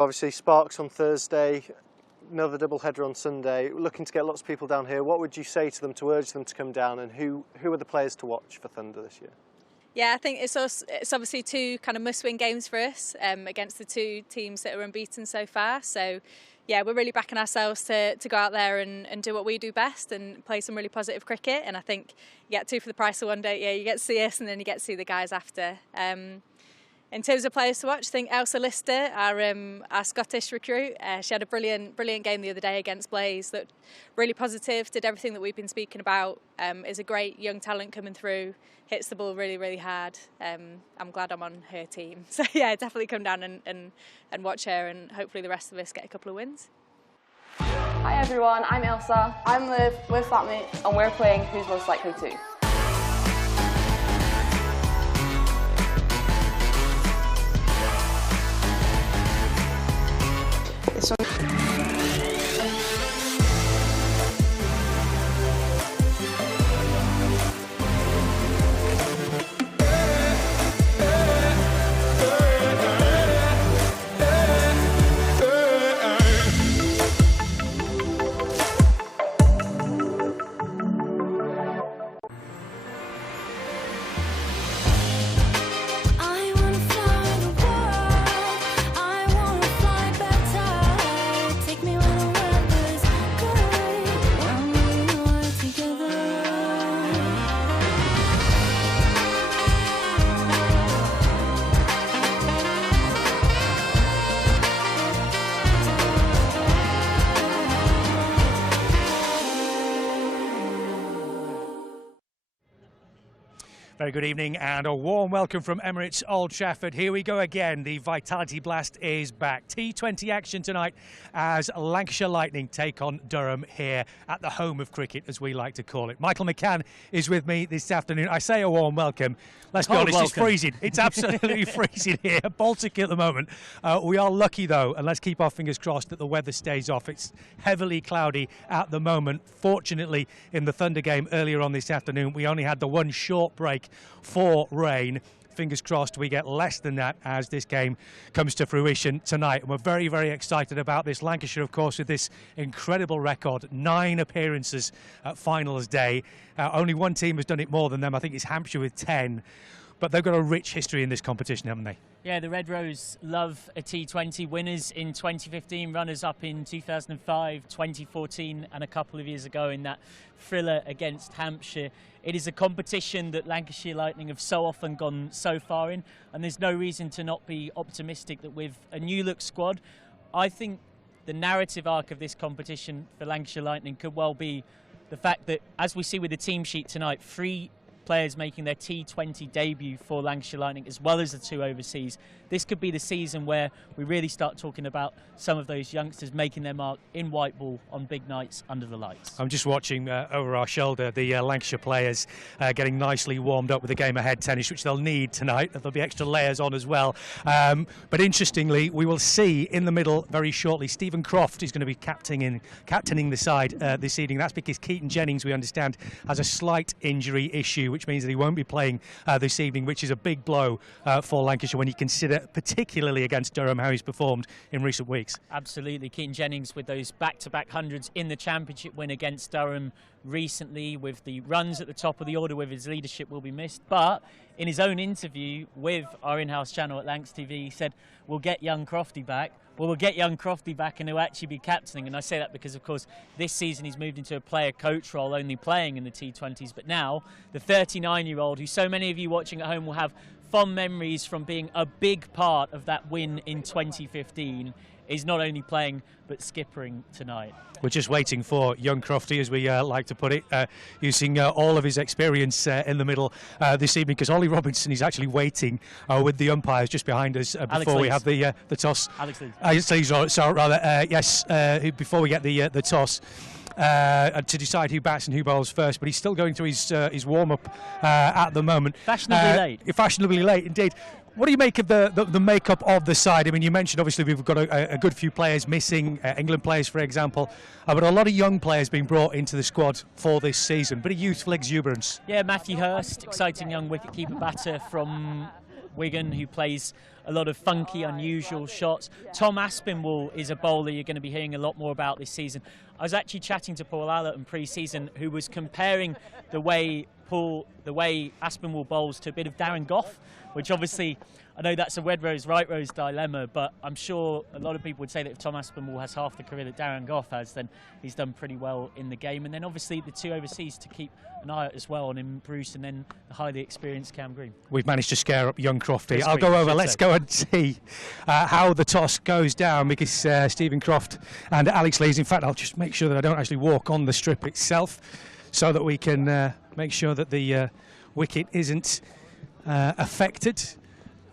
Obviously Sparks on Thursday, another double header on Sunday. We're looking to get lots of people down here. What would you say to them to urge them to come down, and who are the players to watch for Thunder this year? Yeah, I think it's obviously two kind of must-win games for us against the two teams that are unbeaten so far. So, yeah, we're really backing ourselves to go out there and do what we do best and play some really positive cricket. And I think you get two for the price of one, don't you? You get to see us and then you get to see the guys after. In terms of players to watch, I think Elsa Lister, our Scottish recruit, she had a brilliant game the other day against Blaze. Looked really positive, did everything that we've been speaking about. Is a great young talent coming through, hits the ball really, really hard. I'm glad I'm on her team. So yeah, definitely come down and watch her, and hopefully the rest of us get a couple of wins. Hi everyone, I'm Elsa. I'm Liv, we're flatmates, and we're playing Who's Most Likely To. Very good evening and a warm welcome from Emirates Old Trafford. Here we go again. The Vitality Blast is back. T20 action tonight as Lancashire Lightning take on Durham here at the home of cricket, as we like to call it. Michael McCann is with me this afternoon. I say a warm welcome. Let's be honest, it's freezing. It's absolutely freezing here. Baltic at the moment. We are lucky though, and let's keep our fingers crossed that the weather stays off. It's heavily cloudy at the moment. Fortunately, in the Thunder game earlier on this afternoon, we only had the one short break for rain. Fingers crossed we get less than that as this game comes to fruition tonight. And we're very, very excited about this. Lancashire, of course, with this incredible record, 9 appearances at finals day. Only one team has done it more than them. I think it's Hampshire with 10. But they've got a rich history in this competition, haven't they? Yeah, the Red Rose love a T20. Winners in 2015, runners-up in 2005, 2014 and a couple of years ago in that thriller against Hampshire. It is a competition that Lancashire Lightning have so often gone so far in, and there's no reason to not be optimistic that with a new-look squad, I think the narrative arc of this competition for Lancashire Lightning could well be the fact that, as we see with the team sheet tonight, 3 players making their T20 debut for Lancashire Lightning, as well as the 2 overseas. This could be the season where we really start talking about some of those youngsters making their mark in white ball on big nights under the lights. I'm just watching over our shoulder the Lancashire players getting nicely warmed up with the game ahead tennis, which they'll need tonight. There'll be extra layers on as well. But interestingly, we will see in the middle very shortly, Stephen Croft is going to be captaining the side this evening. That's because Keaton Jennings, we understand, has a slight injury issue, which means that he won't be playing this evening, which is a big blow for Lancashire when you consider, particularly against Durham, how he's performed in recent weeks. Absolutely. Keaton Jennings with those back-to-back hundreds in the championship win against Durham recently, with the runs at the top of the order, with his leadership will be missed. But in his own interview with our in-house channel at Lancs TV, he said, we'll get young Crofty back. Well, we'll get young Crofty back and he'll actually be captaining. And I say that because, of course, this season he's moved into a player-coach role, only playing in the T20s. But now, the 39-year-old, who so many of you watching at home will have fond memories from being a big part of that win in 2015, is not only playing but skippering tonight. We're just waiting for young Crofty, as we like to put it, using all of his experience in the middle this evening, because Ollie Robinson is actually waiting with the umpires just behind us before we have the toss. Alex Lees. Before we get the toss. To decide who bats and who bowls first, but he's still going through his warm-up at the moment. Fashionably late. Fashionably late, indeed. What do you make of the makeup of the side? I mean, you mentioned obviously we've got a good few players missing, England players, for example, but a lot of young players being brought into the squad for this season. Bit of youthful exuberance. Yeah, Matthew Hurst, exciting young wicket-keeper batter from Wigan, who plays a lot of funky, unusual shots. Tom Aspinwall is a bowler you're going to be hearing a lot more about this season. I was actually chatting to Paul Allerton pre-season, who was comparing the way Aspinwall bowls to a bit of Darren Gough, which obviously, I know that's a Red Rose, Right Rose dilemma, but I'm sure a lot of people would say that if Tom Aspinwall has half the career that Darren Gough has, then he's done pretty well in the game. And then obviously the two overseas to keep an eye out as well on him, Bruce, and then the highly experienced Cam Green. We've managed to scare up young Crofty. I'll go over, let's go and see how the toss goes down, because Stephen Croft and Alex Lees, in fact, I'll just make sure that I don't actually walk on the strip itself so that we can make sure that the wicket isn't affected.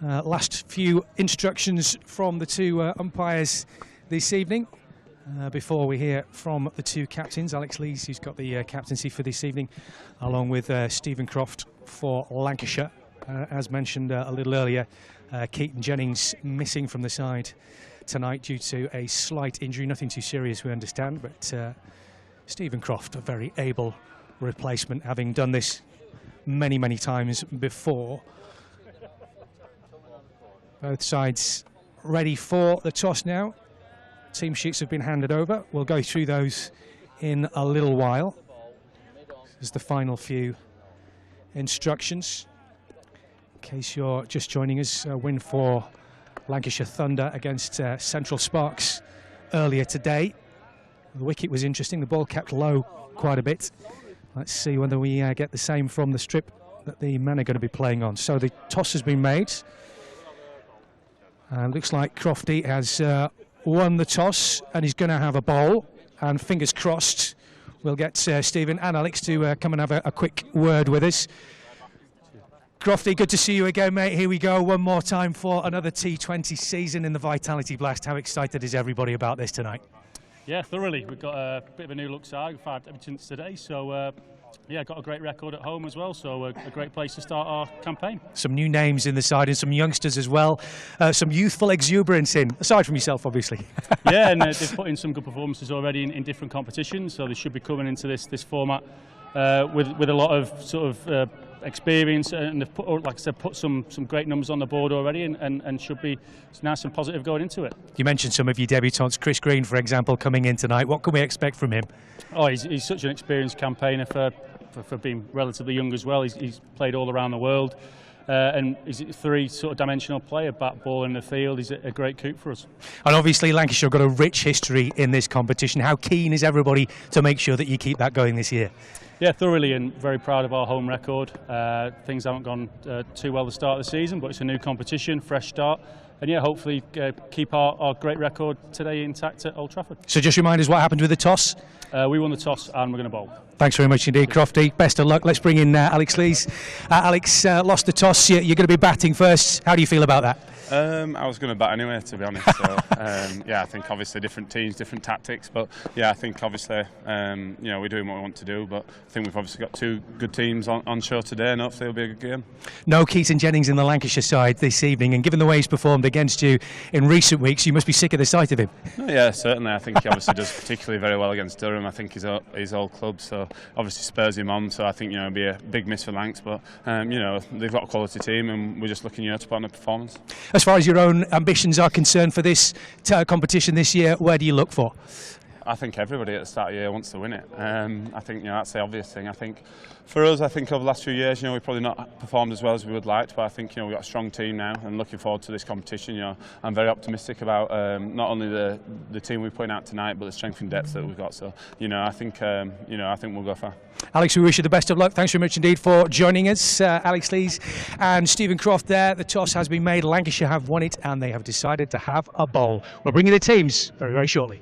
Last few instructions from the two umpires this evening before we hear from the two captains. Alex Lees, who's got the captaincy for this evening, along with Stephen Croft for Lancashire. As mentioned a little earlier, Keaton Jennings missing from the side tonight due to a slight injury, nothing too serious we understand, but Stephen Croft, a very able replacement, having done this many, many times before. Both sides ready for the toss now. Team sheets have been handed over. We'll go through those in a little while. This is the final few instructions. In case you're just joining us, a win for Lancashire Thunder against Central Sparks earlier today. The wicket was interesting. The ball kept low quite a bit. Let's see whether we get the same from the strip that the men are going to be playing on. So the toss has been made. Looks like Crofty has won the toss and he's going to have a bowl. And fingers crossed, we'll get Stephen and Alex to come and have a quick word with us. Crofty, good to see you again, mate. Here we go, one more time for another T20 season in the Vitality Blast. How excited is everybody about this tonight? Yeah, thoroughly. We've got a bit of a new look side. We've had everything today, so yeah, got a great record at home as well, so a great place to start our campaign. Some new names in the side and some youngsters as well. Some youthful exuberance in, aside from yourself, obviously. Yeah, and they've put in some good performances already in different competitions, so they should be coming into this format with a lot of sort of experience, and they've put, like I said, put some great numbers on the board already, and should be nice and positive going into it. You mentioned some of your debutants, Chris Green, for example, coming in tonight. What can we expect from him? Oh, he's such an experienced campaigner for being relatively young as well. He's played all around the world, and he's a three-dimensional player, bat, ball in the field. He's a great coup for us. And obviously Lancashire have got a rich history in this competition. How keen is everybody to make sure that you keep that going this year? Yeah, thoroughly, and very proud of our home record. Things haven't gone too well at the start of the season, but it's a new competition, fresh start. And yeah, hopefully keep our great record today intact at Old Trafford. So just remind us what happened with the toss. We won the toss and we're going to bowl. Thanks very much indeed, Crofty. Best of luck. Let's bring in Alex Lees. Alex, lost the toss. You're going to be batting first. How do you feel about that? I was going to bat anyway, to be honest. So yeah, I think obviously different teams, different tactics. But yeah, I think obviously we're doing what we want to do. But I think we've obviously got two good teams on show today, and hopefully it'll be a good game. No Keaton Jennings in the Lancashire side this evening, and given the way he's performed against you in recent weeks, you must be sick of the sight of him. Yeah, certainly. I think he obviously does particularly very well against Durham. I think his old club, so obviously spurs him on. So I think it'll be a big miss for Lancs, but they've got a quality team, and we're just looking to put on a performance. As far as your own ambitions are concerned for this competition this year, where do you look for? I think everybody at the start of the year wants to win it. I think that's the obvious thing. I think for us, I think over the last few years, we've probably not performed as well as we would like, but I think we've got a strong team now, and looking forward to this competition. I'm very optimistic about not only the team we're putting out tonight, but the strength and depth that we've got. So I think we'll go far. Alex, we wish you the best of luck. Thanks very much indeed for joining us. Alex Lees and Stephen Croft there. The toss has been made. Lancashire have won it, and they have decided to have a bowl. We'll bring you the teams very, very shortly.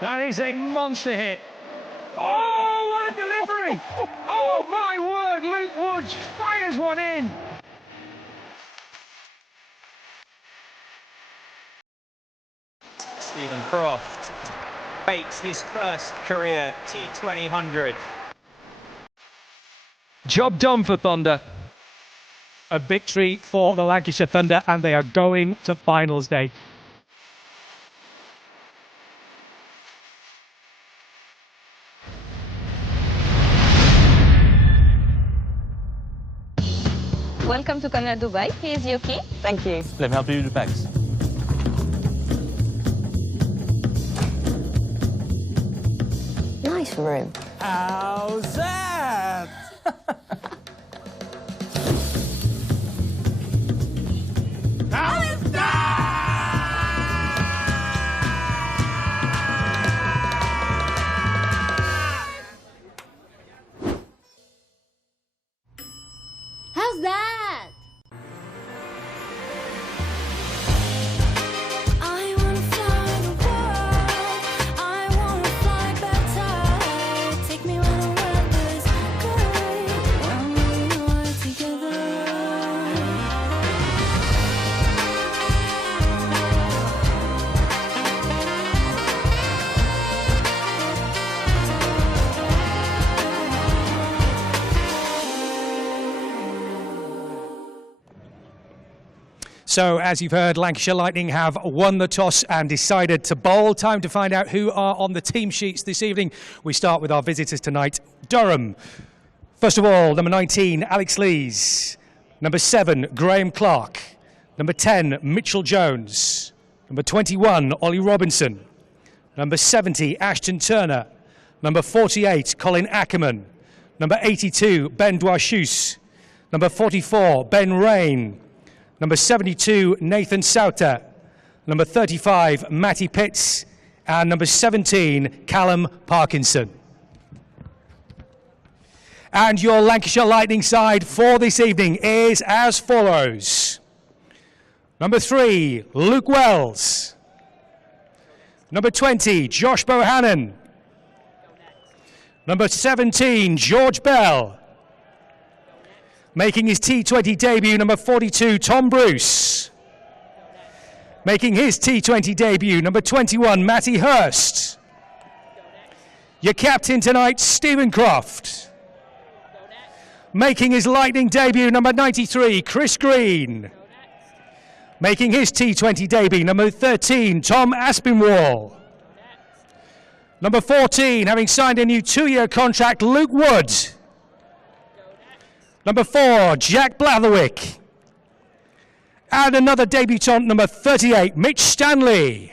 That is a monster hit. Oh, what a delivery! Oh my word, Luke Woods fires one in. Stephen Croft makes his first career T20 100. Job done for Thunder. A victory for the Lancashire Thunder, and they are going to finals day. Welcome to Corner Dubai. Here's your key. Thank you. Let me help you with the bags. Nice room. How's that? How's that? How's that? I wanna fly the world. I wanna fly better. Take me where this goes. When we're together. So, as you've heard, Lancashire Lightning have won the toss and decided to bowl. Time to find out who are on the team sheets this evening. We start with our visitors tonight, Durham. First of all, number 19, Alex Lees. Number 7, Graham Clark. Number 10, Mitchell Jones. Number 21, Ollie Robinson. Number 70, Ashton Turner. Number 48, Colin Ackerman. Number 82, Ben Dwashus. Number 44, Ben Rain. Number 72, Nathan Sauter. Number 35, Matty Pitts. And number 17, Callum Parkinson. And your Lancashire Lightning side for this evening is as follows. Number 3, Luke Wells. Number 20, Josh Bohannon. Number 17, George Bell. Making his T20 debut, number 42, Tom Bruce. Making his T20 debut, number 21, Matty Hurst. Your captain tonight, Stephen Croft. Making his Lightning debut, number 93, Chris Green. Making his T20 debut, number 13, Tom Aspinwall. Number 14, having signed a new 2-year contract, Luke Wood. Number 4, Jack Blatherwick. And another debutant, number 38, Mitch Stanley.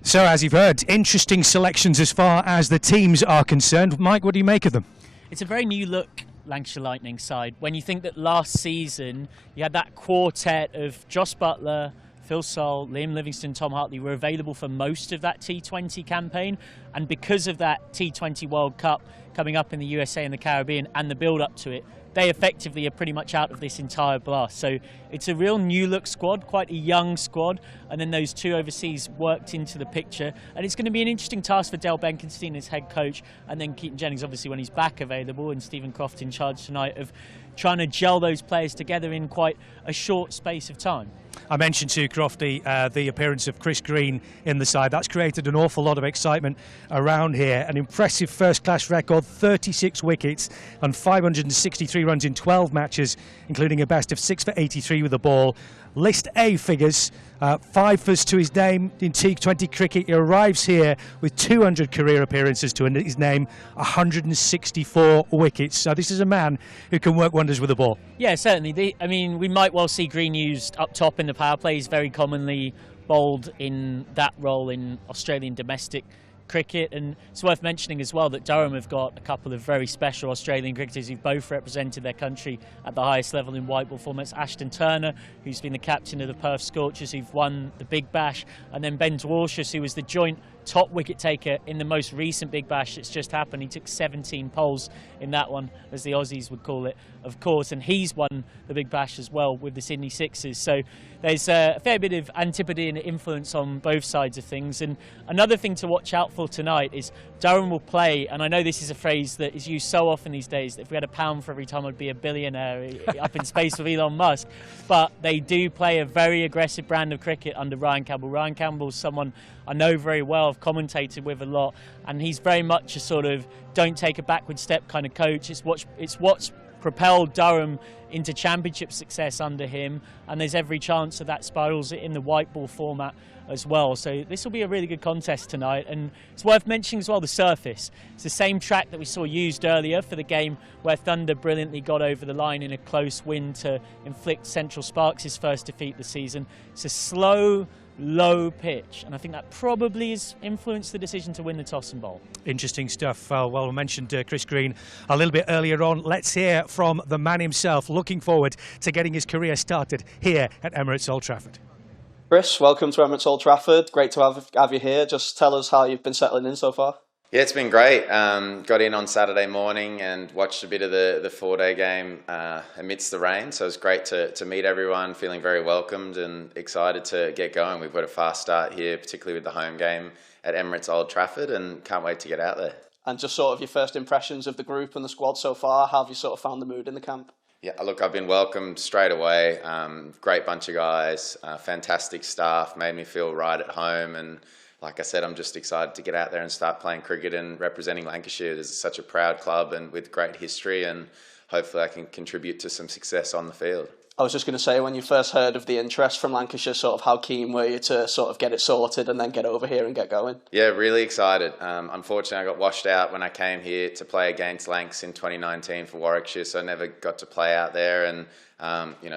So, as you've heard, interesting selections as far as the teams are concerned. Mike, what do you make of them? It's a very new look Lancashire Lightning side. When you think that last season you had that quartet of Joss Buttler, Phil Sol, Liam Livingston, Tom Hartley were available for most of that T20 campaign, and because of that T20 World Cup coming up in the USA and the Caribbean and the build up to it, they effectively are pretty much out of this entire blast. So it's a real new look squad, quite a young squad, and then those 2 overseas worked into the picture. And it's going to be an interesting task for Dale Benkenstein as head coach, and then Keaton Jennings obviously when he's back available, and Stephen Croft in charge tonight of trying to gel those players together in quite a short space of time. I mentioned to Crofty the appearance of Chris Green in the side. That's created an awful lot of excitement around here. An impressive first-class record, 36 wickets and 563 runs in 12 matches, including a best of 6 for 83 with the ball. List A figures, 5 firsts to his name in T20 cricket. He arrives here with 200 career appearances to his name, 164 wickets. So this is a man who can work wonders with the ball. Yeah, certainly. I mean, we might well see Green used up top in the power play. He's very commonly bowled in that role in Australian domestic cricket, and it's worth mentioning as well that Durham have got a couple of very special Australian cricketers who've both represented their country at the highest level in white ball formats. Ashton Turner, who's been the captain of the Perth Scorchers, who've won the Big Bash, and then Ben Dwashus, who was the joint top wicket taker in the most recent Big Bash that's just happened. He took 17 poles in that one, as the Aussies would call it, of course, and he's won the Big Bash as well with the Sydney Sixers. So there's a fair bit of antipody and influence on both sides of things. And another thing to watch out for tonight is Durham will play, and I know this is a phrase that is used so often these days that if we had a pound for every time I'd be a billionaire up in space with Elon Musk, but they do play a very aggressive brand of cricket under Ryan Campbell. Ryan Campbell's someone I know very well, I've commentated with a lot, and he's very much a sort of don't take a backward step kind of coach. It's what's propelled Durham into championship success under him, and there's every chance that spirals in the white ball format as well. So this will be a really good contest tonight, and it's worth mentioning as well the surface. It's the same track that we saw used earlier for the game where Thunder brilliantly got over the line in a close win to inflict Central Sparks his first defeat this season. It's a slow, low pitch, and I think that probably has influenced the decision to win the toss and bowl. Interesting stuff. Well, we mentioned Chris Green a little bit earlier on. Let's hear from the man himself, looking forward to getting his career started here at Emirates Old Trafford. Chris, welcome to Emirates Old Trafford. Great to have you here. Just tell us how you've been settling in so far. Yeah, it's been great. Got in on Saturday morning and watched a bit of the 4-day game amidst the rain. So it was great to meet everyone, feeling very welcomed and excited to get going. We've got a fast start here, particularly with the home game at Emirates Old Trafford, and can't wait to get out there. And just sort of your first impressions of the group and the squad so far, how have you sort of found the mood in the camp? Yeah, look, I've been welcomed straight away. Great bunch of guys, fantastic staff, made me feel right at home. And like I said, I'm just excited to get out there and start playing cricket and representing Lancashire. This is such a proud club and with great history, and hopefully I can contribute to some success on the field. I was just going to say, when you first heard of the interest from Lancashire, sort of how keen were you to sort of get it sorted and then get over here and get going? Yeah, really excited. Unfortunately, I got washed out when I came here to play against Lancs in 2019 for Warwickshire, so I never got to play out there. And,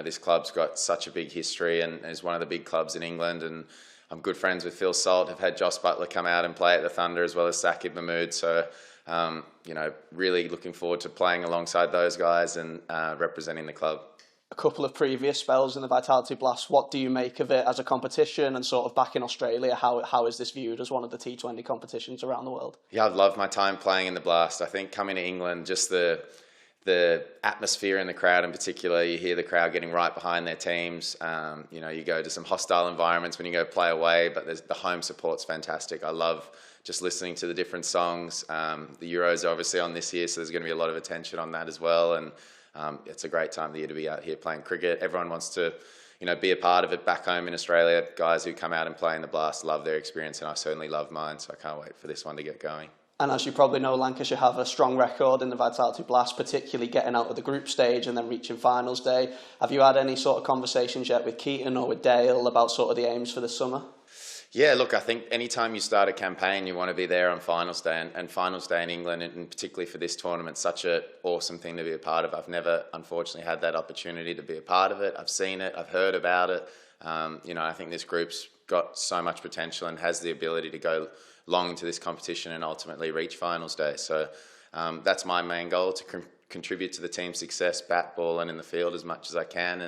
this club's got such a big history and is one of the big clubs in England. And I'm good friends with Phil Salt. I've had Joss Butler come out and play at the Thunder as well as Saqib Mahmood. So, really looking forward to playing alongside those guys and representing the club. A couple of previous spells in the Vitality Blast. What do you make of it as a competition, and sort of back in Australia, how is this viewed as one of the T20 competitions around the world? Yeah, I've loved my time playing in the Blast. I think coming to England, just the atmosphere in the crowd in particular, you hear the crowd getting right behind their teams. You go to some hostile environments when you go play away, but the home support's fantastic. I love just listening to the different songs. The Euros are obviously on this year, so there's going to be a lot of attention on that as well. And it's a great time of the year to be out here playing cricket. Everyone wants to, be a part of it back home in Australia. Guys who come out and play in the Blast love their experience, and I certainly love mine, so I can't wait for this one to get going. And as you probably know, Lancashire have a strong record in the Vitality Blast, particularly getting out of the group stage and then reaching finals day. Have you had any sort of conversations yet with Keaton or with Dale about sort of the aims for the summer? Yeah, look, I think anytime you start a campaign, you want to be there on finals day, and finals day in England, and particularly for this tournament, such an awesome thing to be a part of. I've never, unfortunately, had that opportunity to be a part of it. I've seen it, I've heard about it. I think this group's got so much potential and has the ability to go long into this competition and ultimately reach finals day. So that's my main goal, to contribute to the team's success, bat, ball, and in the field as much as I can,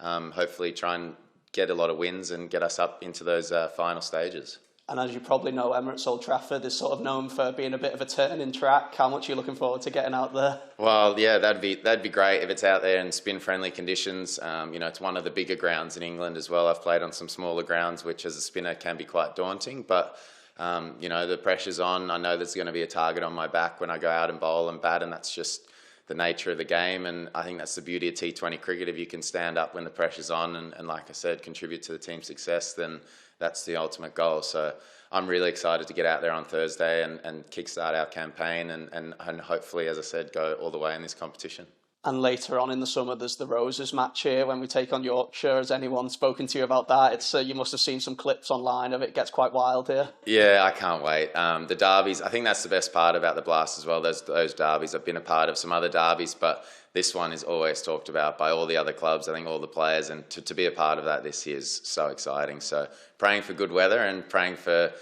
and hopefully try and get a lot of wins and get us up into those final stages. And as you probably know, Emirates Old Trafford is sort of known for being a bit of a turning track. How much are you looking forward to getting out there? Well, yeah, that'd be great if it's out there in spin-friendly conditions. It's one of the bigger grounds in England as well. I've played on some smaller grounds, which as a spinner can be quite daunting, but the pressure's on. I know there's going to be a target on my back when I go out and bowl and bat, and that's just the nature of the game, and I think that's the beauty of T20 cricket. If you can stand up when the pressure's on and like I said, contribute to the team's success, then that's the ultimate goal. So I'm really excited to get out there on Thursday and kickstart our campaign and hopefully, as I said, go all the way in this competition. And later on in the summer, there's the Roses match here when we take on Yorkshire. Has anyone spoken to you about that? It's you must have seen some clips online of it. It gets quite wild here. Yeah, I can't wait. The derbies, I think that's the best part about the Blast as well, those derbies. I've been a part of some other derbies, but this one is always talked about by all the other clubs, I think all the players, and to be a part of that this year is so exciting. So praying for good weather and praying for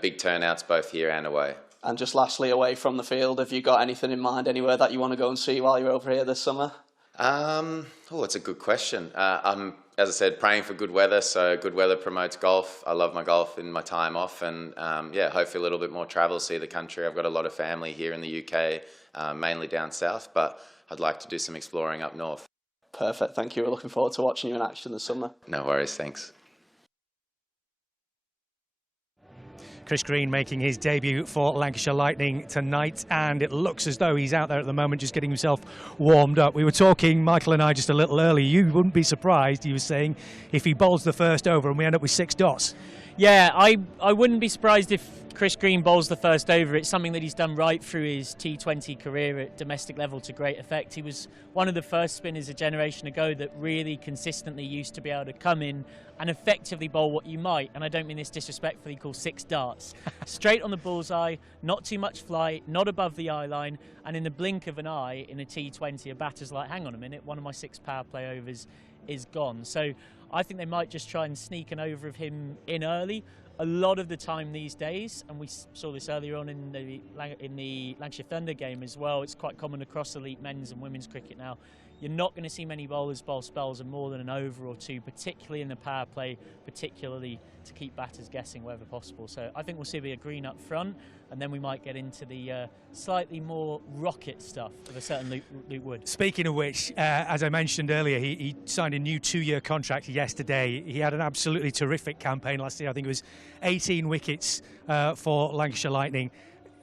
big turnouts both here and away. And just lastly, away from the field, have you got anything in mind, anywhere that you want to go and see while you're over here this summer? It's a good question. I'm, as I said, praying for good weather. So good weather promotes golf. I love my golf in my time off, and hopefully a little bit more travel, see the country. I've got a lot of family here in the UK, mainly down south, but I'd like to do some exploring up north. Perfect. Thank you. We're looking forward to watching you in action this summer. No worries. Thanks. Chris Green making his debut for Lancashire Lightning tonight, and it looks as though he's out there at the moment just getting himself warmed up. We were talking, Michael and I, just a little earlier. You wouldn't be surprised, he was saying, if he bowls the first over and we end up with 6 dots. Yeah, I wouldn't be surprised if Chris Green bowls the first over. It's something that he's done right through his T20 career at domestic level to great effect. He was one of the first spinners a generation ago that really consistently used to be able to come in and effectively bowl what you might, and I don't mean this disrespectfully, call 6 darts. Straight on the bullseye, not too much flight, not above the eye line, and in the blink of an eye in a T20, a batter's like, hang on a minute, one of my 6 power play overs is gone. So I think they might just try and sneak an over of him in early. A lot of the time these days, and we saw this earlier on in the Lancashire Thunder game as well, it's quite common across elite men's and women's cricket now, you're not going to see many bowlers bowl spells of more than an over or 2, particularly in the power play, particularly to keep batters guessing wherever possible. So I think we'll see a green up front, and then we might get into the slightly more rocket stuff of a certain Luke Wood. Speaking of which, as I mentioned earlier, he signed a new 2-year contract yesterday. He had an absolutely terrific campaign last year. I think it was 18 wickets for Lancashire Lightning.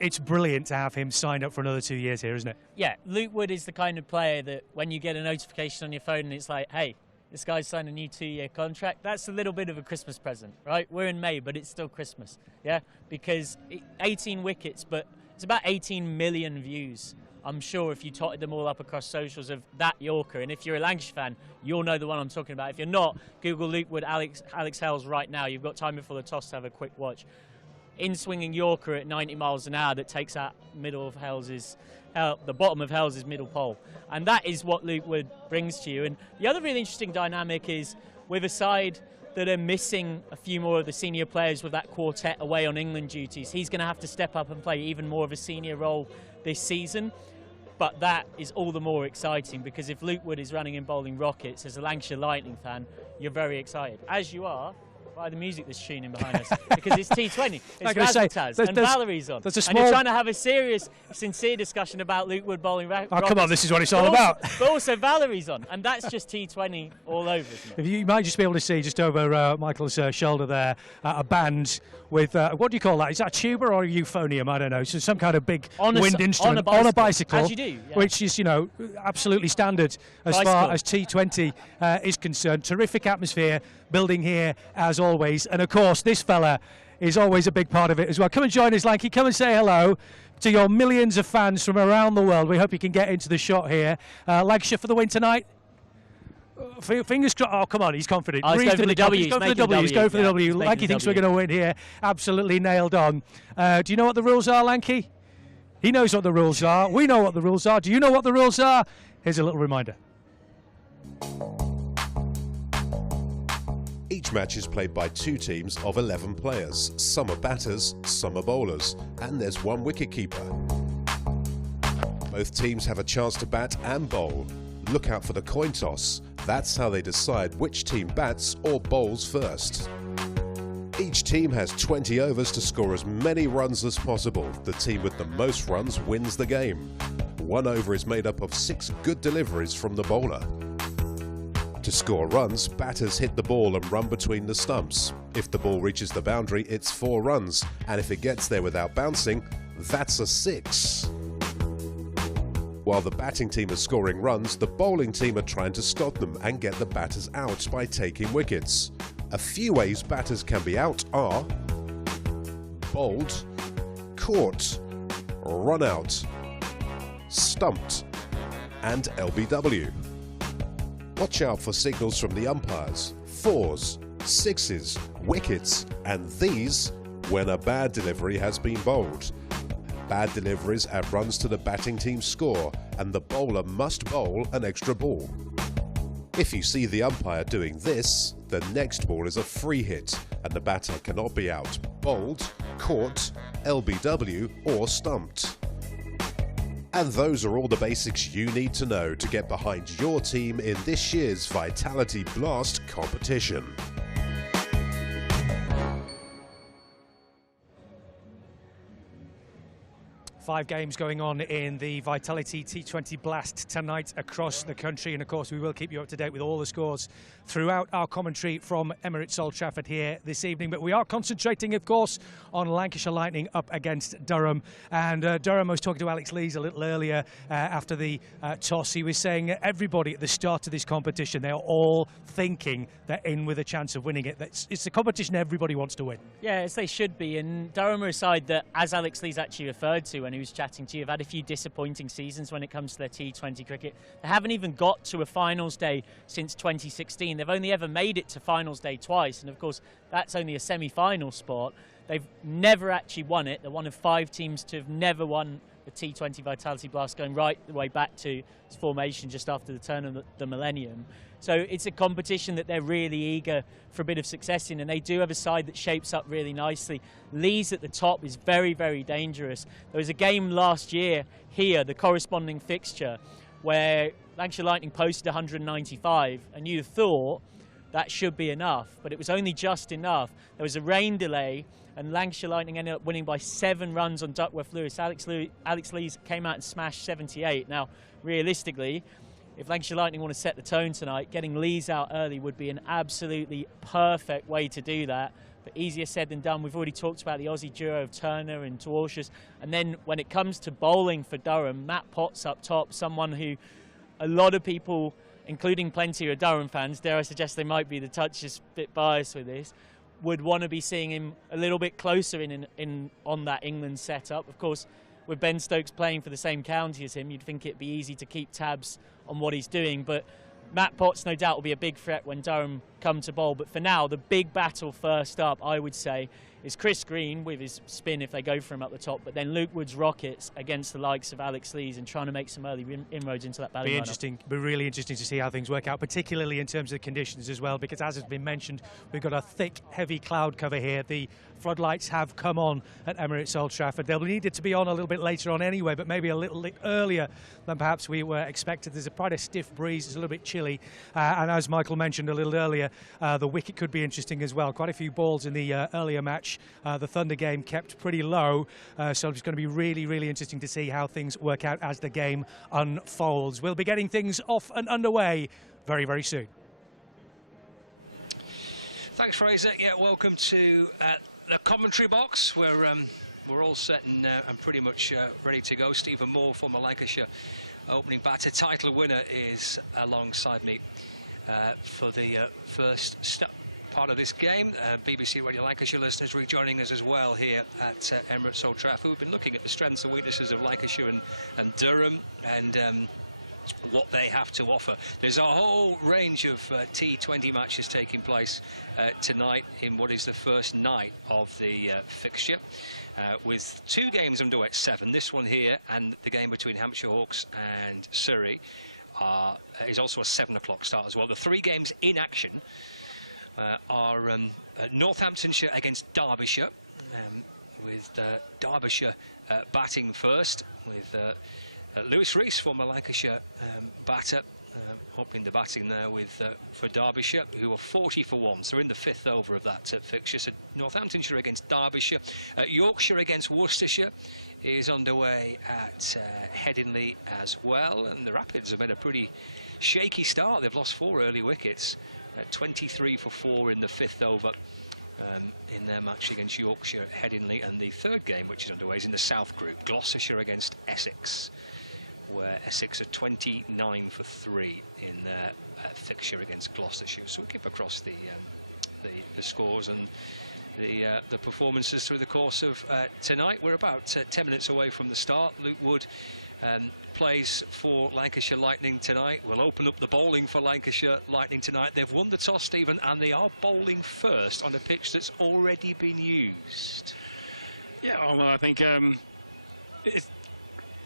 It's brilliant to have him signed up for another 2 years here, isn't it? Yeah, Luke Wood is the kind of player that when you get a notification on your phone and it's like, hey, this guy's signed a new 2-year contract, that's a little bit of a Christmas present, right? We're in May, but it's still Christmas, yeah? Because 18 wickets, but it's about 18 million views. I'm sure if you totted them all up across socials of that Yorker, and if you're a Lancashire fan, you'll know the one I'm talking about. If you're not, Google Luke Wood, Alex Hales right now. You've got time before the toss to have a quick watch. In-swinging Yorker at 90 miles an hour that takes out the bottom of Hales' middle pole. And that is what Luke Wood brings to you. And the other really interesting dynamic is with a side that are missing a few more of the senior players with that quartet away on England duties, he's going to have to step up and play even more of a senior role this season. But that is all the more exciting because if Luke Wood is running and bowling rockets, as a Lancashire Lightning fan, you're very excited, as you are by the music that's tuning behind us, because it's T20, it's Razzmatazz, and Valerie's on. And you're trying to have a serious, sincere discussion about Luke Wood bowling rockets. Oh, come on, this is what it's all about. But also Valerie's on, and that's just T20 all over, isn't it? You might just be able to see just over Michael's shoulder there, a band with, what do you call that? Is that a tuba or a euphonium? I don't know. So some kind of big wind instrument on a bicycle. As you do, yeah. Which is, absolutely standard as far as T20 is concerned. Terrific atmosphere building here as always. And of course, this fella is always a big part of it as well. Come and join us, Lanky. Come and say hello to your millions of fans from around the world. We hope you can get into the shot here. Lancashire for the win tonight. Fingers crossed. Oh, come on, he's confident. He's going for the W. He's going for the W. He's going for the W. Lanky thinks we're going to win here. Absolutely nailed on. Do you know what the rules are, Lanky? He knows what the rules are. We know what the rules are. Do you know what the rules are? Here's a little reminder. Each match is played by 2 teams of 11 players. Some are batters, some are bowlers, and there's 1 wicket-keeper. Both teams have a chance to bat and bowl. Look out for the coin toss. That's how they decide which team bats or bowls first. Each team has 20 overs to score as many runs as possible. The team with the most runs wins the game. 1 over is made up of 6 good deliveries from the bowler. To score runs, batters hit the ball and run between the stumps. If the ball reaches the boundary, it's 4 runs, and if it gets there without bouncing, that's a 6. While the batting team is scoring runs, the bowling team are trying to stop them and get the batters out by taking wickets. A few ways batters can be out are bowled, caught, run out, stumped, and LBW. Watch out for signals from the umpires, 4s, 6s, wickets, and these when a bad delivery has been bowled. Bad deliveries add runs to the batting team's score, and the bowler must bowl an extra ball. If you see the umpire doing this, the next ball is a free hit, and the batter cannot be out, bowled, caught, LBW, or stumped. And those are all the basics you need to know to get behind your team in this year's Vitality Blast competition. 5 games going on in the Vitality T20 Blast tonight across the country, and of course we will keep you up to date with all the scores throughout our commentary from Emirates Old Trafford here this evening. But we are concentrating, of course, on Lancashire Lightning up against Durham. And Durham, I was talking to Alex Lees a little earlier after the toss. He was saying everybody at the start of this competition, they're all thinking they're in with a chance of winning it. It's a competition everybody wants to win. Yeah, as they should be. And Durham are a side that, as Alex Lees actually referred to when he was chatting to you, have had a few disappointing seasons when it comes to their T20 cricket. They haven't even got to a finals day since 2016. They've only ever made it to finals day twice, and of course that's only a semi-final spot. They've never actually won it. They're one of 5 teams to have never won the T20 Vitality Blast, going right the way back to its formation just after the turn of the millennium. So it's a competition that they're really eager for a bit of success in, and they do have a side that shapes up really nicely. Lees at the top is very, very dangerous. There was a game last year here, the corresponding fixture, where Lancashire Lightning posted 195, and you'd have thought that should be enough, but it was only just enough. There was a rain delay, and Lancashire Lightning ended up winning by 7 runs on Duckworth-Lewis. Alex Lees came out and smashed 78. Now, realistically, if Lancashire Lightning want to set the tone tonight, getting Lees out early would be an absolutely perfect way to do that. But easier said than done. We've already talked about the Aussie duo of Turner and Dwarshuis. And then when it comes to bowling for Durham, Matt Potts up top, someone who a lot of people, including plenty of Durham fans, dare I suggest they might be the touchiest bit biased with this, would want to be seeing him a little bit closer on that England setup. Of course, with Ben Stokes playing for the same county as him, you'd think it'd be easy to keep tabs on what he's doing. But Matt Potts, no doubt, will be a big threat when Durham come to bowl. But for now, the big battle first up, I would say, is Chris Green with his spin if they go for him up the top, but then Luke Wood's Rockets against the likes of Alex Lees and trying to make some early inroads into that batting lineup. Be really interesting to see how things work out, particularly in terms of conditions as well, because as has been mentioned, we've got a thick, heavy cloud cover here. The floodlights have come on at Emirates Old Trafford. They'll need it to be on a little bit later on anyway, but maybe a little bit earlier than perhaps we were expected. There's quite a stiff breeze, it's a little bit chilly, and as Michael mentioned a little earlier, the wicket could be interesting as well. Quite a few balls in the earlier match. The Thunder game kept pretty low, so it's going to be really, really interesting to see how things work out as the game unfolds. We'll be getting things off and underway very, very soon. Thanks, Fraser. Yeah, welcome to the commentary box, where we're all set and pretty much ready to go. Stephen Moore, former Lancashire opening batter, title winner, is alongside me for the first part of this game. BBC Radio Lancashire listeners rejoining us as well here at Emirates Old Trafford. We've been looking at the strengths and weaknesses of Lancashire and Durham, and what they have to offer. There's a whole range of T20 matches taking place tonight in what is the first night of the fixture, with 2 games underway at 7. This one here and the game between Hampshire Hawks and Surrey is also a 7 o'clock start as well. The 3 games in action are Northamptonshire against Derbyshire, with Derbyshire batting first, with Lewis Rees, former Lancashire batter, opening the batting there with for Derbyshire, who are 40 for 1, so in the 5th over of that fixture. So Northamptonshire against Derbyshire. Yorkshire against Worcestershire is underway at Headingley as well, and the Rapids have made a pretty shaky start. They've lost 4 early wickets, 23 for 4 in the 5th over in their match against Yorkshire at Headingley. And the 3rd game, which is underway, is in the South Group, Gloucestershire against Essex, where Essex are 29 for 3 in their fixture against Gloucestershire. So we'll keep across the scores and the performances through the course of tonight. We're about 10 minutes away from the start. Luke Wood plays for Lancashire Lightning tonight. We'll open up the bowling for Lancashire Lightning tonight. They've won the toss, Stephen, and they are bowling first on a pitch that's already been used. Yeah, well, I think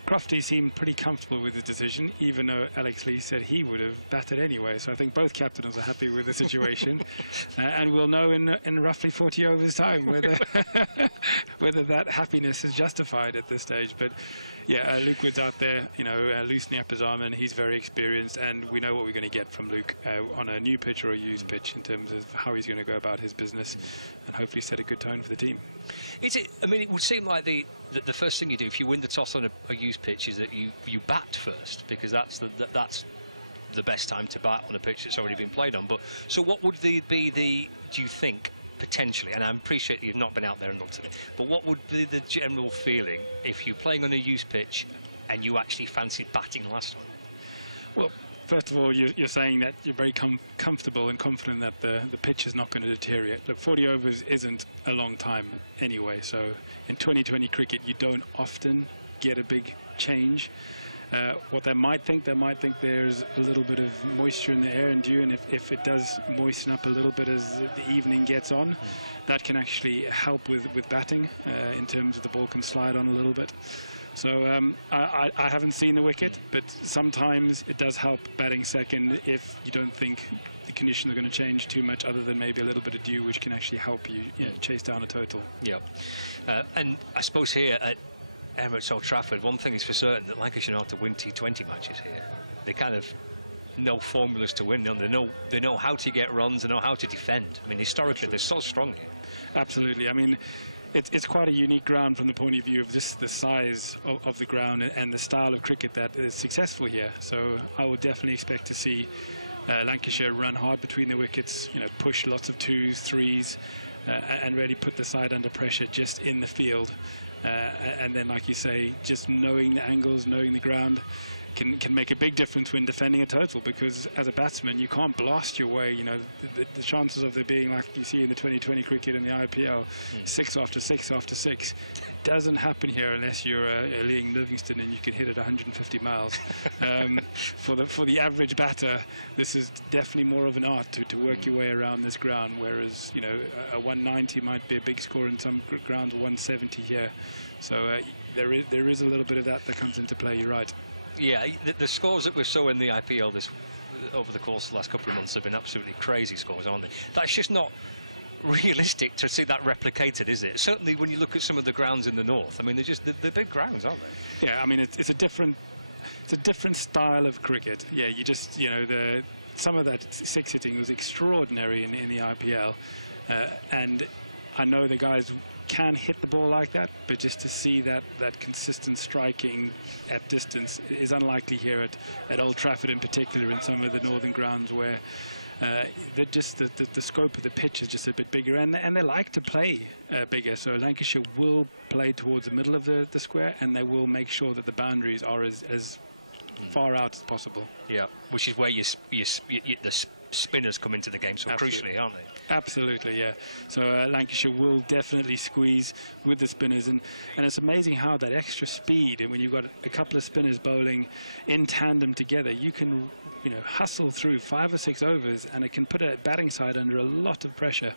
Crofty seemed pretty comfortable with the decision, even though Alex Lees said he would have batted anyway. So I think both captains are happy with the situation, and we'll know in roughly 40 overs time whether whether that happiness is justified at this stage. But Yeah, Luke Wood's out there, loosening up his arm, and he's very experienced, and we know what we're going to get from Luke on a new pitch or a used pitch in terms of how he's going to go about his business and hopefully set a good tone for the team. It would seem like the first thing you do if you win the toss on a used pitch is that you bat first, because that's the best time to bat on a pitch that's already been played on. But so what would do you think, potentially, and I appreciate you've not been out there and looked at it, but what would be the general feeling if you're playing on a used pitch and you actually fancied batting last time? Well, first of all, you're saying that you're very comfortable and confident that the pitch is not going to deteriorate. Look, 40 overs isn't a long time anyway, so in 2020 cricket you don't often get a big change. What they might think there's a little bit of moisture in the air and dew, and if it does moisten up a little bit as the evening gets on, that can actually help with batting in terms of the ball can slide on a little bit. So I haven't seen the wicket, but sometimes it does help batting second if you don't think the conditions are going to change too much, other than maybe a little bit of dew, which can actually help you chase down a total. Yeah, and I suppose here at Emirates Old Trafford, one thing is for certain, that Lancashire know how to win T20 matches here. They kind of know formulas to win. They know how to get runs, they know how to defend. I mean, historically, they're so strong here. Absolutely. I mean, it's quite a unique ground from the point of view of just the size of the ground and the style of cricket that is successful here. So I would definitely expect to see Lancashire run hard between the wickets, push lots of twos, threes, and really put the side under pressure just in the field. And then, like you say, just knowing the angles, knowing the ground can make a big difference when defending a total, because as a batsman you can't blast your way. The chances of there being, like you see in the 2020 cricket and the IPL, 6 after 6 after 6 doesn't happen here unless you're Liam Livingstone and you can hit it 150 miles. For the average batter, this is definitely more of an art to work your way around this ground, whereas a 190 might be a big score in some grounds, 170 here. So there is a little bit of that comes into play. You're right. Yeah, the scores that we saw in the IPL over the course of the last couple of months have been absolutely crazy scores, aren't they? That's just not realistic to see that replicated, is it? Certainly when you look at some of the grounds in the north, I mean, they're big grounds, aren't they? Yeah, I mean, it's a different style of cricket. Yeah, you just some of that six hitting was extraordinary in the IPL, and I know the guys can hit the ball like that, but just to see that consistent striking at distance is unlikely here at Old Trafford, in particular in some of the northern grounds where the scope of the pitch is just a bit bigger, and they like to play bigger. So Lancashire will play towards the middle of the square, and they will make sure that the boundaries are as far out as possible. Yeah, which is where the spinners come into the game so crucially, aren't they? Absolutely, yeah. So Lancashire will definitely squeeze with the spinners, and it's amazing how that extra speed, and when you've got a couple of spinners bowling in tandem together, you can hustle through 5 or 6 overs, and it can put a batting side under a lot of pressure,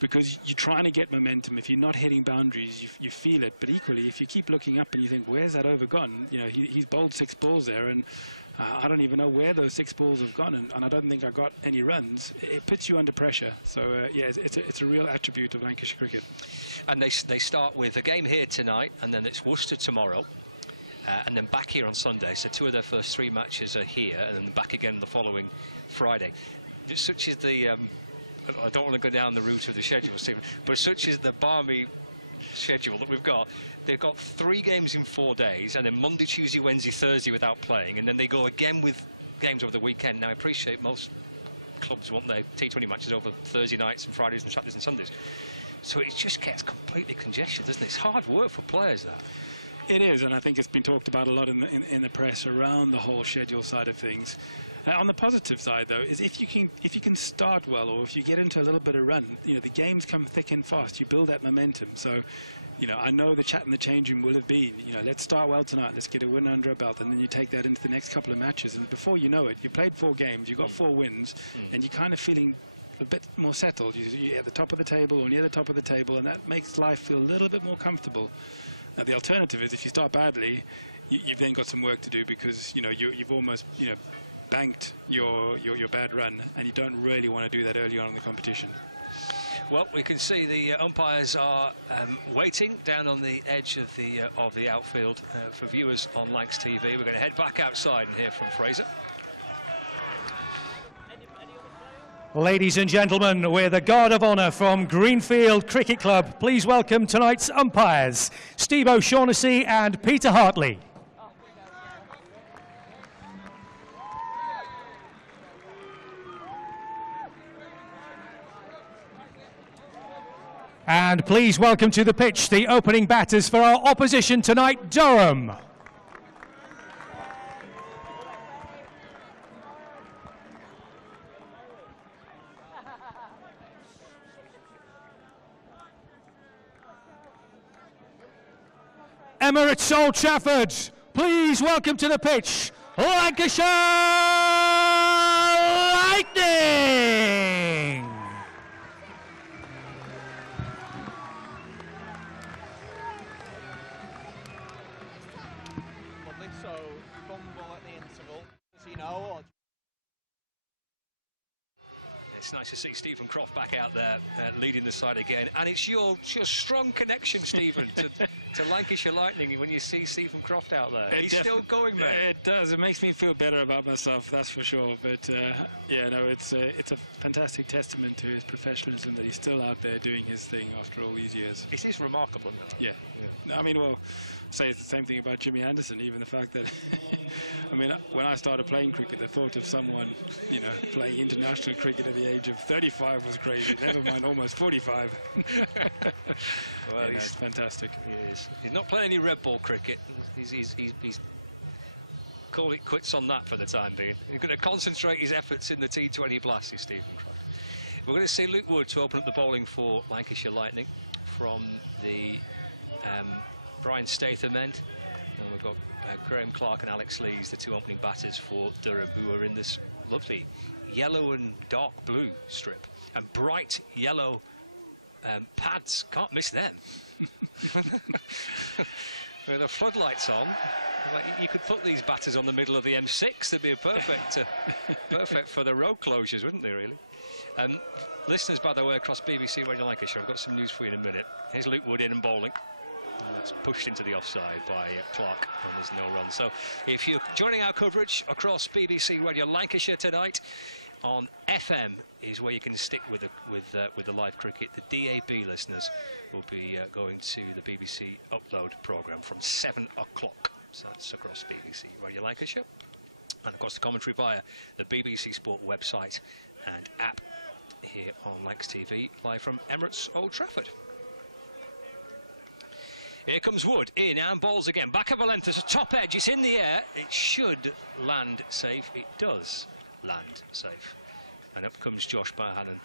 because you're trying to get momentum. If you're not hitting boundaries, you feel it, but equally if you keep looking up and you think, where's that over gone? He's bowled 6 balls there, and I don't even know where those 6 balls have gone, and I don't think I got any runs. It puts you under pressure. So yeah, it's a real attribute of Lancashire cricket. And they start with a game here tonight, and then it's Worcester tomorrow, and then back here on Sunday. So 2 of their first 3 matches are here, and then back again the following Friday. Such is the I don't want to go down the route of the schedule, Stephen, but such is the balmy schedule that we've got. They've got 3 games in 4 days, and then Monday, Tuesday, Wednesday, Thursday without playing, and then they go again with games over the weekend. Now, I appreciate most clubs want their T20 matches over Thursday nights and Fridays and Saturdays and Sundays. So it just gets completely congested, doesn't it? It's hard work for players, that. It is, and I think it's been talked about a lot in the press around the whole schedule side of things. On the positive side, though, is if you can start well, or if you get into a little bit of run, the games come thick and fast. You build that momentum. So, I know the chat in the change room will have been, let's start well tonight, let's get a win under our belt, and then you take that into the next couple of matches, and before you know it, you played 4 games, you got 4 wins, and you're kind of feeling a bit more settled. You're at the top of the table or near the top of the table, and that makes life feel a little bit more comfortable. Now, the alternative is if you start badly, you've then got some work to do, because you've almost banked your bad run, and you don't really want to do that early on in the competition. Well, we can see the umpires are waiting down on the edge of the outfield for viewers on Lancs TV. We're going to head back outside and hear from Fraser. Ladies and gentlemen, with the guard of honour from Greenfield Cricket Club, please welcome tonight's umpires, Steve O'Shaughnessy and Peter Hartley. And please welcome to the pitch the opening batters for our opposition tonight, Durham. Emirates Old Trafford, please welcome to the pitch, Lancashire Lightning! It's nice to see Stephen Croft back out there leading the side again, and it's your strong connection, Stephen, to Lancashire Lightning when you see Stephen Croft out there. He's still going, mate. It does. It makes me feel better about myself, that's for sure. But yeah, no, it's a fantastic testament to his professionalism that he's still out there doing his thing after all these years. It is remarkable, isn't it? Yeah. No, I mean, well, say it's the same thing about Jimmy Anderson. Even the fact that, I mean, when I started playing cricket, the thought of someone, you know, playing international cricket at the age of 35 was crazy. Never mind, almost 45. Well, yeah, it's fantastic. He is. He's not playing any red ball cricket. He's called it quits on that for the time being. He's going to concentrate his efforts in the T20 Blast, is Stephen Croft. We're going to see Luke Wood to open up the bowling for Lancashire Lightning from the Brian Statham end. And we've got Graham Clark and Alex Lees, the two opening batters for Durham, who are in this lovely yellow and dark blue strip and bright yellow pads. Can't miss them. With the floodlights on, like you could put these batters on the middle of the M6. They'd be a perfect for the road closures, wouldn't they, really? Listeners, by the way, across BBC Radio Lancashire, I've got some news for you in a minute. Here's Luke Wood in and bowling. And that's pushed into the offside by Clark, and there's no run. So if you're joining our coverage across BBC Radio Lancashire tonight, on FM is where you can stick with the live cricket. The DAB listeners will be going to the BBC Upload programme from 7 o'clock. So that's across BBC Radio Lancashire. And of course the commentary via the BBC Sport website and app here on Lancs TV, live from Emirates Old Trafford. Here comes Wood, in and balls again. Back of a length, there's a top edge, it's in the air. It should land safe. It does land safe. And up comes Josh Barhannon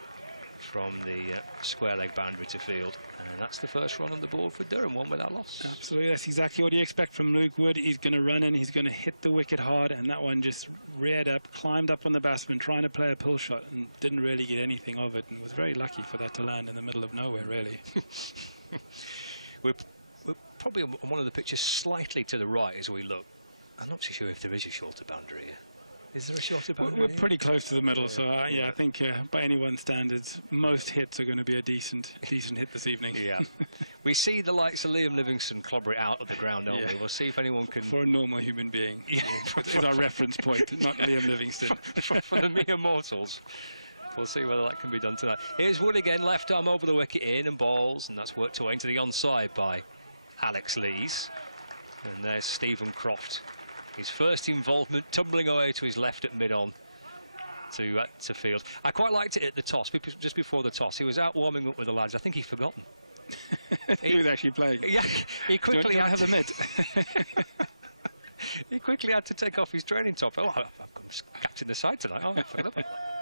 from the square leg boundary to field. And that's the first run on the board for Durham, one without loss. Absolutely, that's exactly what you expect from Luke Wood. He's going to run in, he's going to hit the wicket hard, and that one just reared up, climbed up on the batsman, trying to play a pull shot, and didn't really get anything of it, and was very lucky for that to land in the middle of nowhere, really. We're probably on one of the pictures slightly to the right as we look. I'm not so sure if there is a shorter boundary here. Is there a shorter boundary? We're pretty close to the middle, so yeah, I think by anyone's standards, most hits are going to be a decent hit this evening. Yeah. We see the likes of Liam Livingstone clobber it out of the ground, don't we? We'll see if anyone can... For a normal human being. Yeah. Is our reference point, not Liam Livingstone. for the mere mortals. We'll see whether that can be done tonight. Here's Wood again, left arm over the wicket, in and balls, and that's worked away into the onside by Alex Lees. And there's Stephen Croft. His first involvement, tumbling away to his left at mid-on to field. I quite liked it at the toss, just before the toss. He was out warming up with the lads. I think he'd forgotten. He was actually playing. Yeah, he quickly had to admit. He quickly had to take off his training top. Oh, I'm captain the side tonight. Oh, I forgot about that.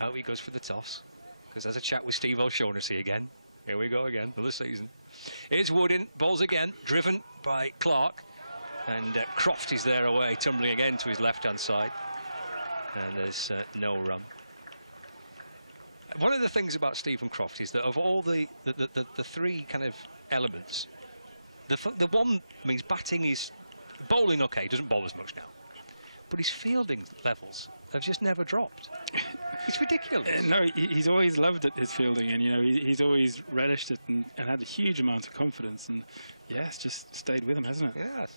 Out he goes for the toss, because there's a chat with Steve O'Shaughnessy again. Here we go again, another season. Here's Wood in, balls again, driven by Clark. And Croft is there away, tumbling again to his left-hand side. And there's no run. One of the things about Stephen Croft is that of all the three kind of elements, the one means batting is... Bowling, OK, doesn't bowl as much now. but his fielding levels have just never dropped. It's ridiculous. No, he's always loved his fielding, and he's always relished it and had a huge amount of confidence. And yeah, it's just stayed with him, hasn't it? Yes.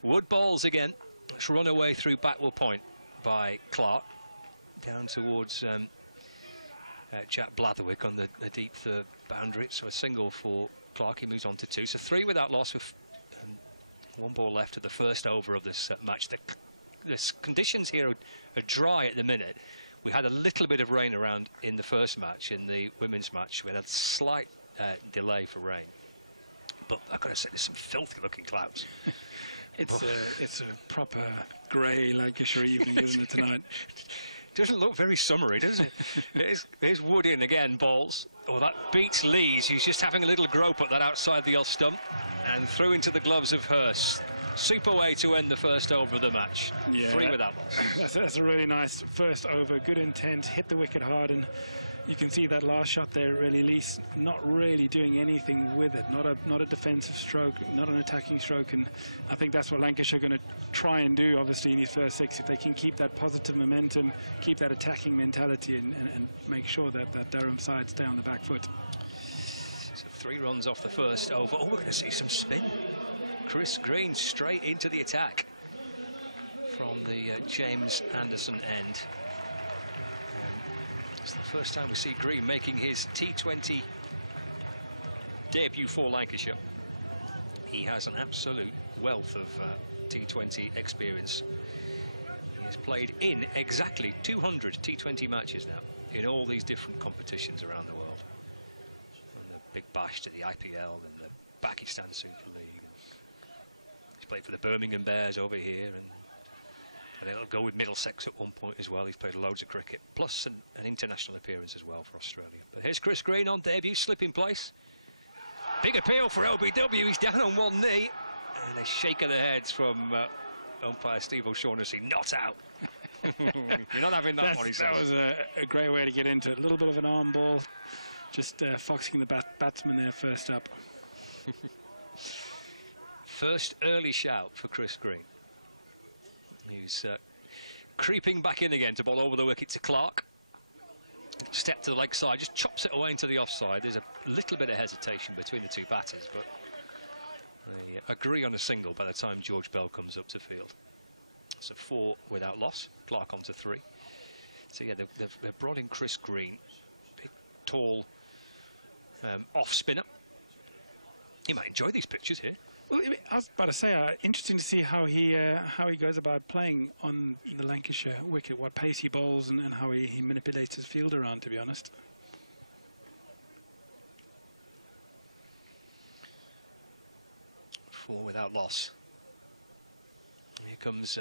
Wood balls again. Let's run away through backward point by Clark down towards Jack Blatherwick on the deep third boundary. So a single for Clark. He moves on to 2. So 3 without loss with 1 ball left at the first over of this match. The conditions here are dry at the minute. We had a little bit of rain around in the first match, in the women's match. We had a slight delay for rain. But I've got to say, there's some filthy looking clouds. It's a proper grey Lancashire evening, isn't it, tonight? Doesn't look very summery, does it? Here's Wood in again, balls. Oh, that beats Lees, who's just having a little grope at that outside the off stump. And through into the gloves of Hurst. Super way to end the first over of the match. Yeah, 3 without loss. That's a really nice first over. Good intent, hit the wicket hard, and you can see that last shot there, really, Lees not really doing anything with it. Not a defensive stroke, not an attacking stroke, and I think that's what Lancashire are going to try and do, obviously, in these first 6. If they can keep that positive momentum, keep that attacking mentality, and make sure that Durham side stay on the back foot. So 3 runs off the first over. Oh, we're going to see some spin. Chris Green straight into the attack from the James Anderson end. It's the first time we see Green making his T20 debut for Lancashire. He has an absolute wealth of T20 experience. He has played in exactly 200 T20 matches now in all these different competitions around the world. From the Big Bash to the IPL and the Pakistan Super League. He's played for the Birmingham Bears over here, and it'll go with Middlesex at one point as well. He's played loads of cricket, plus an international appearance as well for Australia. But here's Chris Green on debut, slip in place. Big appeal for LBW. He's down on one knee, and a shake of the heads from umpire Steve O'Shaughnessy. Not out. You're not having that one, he says. That was a great way to get into it. A little bit of an arm ball, just foxing the batsman there first up. First early shout for Chris Green. He's creeping back in again to bowl over the wicket to Clark. Step to the leg side, just chops it away into the offside. There's a little bit of hesitation between the 2 batters, but they agree on a single by the time George Bell comes up to field. So 4 without loss. Clark on to 3. So yeah, they've brought in Chris Green, big, tall off spinner. He might enjoy these pictures here. Well, I was about to say, interesting to see how he goes about playing on the Lancashire wicket, what pace he bowls, and how he manipulates his field around, to be honest. Four without loss. Here comes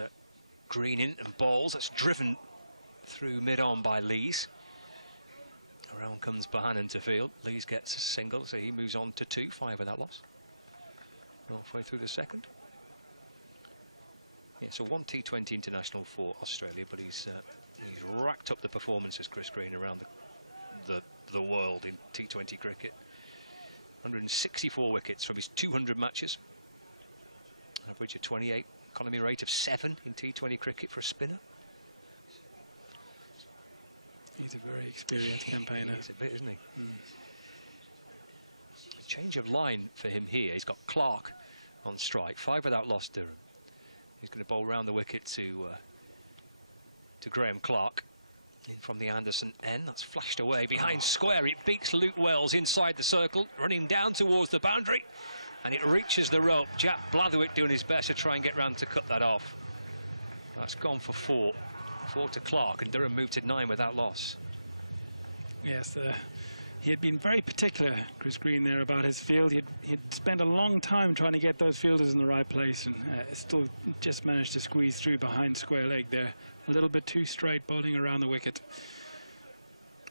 Green in and bowls. That's driven through mid-on by Lees. Around comes Bohannon to field. Lees gets a single, so he moves on to 2, 5 without loss. Halfway through the second. Yeah, so 1 T20 international for Australia, but he's racked up the performances, Chris Green, around the world in T20 cricket. 164 wickets from his 200 matches. Average of 28, economy rate of 7 in T20 cricket for a spinner. He's a very experienced campaigner. He's a bit, isn't he? Mm. Change of line for him here. He's got Clark on strike. 5 without loss, Durham. He's going to bowl round the wicket to Graham Clark. In from the Anderson end. That's flashed away behind square. It beats Luke Wells inside the circle, running down towards the boundary, and it reaches the rope. Jack Blatherwick doing his best to try and get round to cut that off. That's gone for 4. 4 to Clark, and Durham moved to 9 without loss. Yes, he had been very particular, Chris Green, there about his field. He'd spent a long time trying to get those fielders in the right place, and still just managed to squeeze through behind square leg there. A little bit too straight, bowling around the wicket.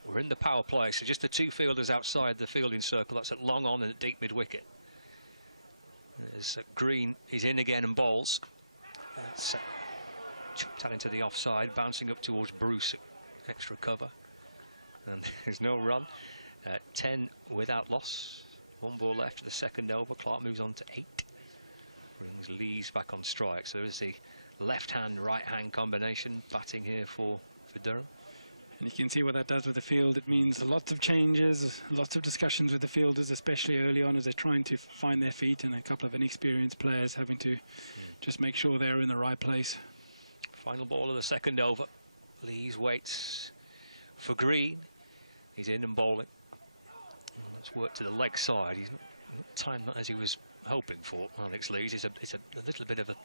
We're in the power play, so just the 2 fielders outside the fielding circle. That's at long on and at deep mid-wicket. There's Green, he's in again and bowls. That's chucked that into the offside, bouncing up towards Bruce, extra cover. And there's no run. 10 without loss. 1 ball left to the second over. Clark moves on to 8. Brings Lees back on strike. So there's the left-hand, right-hand combination batting here for Durham. And you can see what that does with the field. It means lots of changes, lots of discussions with the fielders, especially early on as they're trying to find their feet, and a couple of inexperienced players having to just make sure they're in the right place. Final ball of the second over. Lees waits for Green. He's in and bowling. Let's work to the leg side. He's not timed that as he was hoping for. Alex Lees. It's a little bit of a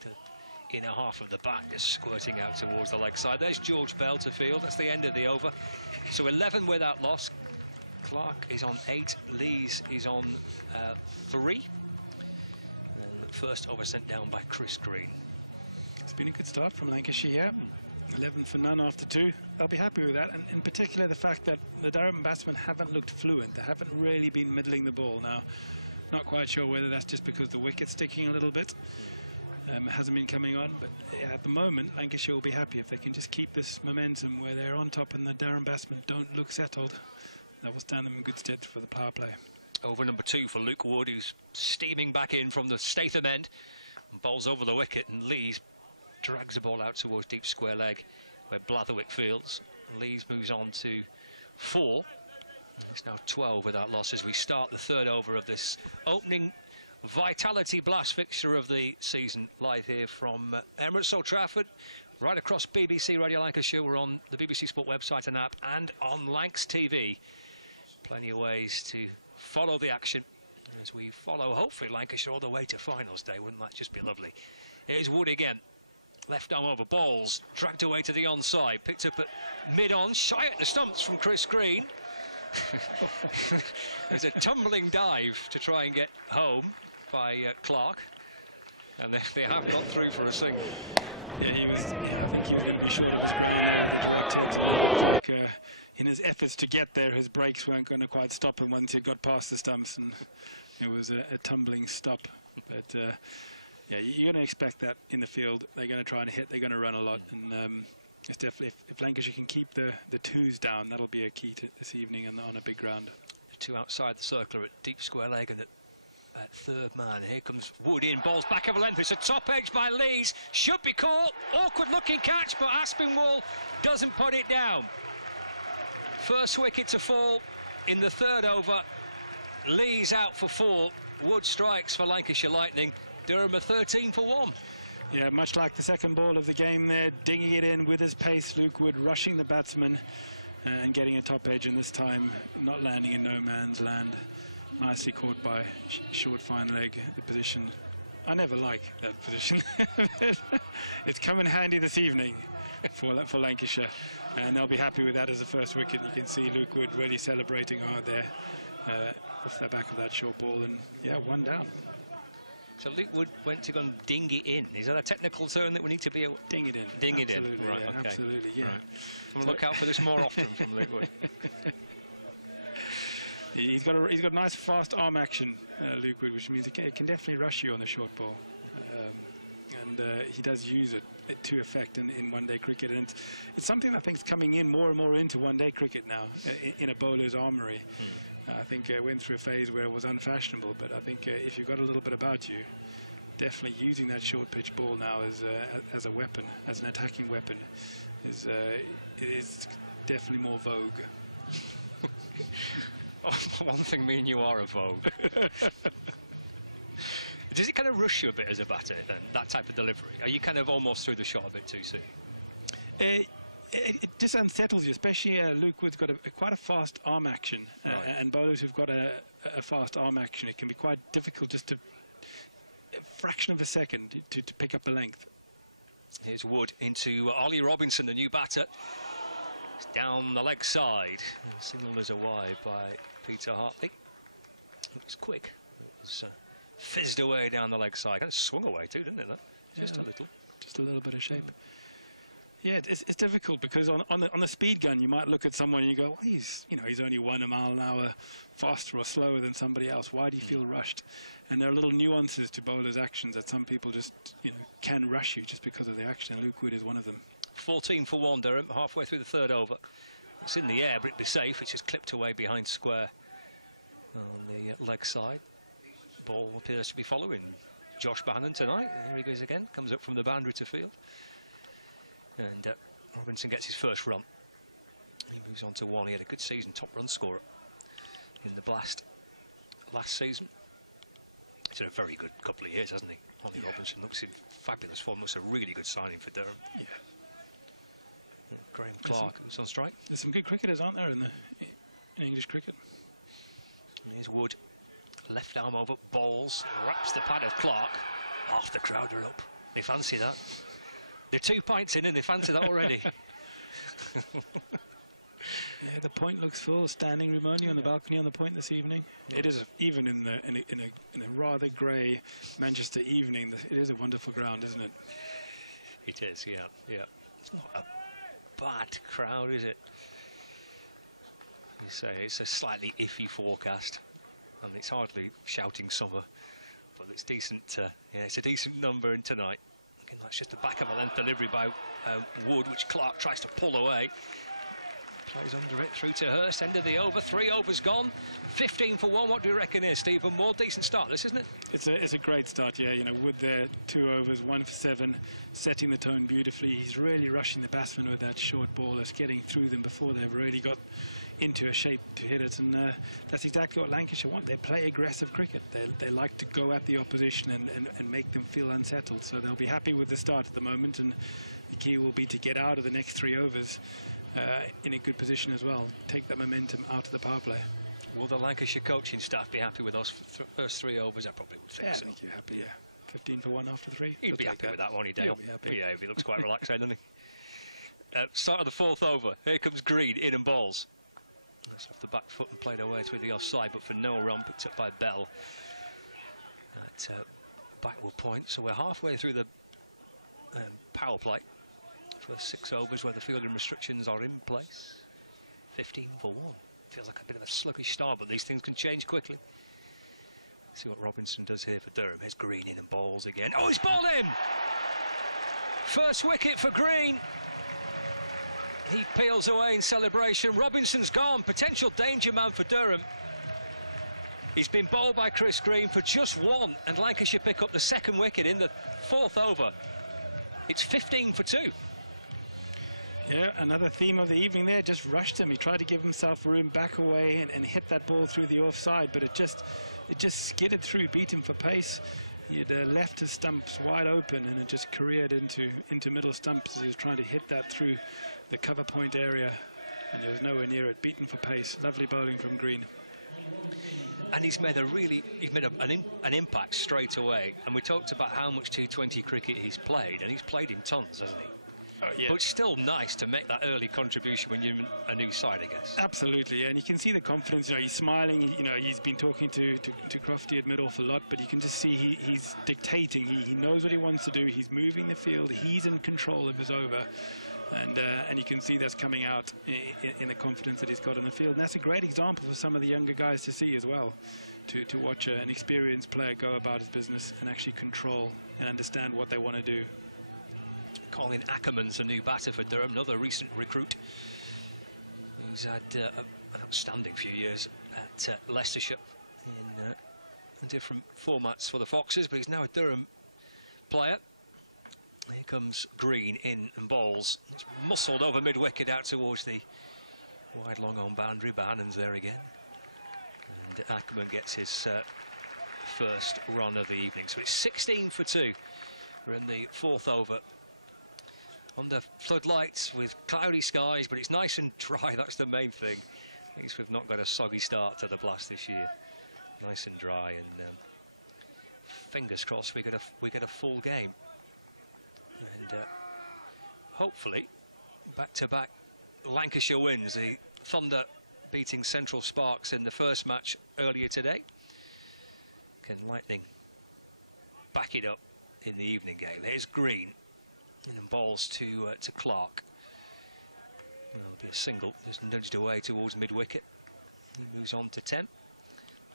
inner half of the bat just squirting out towards the leg side. There's George Bell to field. That's the end of the over. So 11 without loss. Clark is on 8. Lees is on 3. And first over sent down by Chris Green. It's been a good start from Lancashire. 11 for none after 2. They'll be happy with that, and in particular the fact that the Durham batsmen haven't looked fluent. They haven't really been middling the ball. Now, not quite sure whether that's just because the wicket's sticking a little bit. It hasn't been coming on, but at the moment Lancashire will be happy if they can just keep this momentum where they're on top and the Durham batsmen don't look settled. That will stand them in good stead for the power play. Over number 2 for Luke Wood, who's steaming back in from the Statham end and bowls over the wicket, and Lees drags the ball out towards deep square leg where Blatherwick fields. Lees moves on to 4. It's now 12 without loss as we start the third over of this opening Vitality Blast fixture of the season, live here from Emirates Old Trafford, right across BBC Radio Lancashire. We're on the BBC Sport website and app, and on Lancs TV. Plenty of ways to follow the action as we follow, hopefully, Lancashire all the way to finals day. Wouldn't that just be lovely? Here's Wood again. Left arm over, balls dragged away to the onside, picked up at mid-on, shy at the stumps from Chris Green. There's a tumbling dive to try and get home by Clark, and they have got through for a single. Yeah, he was. I think he was going to be short of his ground there with the direct hit, and it looked like in his efforts to get there, his brakes weren't going to quite stop him once he got past the stumps, and it was a tumbling stop. But yeah, you're going to expect that in the field. They're going to try and hit. They're going to run a lot, and it's definitely if Lancashire can keep the twos down, that'll be a key to this evening and on a big ground. 2 outside the circle at deep square leg and at third man. Here comes Wood in, balls back of a length. It's a top edge by Lees. Should be caught. Awkward looking catch, but Aspinwall doesn't put it down. First wicket to fall in the third over. Lees out for 4. Wood strikes for Lancashire Lightning. Durham are 13 for 1. Yeah, much like the second ball of the game there, dinging it in with his pace. Luke Wood rushing the batsman and getting a top edge, and this time not landing in no man's land. Nicely caught by short fine leg. The position, I never like that position. It's come in handy this evening for Lancashire, and they'll be happy with that as the first wicket. You can see Luke Wood really celebrating hard there off the back of that short ball, and yeah, 1 down. So Luke Wood went to go and ding it in. Is that a technical term that we need to be able? Ding it in. Ding it in. Absolutely, Right, yeah, okay. absolutely, yeah. Right. I'm going to look out for this more often from Luke Wood. He's got a nice fast arm action, Luke Wood, which means he can definitely rush you on the short ball. And he does use it to effect in one-day cricket, and it's something I think is coming in more and more into one-day cricket now in a bowler's armoury. I think it went through a phase where it was unfashionable, but I think if you've got a little bit about you, definitely using that short pitch ball now as a weapon, as an attacking weapon, is definitely more vogue. One thing me and you are a vogue. Does it kind of rush you a bit as a batter then, that type of delivery? Are you kind of almost through the shot a bit too soon? It just unsettles you, especially Luke Wood's got quite a fast arm action, right. And bowlers who've got a fast arm action, it can be quite difficult just to a fraction of a second to pick up the length. Here's Wood into Ollie Robinson, the new batter. It's down the leg side, signalled as a wide by Peter Hartley. It was quick. It was fizzed away down the leg side. Kind of swung away too, didn't it? Just a little. Just a little bit of shape. Yeah, it's difficult because on the speed gun you might look at someone and you go, well, he's only 1 mile an hour faster or slower than somebody else. Why do you feel rushed? And there are little nuances to bowlers' actions that some people just can rush you just because of the action. And Luke Wood is one of them. 14 for 1, Durham, halfway through the third over. It's in the air, but it'd be safe. It's just clipped away behind square on the leg side. Ball appears to be following Josh Bannon tonight. Here he goes again, comes up from the boundary to field. And Robinson gets his first run. He moves on to one. He had a good season, top run scorer in the Blast last season. He's had a very good couple of years, hasn't he? Ollie Robinson looks in fabulous form. Looks a really good signing for Durham. Yeah. Graham Clark, who's on strike. There's some good cricketers, aren't there, in English cricket? And here's Wood. Left arm over, bowls, wraps the pad of Clark. Half the crowd are up. They fancy that. They're 2 pints in and they fancy that already. Yeah, the point looks full. Standing room only on the balcony on the point this evening. It is even in a rather grey Manchester evening. It is a wonderful ground, isn't it? It is, yeah. It's not a bad crowd, is it? You say it's a slightly iffy forecast. I mean, it's hardly shouting summer, but it's decent. Yeah, it's a decent number in tonight. Again, that's just the back of a length delivery by Wood, which Clark tries to pull away. Plays under it through to Hurst. End of the over. 3 overs gone. 15 for 1. What do you reckon here, Stephen? More decent start, this, isn't it? It's a great start, yeah. You know, Wood there, 2 overs, 1 for 7, setting the tone beautifully. He's really rushing the batsmen with that short ball. It's getting through them before they've really got into a shape to hit it, and that's exactly what Lancashire want. They play aggressive cricket. They like to go at the opposition and make them feel unsettled. So they'll be happy with the start at the moment, and the key will be to get out of the next 3 overs in a good position as well. Take that momentum out of the power play. Will the Lancashire coaching staff be happy with those first 3 overs? I probably would think Yeah, so. I think you're happy, yeah. 15 for 1 after 3. He'd be happy with that, won't he, Dale? He'll be happy. Yeah, he looks quite relaxed, doesn't he? Start of the 4th over. Here comes Green, in and balls. That's off the back foot and played away through the offside, but for no run, picked up by Bell at backward point. So we're halfway through the power play. First 6 overs where the fielding restrictions are in place. 15 for 1. Feels like a bit of a sluggish start, but these things can change quickly. See what Robinson does here for Durham. Here's Green in and balls again. Oh, he's balled in! First wicket for Green. He peels away in celebration. Robinson's gone. Potential danger man for Durham. He's been bowled by Chris Green for just 1, and Lancashire pick up the 2nd wicket in the 4th over. It's 15 for 2. Yeah, another theme of the evening there. Just rushed him. He tried to give himself room, back away, and hit that ball through the offside, but it just skidded through, beat him for pace. He had left his stumps wide open, and it just careered into middle stumps as he was trying to hit that through the cover point area, and he was nowhere near it. Beaten for pace. Lovely bowling from Green. And he's made an impact straight away. And we talked about how much T20 cricket he's played, and he's played in tons, hasn't he? Oh, yeah. But it's still nice to make that early contribution when you're in a new side, I guess. Absolutely, and you can see the confidence. You know, he's smiling. You know, he's been talking to Crofty at mid-off a lot, but you can just see he's dictating. He knows what he wants to do. He's moving the field. He's in control of his over, and you can see that's coming out in the confidence that he's got on the field. And that's a great example for some of the younger guys to see as well, to watch an experienced player go about his business and actually control and understand what they want to do. Colin Ackerman's a new batter for Durham, another recent recruit. He's had an outstanding few years at Leicestershire in different formats for the Foxes, but he's now a Durham player. Here comes Green in and balls. It's muscled over mid-wicket out towards the wide long-on boundary. Bahannon's there again. And Ackerman gets his first run of the evening. So it's 16 for 2. We're in the 4th over. Under floodlights with cloudy skies, but it's nice and dry. That's the main thing. At least we've not got a soggy start to the Blast this year. Nice and dry, and fingers crossed we get a full game. And hopefully back-to-back Lancashire wins. The Thunder beating Central Sparks in the first match earlier today. Can Lightning back it up in the evening game? Here's Green. And balls to Clark. That'll be a single, just nudged away towards mid-wicket. He moves on to 10.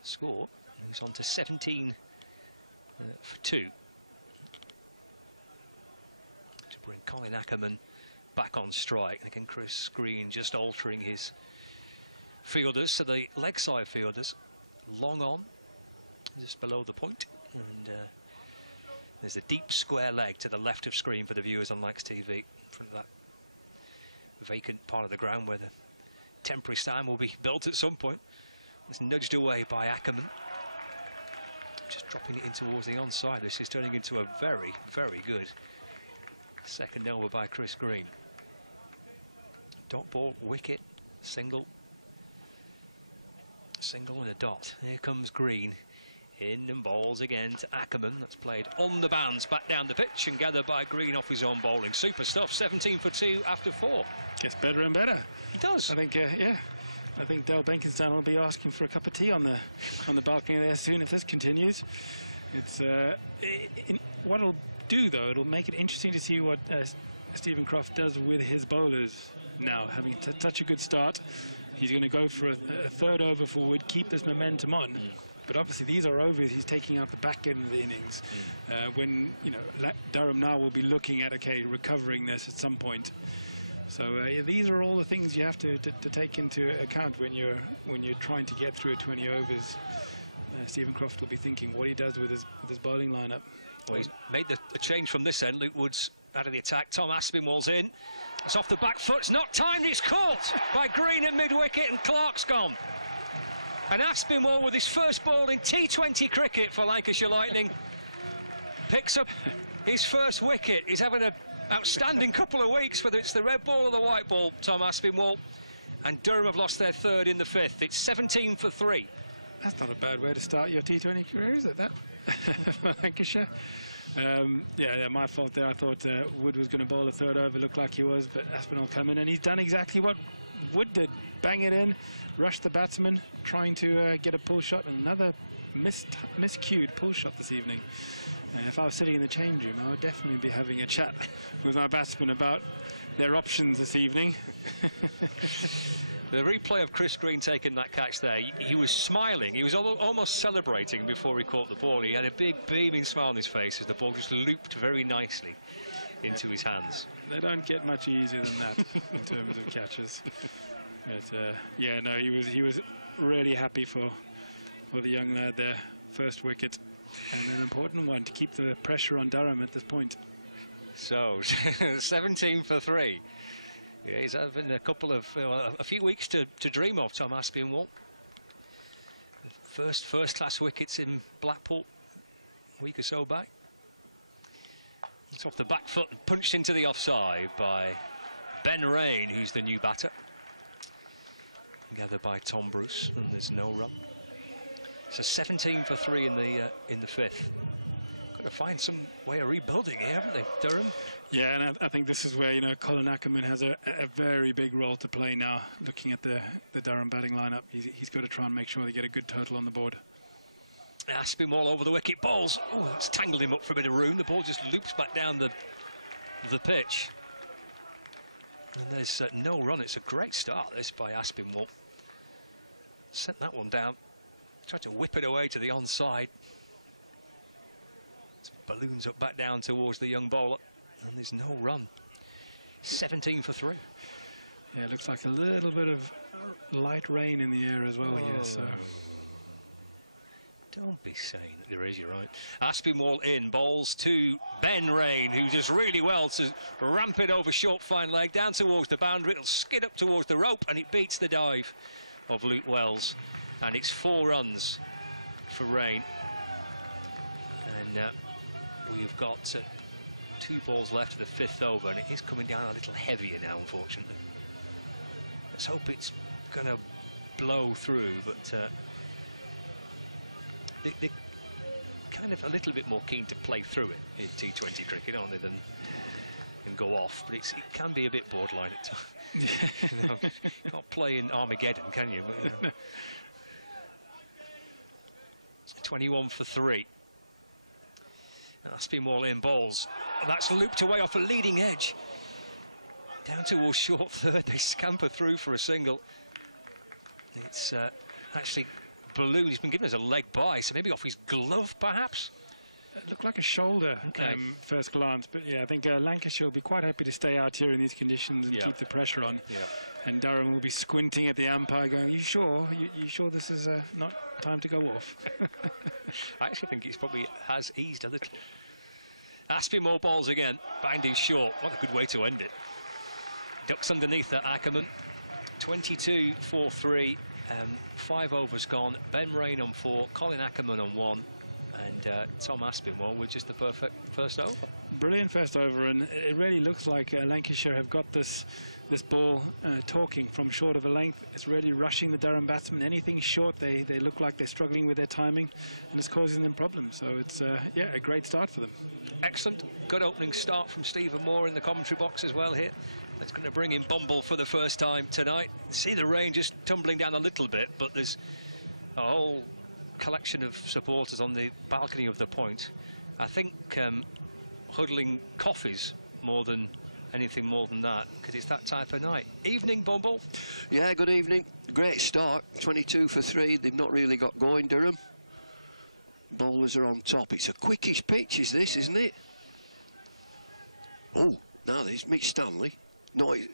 Score moves on to 17 for 2. To bring Colin Ackerman back on strike. And again, Chris Green just altering his fielders to the leg side fielders. Long on, just below the point. And There's a deep square leg to the left of screen for the viewers on Lax TV, in front of that vacant part of the ground where the temporary stand will be built at some point. It's nudged away by Ackerman. Just dropping it in towards the onside. This is turning into a very, very good second over by Chris Green. Dot ball, wicket, single. Single and a dot. Here comes Green. In and balls again to Ackerman. That's played on the bounce, back down the pitch and gathered by Green off his own bowling. Super stuff, 17 for 2 after 4. Gets better and better. He does. I think, yeah. I think Dale Benkenstein will be asking for a cup of tea on the balcony there soon if this continues. It's what it'll do though, it'll make it interesting to see what Stephen Croft does with his bowlers now. Having such a good start, he's going to go for a third over forward, keep this momentum on. But obviously these are overs he's taking out the back end of the innings. When Durham now will be looking at recovering this at some point. So these are all the things you have to take into account when you're trying to get through 20 overs. Stephen Croft will be thinking what he does with his bowling lineup. Well, he's made a change from this end. Luke Wood's out of the attack. Tom Aspinwall's in. It's off the back foot. It's not timed. It's caught by Green at mid-wicket, and Clark's gone. And Aspinwall, with his first ball in T20 cricket for Lancashire Lightning, picks up his first wicket. He's having an outstanding couple of weeks, whether it's the red ball or the white ball, Tom Aspinwall. And Durham have lost their third in the 5th. It's 17 for 3. That's not a bad way to start your T20 career, is it, that? For Lancashire. Yeah, my fault there. I thought Wood was going to bowl a third over, looked like he was, but Aspinwall come in and he's done exactly what Wood did. Bang it in, rush the batsman, trying to get a pull shot, and another miscued pull shot this evening. If I was sitting in the change room, I would definitely be having a chat with my batsmen about their options this evening. The replay of Chris Green taking that catch there, he was smiling. He was almost celebrating before he caught the ball. He had a big beaming smile on his face as the ball just looped very nicely into his hands. They don't get much easier than that in terms of catches. But yeah, no, he was really happy for the young lad there. First wicket, and an important one to keep the pressure on Durham at this point. So 17 for 3. Yeah, he's having a few weeks to dream of, Tom Aspinwall. First class wickets in Blackpool a week or so back. It's off the back foot and punched into the offside by Ben Rain, who's the new batter. Gathered by Tom Bruce, and there's no run. So 17 for 3 in the 5th. Got to find some way of rebuilding here, haven't they, Durham? Yeah, and I think this is where Colin Ackerman has a very big role to play now. Looking at the Durham batting lineup, he's got to try and make sure they get a good total on the board. Aspinwall over the wicket, balls. Oh, it's tangled him up for a bit of room. The ball just loops back down the pitch. And there's no run. It's a great start, this, by Aspinwall. Sent that one down. Tried to whip it away to the onside. It balloons up back down towards the young bowler. And there's no run. 17 for 3. Yeah, it looks like a little bit of light rain in the air as well here. So. Don't be saying that there is, you're right. Aspinwall in, balls to Ben Rain, who does really well to ramp it over short fine leg down towards the boundary. It'll skid up towards the rope and it beats the dive of Luke Wells. And it's 4 runs for Rain. And we've got 2 balls left of the 5th over, and it is coming down a little heavier now, unfortunately. Let's hope it's going to blow through, but they're kind of a little bit more keen to play through it in T20 cricket, aren't they, than go off. But it can be a bit borderline at times. You can't play in Armageddon, can you? But, 21 for 3. Aspinwall in, balls. That's looped away off a leading edge. Down towards short third, they scamper through for a single. It's actually ballooned. He's been given as a leg by, so maybe off his glove, perhaps? It looked like a shoulder, first glance, but yeah, I think Lancashire will be quite happy to stay out here in these conditions and keep the pressure on. Yeah. And Durham will be squinting at the umpire going, you sure? You sure this is not time to go off? I actually think it's probably has eased a little. Aspinall balls again, binding short. What a good way to end it. Ducks underneath that Ackerman. 22-4-3, 5 overs gone. Ben Rain on 4, Colin Ackerman on 1, and Tom Aspinwall with just the perfect first over. Brilliant first over, and it really looks like Lancashire have got this ball talking from short of a length. It's really rushing the Durham batsmen. Anything short, they look like they're struggling with their timing, and it's causing them problems. So it's yeah, a great start for them. Excellent, good opening start from Stephen Moore in the commentary box as well here. That's going to bring in Bumble for the first time tonight. See the rain just tumbling down a little bit, but there's a whole collection of supporters on the balcony of the point. I think huddling coffees more than anything more than that, because it's that type of night. Evening, Bumble. Yeah, good evening. Great start. 22 for 3. They've not really got going, Durham. Bowlers are on top. It's a quickish pitch, is this, isn't it? Oh, now there's Mitch Stanley. No, it's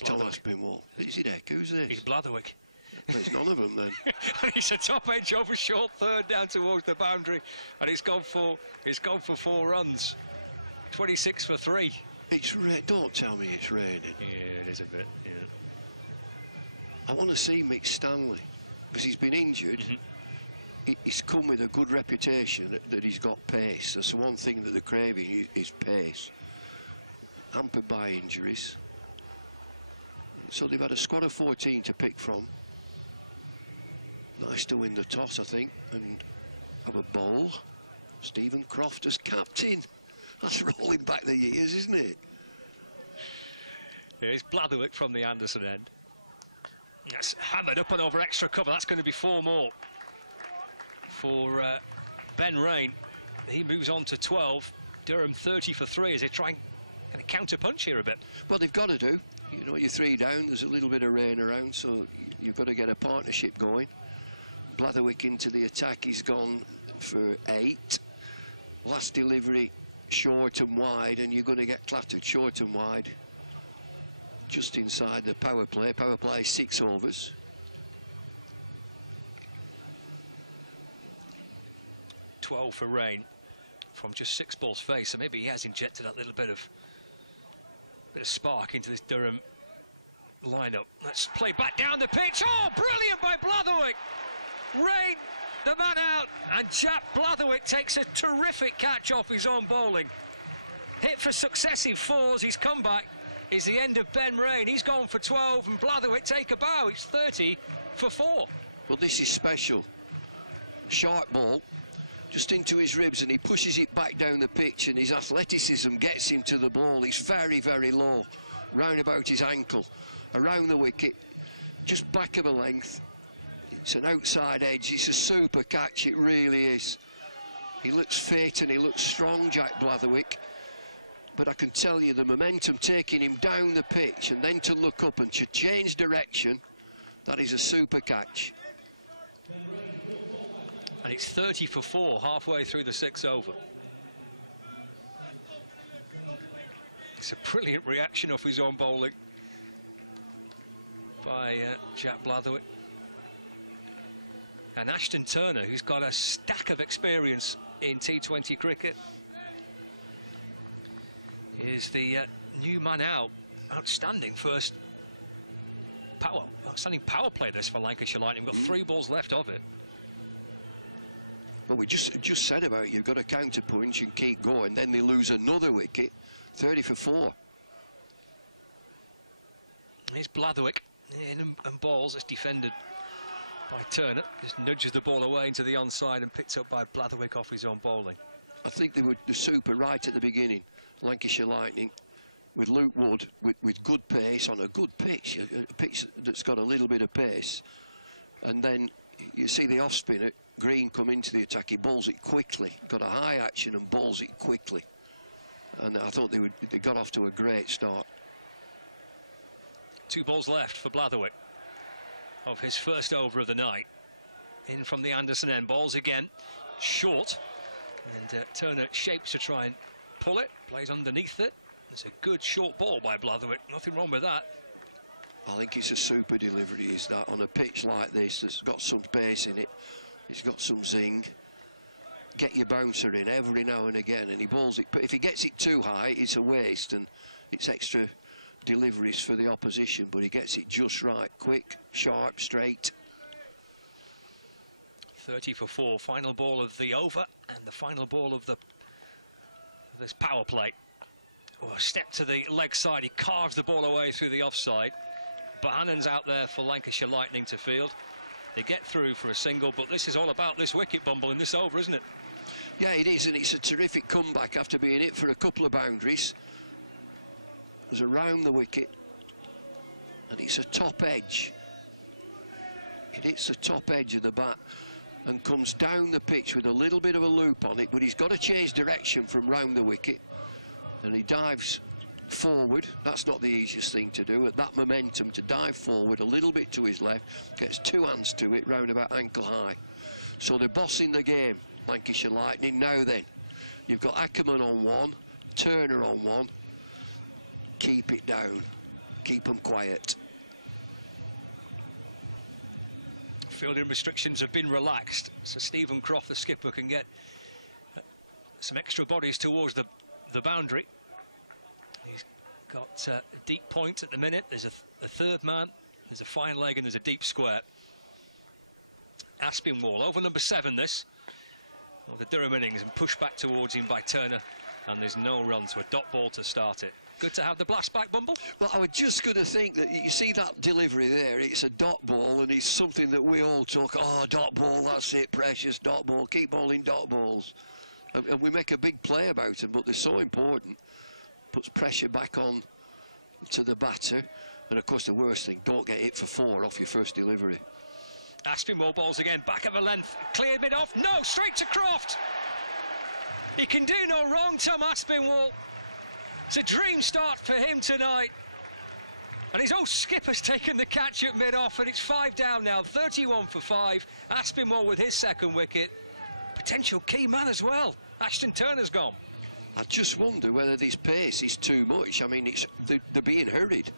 Tom Aspinwall. Is he there? Who's this? He's Blatherwick. Well, it's none of them then. And he's a top edge over short third down towards the boundary, and he's gone for 4 runs. 26 for 3. It's don't tell me it's raining. Yeah, it is a bit. Yeah. I want to see Mick Stanley because he's been injured. He's come with a good reputation that he's got pace. That's the one thing that they're craving is pace. Hampered by injuries. So they've had a squad of 14 to pick from. Nice to win the toss, I think, and have a bowl. Stephen Croft as captain. That's rolling back the years, isn't it? Here's Blatherwick from the Anderson end. That's hammered up and over extra cover. That's going to be 4 more for Ben Rain. He moves on to 12. Durham 30 for 3 as they try and kind of counter punch here a bit. Well, they've got to do. You know, you're 3 down. There's a little bit of rain around, so you've got to get a partnership going. Blatherwick into the attack. He's gone for 8. Last delivery short and wide, and you're going to get clattered short and wide. Just inside the power play. Power play 6 overs. $12 for Rain from just 6 balls face, so maybe he has injected a little bit of spark into this Durham lineup. Let's play back down the pitch. Oh, brilliant by Blatherwick. Rain, the man out, and Jack Blatherwick takes a terrific catch off his own bowling. Hit for successive 4s. His comeback is the end of Ben Rain. He's gone for 12, and Blatherwick take a bow. It's 30 for 4. Well, this is special. Sharp ball, just into his ribs, and he pushes it back down the pitch, and his athleticism gets him to the ball. He's very, very low, round about his ankle, around the wicket, just back of a length. It's an outside edge. It's a super catch, it really is. He looks fit and he looks strong, Jack Blatherwick. But I can tell you the momentum taking him down the pitch and then to look up and to change direction, that is a super catch. And it's 30 for 4 halfway through the 6th over. It's a brilliant reaction off his own bowling by Jack Blatherwick. And Ashton Turner, who's got a stack of experience in T20 cricket, is the new man out. Outstanding outstanding power play this for Lancashire Lightning. We've got 3 balls left of it. But we just said about it, you've got to counter punch and keep going. Then they lose another wicket. 30 for 4. Here's Blatherwick in and balls. It's defended by Turner. Just nudges the ball away into the onside and picked up by Blatherwick off his own bowling. I think they were the super right at the beginning, Lancashire Lightning, with Luke Wood, with good pace on a good pitch, a pitch that's got a little bit of pace. And then you see the off-spinner, Green, come into the attack. He bowls it quickly, got a high action and bowls it quickly. And I thought they got off to a great start. 2 balls left for Blatherwick of his first over of the night. In from the Anderson end, balls again, short. And Turner shapes to try and pull it, plays underneath it. It's a good short ball by Blatherwick, nothing wrong with that. I think it's a super delivery, is that, on a pitch like this that's got some pace in it. It's got some zing. get your bouncer in every now and again, and he bowls it. But if he gets it too high, it's a waste, and it's extra deliveries for the opposition. But he gets it just right, quick, sharp, straight. 30 for 4, final ball of the over, and the final ball of this power play. Oh, a step to the leg side, he carves the ball away through the offside. Bohannon's out there for Lancashire Lightning to field. They get through for a single, but this is all about this wicket, Bumble, in this over, isn't it? Yeah, it is, and it's a terrific comeback after being hit for a couple of boundaries. It was around the wicket, and it's a top edge. It hits the top edge of the bat and comes down the pitch with a little bit of a loop on it, but he's got to change direction from round the wicket, and he dives forward. That's not the easiest thing to do, at that momentum, to dive forward a little bit to his left, gets two hands to it round about ankle high. So they're bossing the game, Lancashire Lightning. Now then, you've got Ackerman on one, Turner on one. Keep it down, keep them quiet. Fielding restrictions have been relaxed, so Stephen Croft, the skipper, can get some extra bodies towards the boundary. He's got a deep point at the minute. There's a third man, there's a fine leg, and there's a deep square. Aspinwall over number 7, this of the Durham innings, and pushed back towards him by Turner, and there's no run, so a dot ball to start it. Good to have the blast back, Bumble. Well, I was just going to think that you see that delivery there, it's a dot ball, and it's something that we all talk, oh, dot ball, that's it, precious dot ball, keep bowling dot balls. And we make a big play about them, but they're so important. Puts pressure back on to the batter, and of course the worst thing, don't get hit for 4 off your first delivery. Aspinwall balls again, back of a length, cleared mid off, no, straight to Croft. He can do no wrong, Tom Aspinwall. It's a dream start for him tonight, and his old skipper's taken the catch at mid off, and it's 5 down now, 31 for 5. Aspinwall with his second wicket, potential key man as well. Ashton Turner's gone. I just wonder whether this pace is too much. I mean, they're being hurried.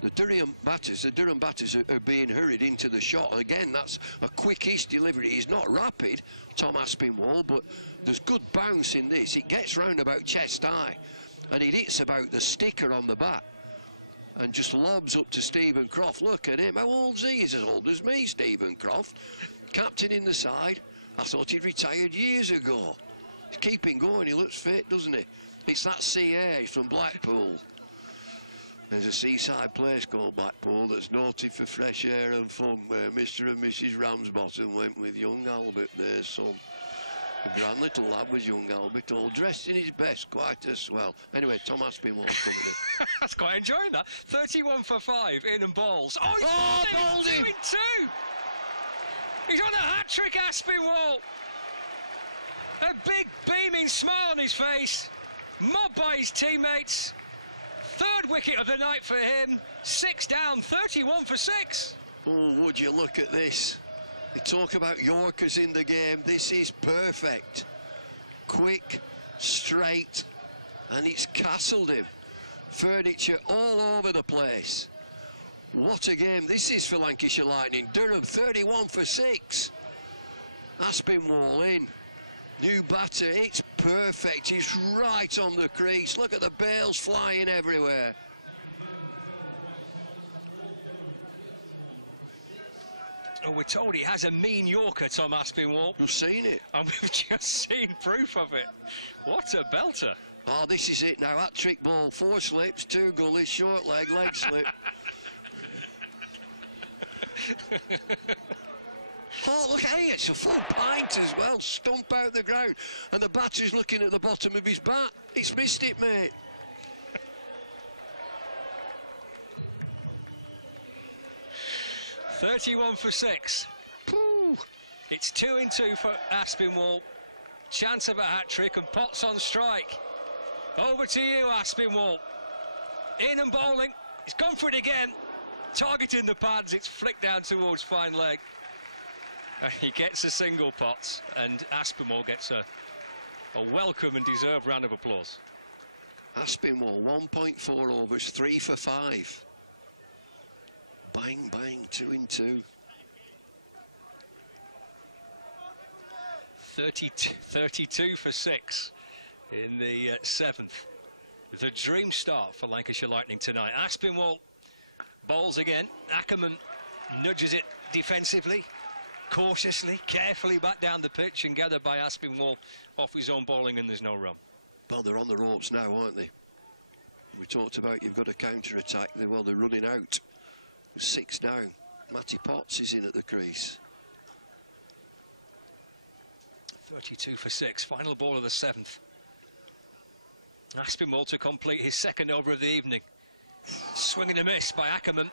The Durham batters are being hurried into the shot. Again, that's a quickish delivery. He's not rapid, Tom Aspinwall, but there's good bounce in this. It gets round about chest high, and it hits about the sticker on the bat, and just lobs up to Stephen Croft. Look at him. How old's he? He's as old as me, Stephen Croft. Captain in the side. I thought he'd retired years ago. He's keeping going. He looks fit, doesn't he? It's that CA from Blackpool. There's a seaside place called Blackpool that's noted for fresh air and fun, where Mr. and Mrs. Ramsbottom went with young Albert, their son. The grand little lad was young Albert, all dressed in his best, quite as well. Anyway, Tom Aspinwall's coming in. That's quite enjoying that. 31 for 5, in and balls. Oh, he's bowled him! 2 in 2! He's on a hat-trick, Aspinwall! A big beaming smile on his face, mobbed by his teammates. Third wicket of the night for him, 6 down, 31 for 6. Oh, would you look at this? They talk about Yorkers in the game. This is perfect. Quick, straight, and it's castled him. Furniture all over the place. What a game this is for Lancashire Lightning. Durham 31 for 6. Aspinwall in. New batter, it's perfect. He's right on the crease. Look at the bails flying everywhere. Oh, we're told he has a mean Yorker, Tom Aspinwall. You've seen it. And we've just seen proof of it. What a belter. Oh, this is it now. Hat-trick ball, 4 slips, 2 gullies, short leg slip. Oh, look, hey, it's a full pint as well. Stump out the ground. And the batter's looking at the bottom of his bat. He's missed it, mate. $31 for 6. Pooh. It's 2 in 2 for Aspinwall. Chance of a hat-trick, and Potts on strike. Over to you, Aspinwall. In and bowling. He's gone for it again. Targeting the pads. It's flicked down towards fine leg. He gets a single, Potts, and Aspinwall gets a welcome and deserved round of applause. Aspinwall, 1.4 overs, 3 for 5. Bang, bang, 2 in 2. 32 for 6 in the 7th. The dream start for Lancashire Lightning tonight. Aspinwall bowls again. Ackerman nudges it defensively, cautiously, carefully back down the pitch and gathered by Aspinwall off his own bowling, and there's no run. Well, they're on the ropes now, aren't they? We talked about you've got a counter-attack. Well, they're running out. 6 down. Matty Potts is in at the crease. 32 for 6. Final ball of the 7th. Aspinwall to complete his second over of the evening. Swing and a miss by Ackerman.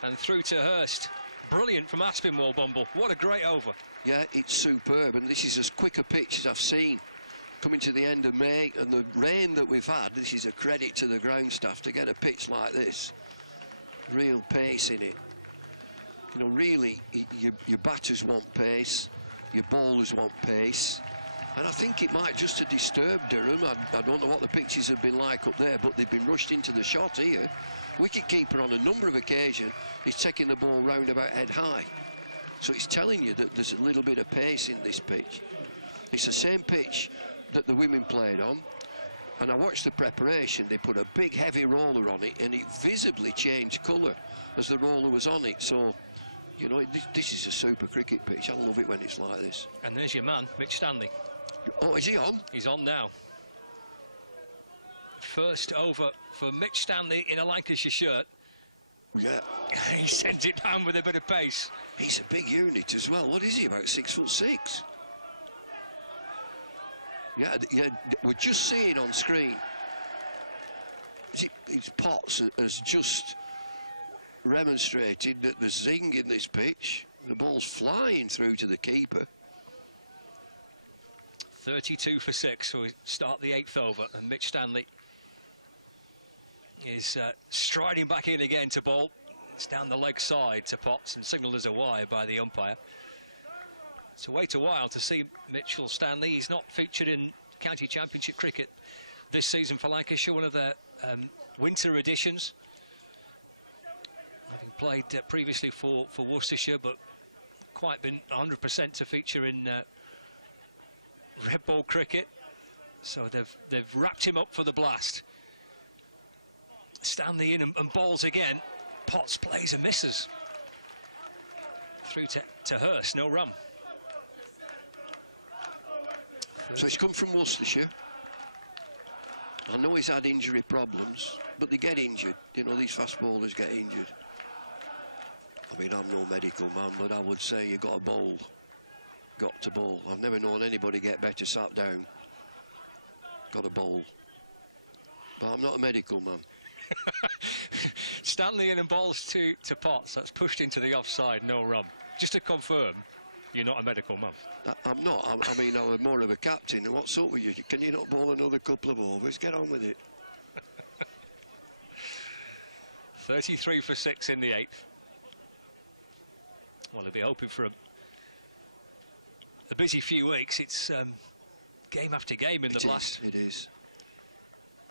And through to Hurst. Brilliant from Aspinwall, Bumble. What a great over. Yeah, it's superb, and this is as quick a pitch as I've seen. Coming to the end of May, and the rain that we've had, this is a credit to the ground staff to get a pitch like this. Real pace in it. You know, really, your batters want pace, your bowlers want pace, and I think it might just have disturbed Durham. I don't know what the pitches have been like up there, but they've been rushed into the shot here. Wicketkeeper on a number of occasions is taking the ball round about head high. So it's telling you that there's a little bit of pace in this pitch. It's the same pitch that the women played on, and I watched the preparation. They put a big heavy roller on it, and it visibly changed colour as the roller was on it. So, you know, this is a super cricket pitch. I love it when it's like this. And there's your man, Mitch Stanley. Oh, is he on? He's on now. First over for Mitch Stanley in a Lancashire shirt. Yeah. He sends it down with a bit of pace. He's a big unit as well. What is he, about 6'6"? Yeah, we're just seeing on screen. It's Potts has just remonstrated that there's zing in this pitch. The ball's flying through to the keeper. 32 for 6, so we start the 8th over, and Mitch Stanley is striding back in again to bowl. It's down the leg side to Potts and signalled as a wide by the umpire. So wait a while to see Mitchell Stanley. He's not featured in county championship cricket this season for Lancashire, one of their winter editions. Having played previously for Worcestershire, but quite been 100% to feature in red ball cricket. So they've wrapped him up for the blast. Stanley in and bowls again. Potts plays and misses. Through to Hurst, no run. So he's come from Worcestershire. I know he's had injury problems, but they get injured. You know, these fast bowlers get injured. I mean, I'm no medical man, but I would say you got to bowl. Got to bowl. I've never known anybody get better sat down. Got to bowl. But I'm not a medical man. Stanley in and bowls to Potts. That's pushed into the offside, no run. Just to confirm, you're not a medical man. I'm not. I mean, I was more of a captain. What's up with you? Can you not bowl another couple of overs? Get on with it. 33 for 6 in the 8th. Well, he'll be hoping for a busy few weeks. It's game after game in the blast. It is.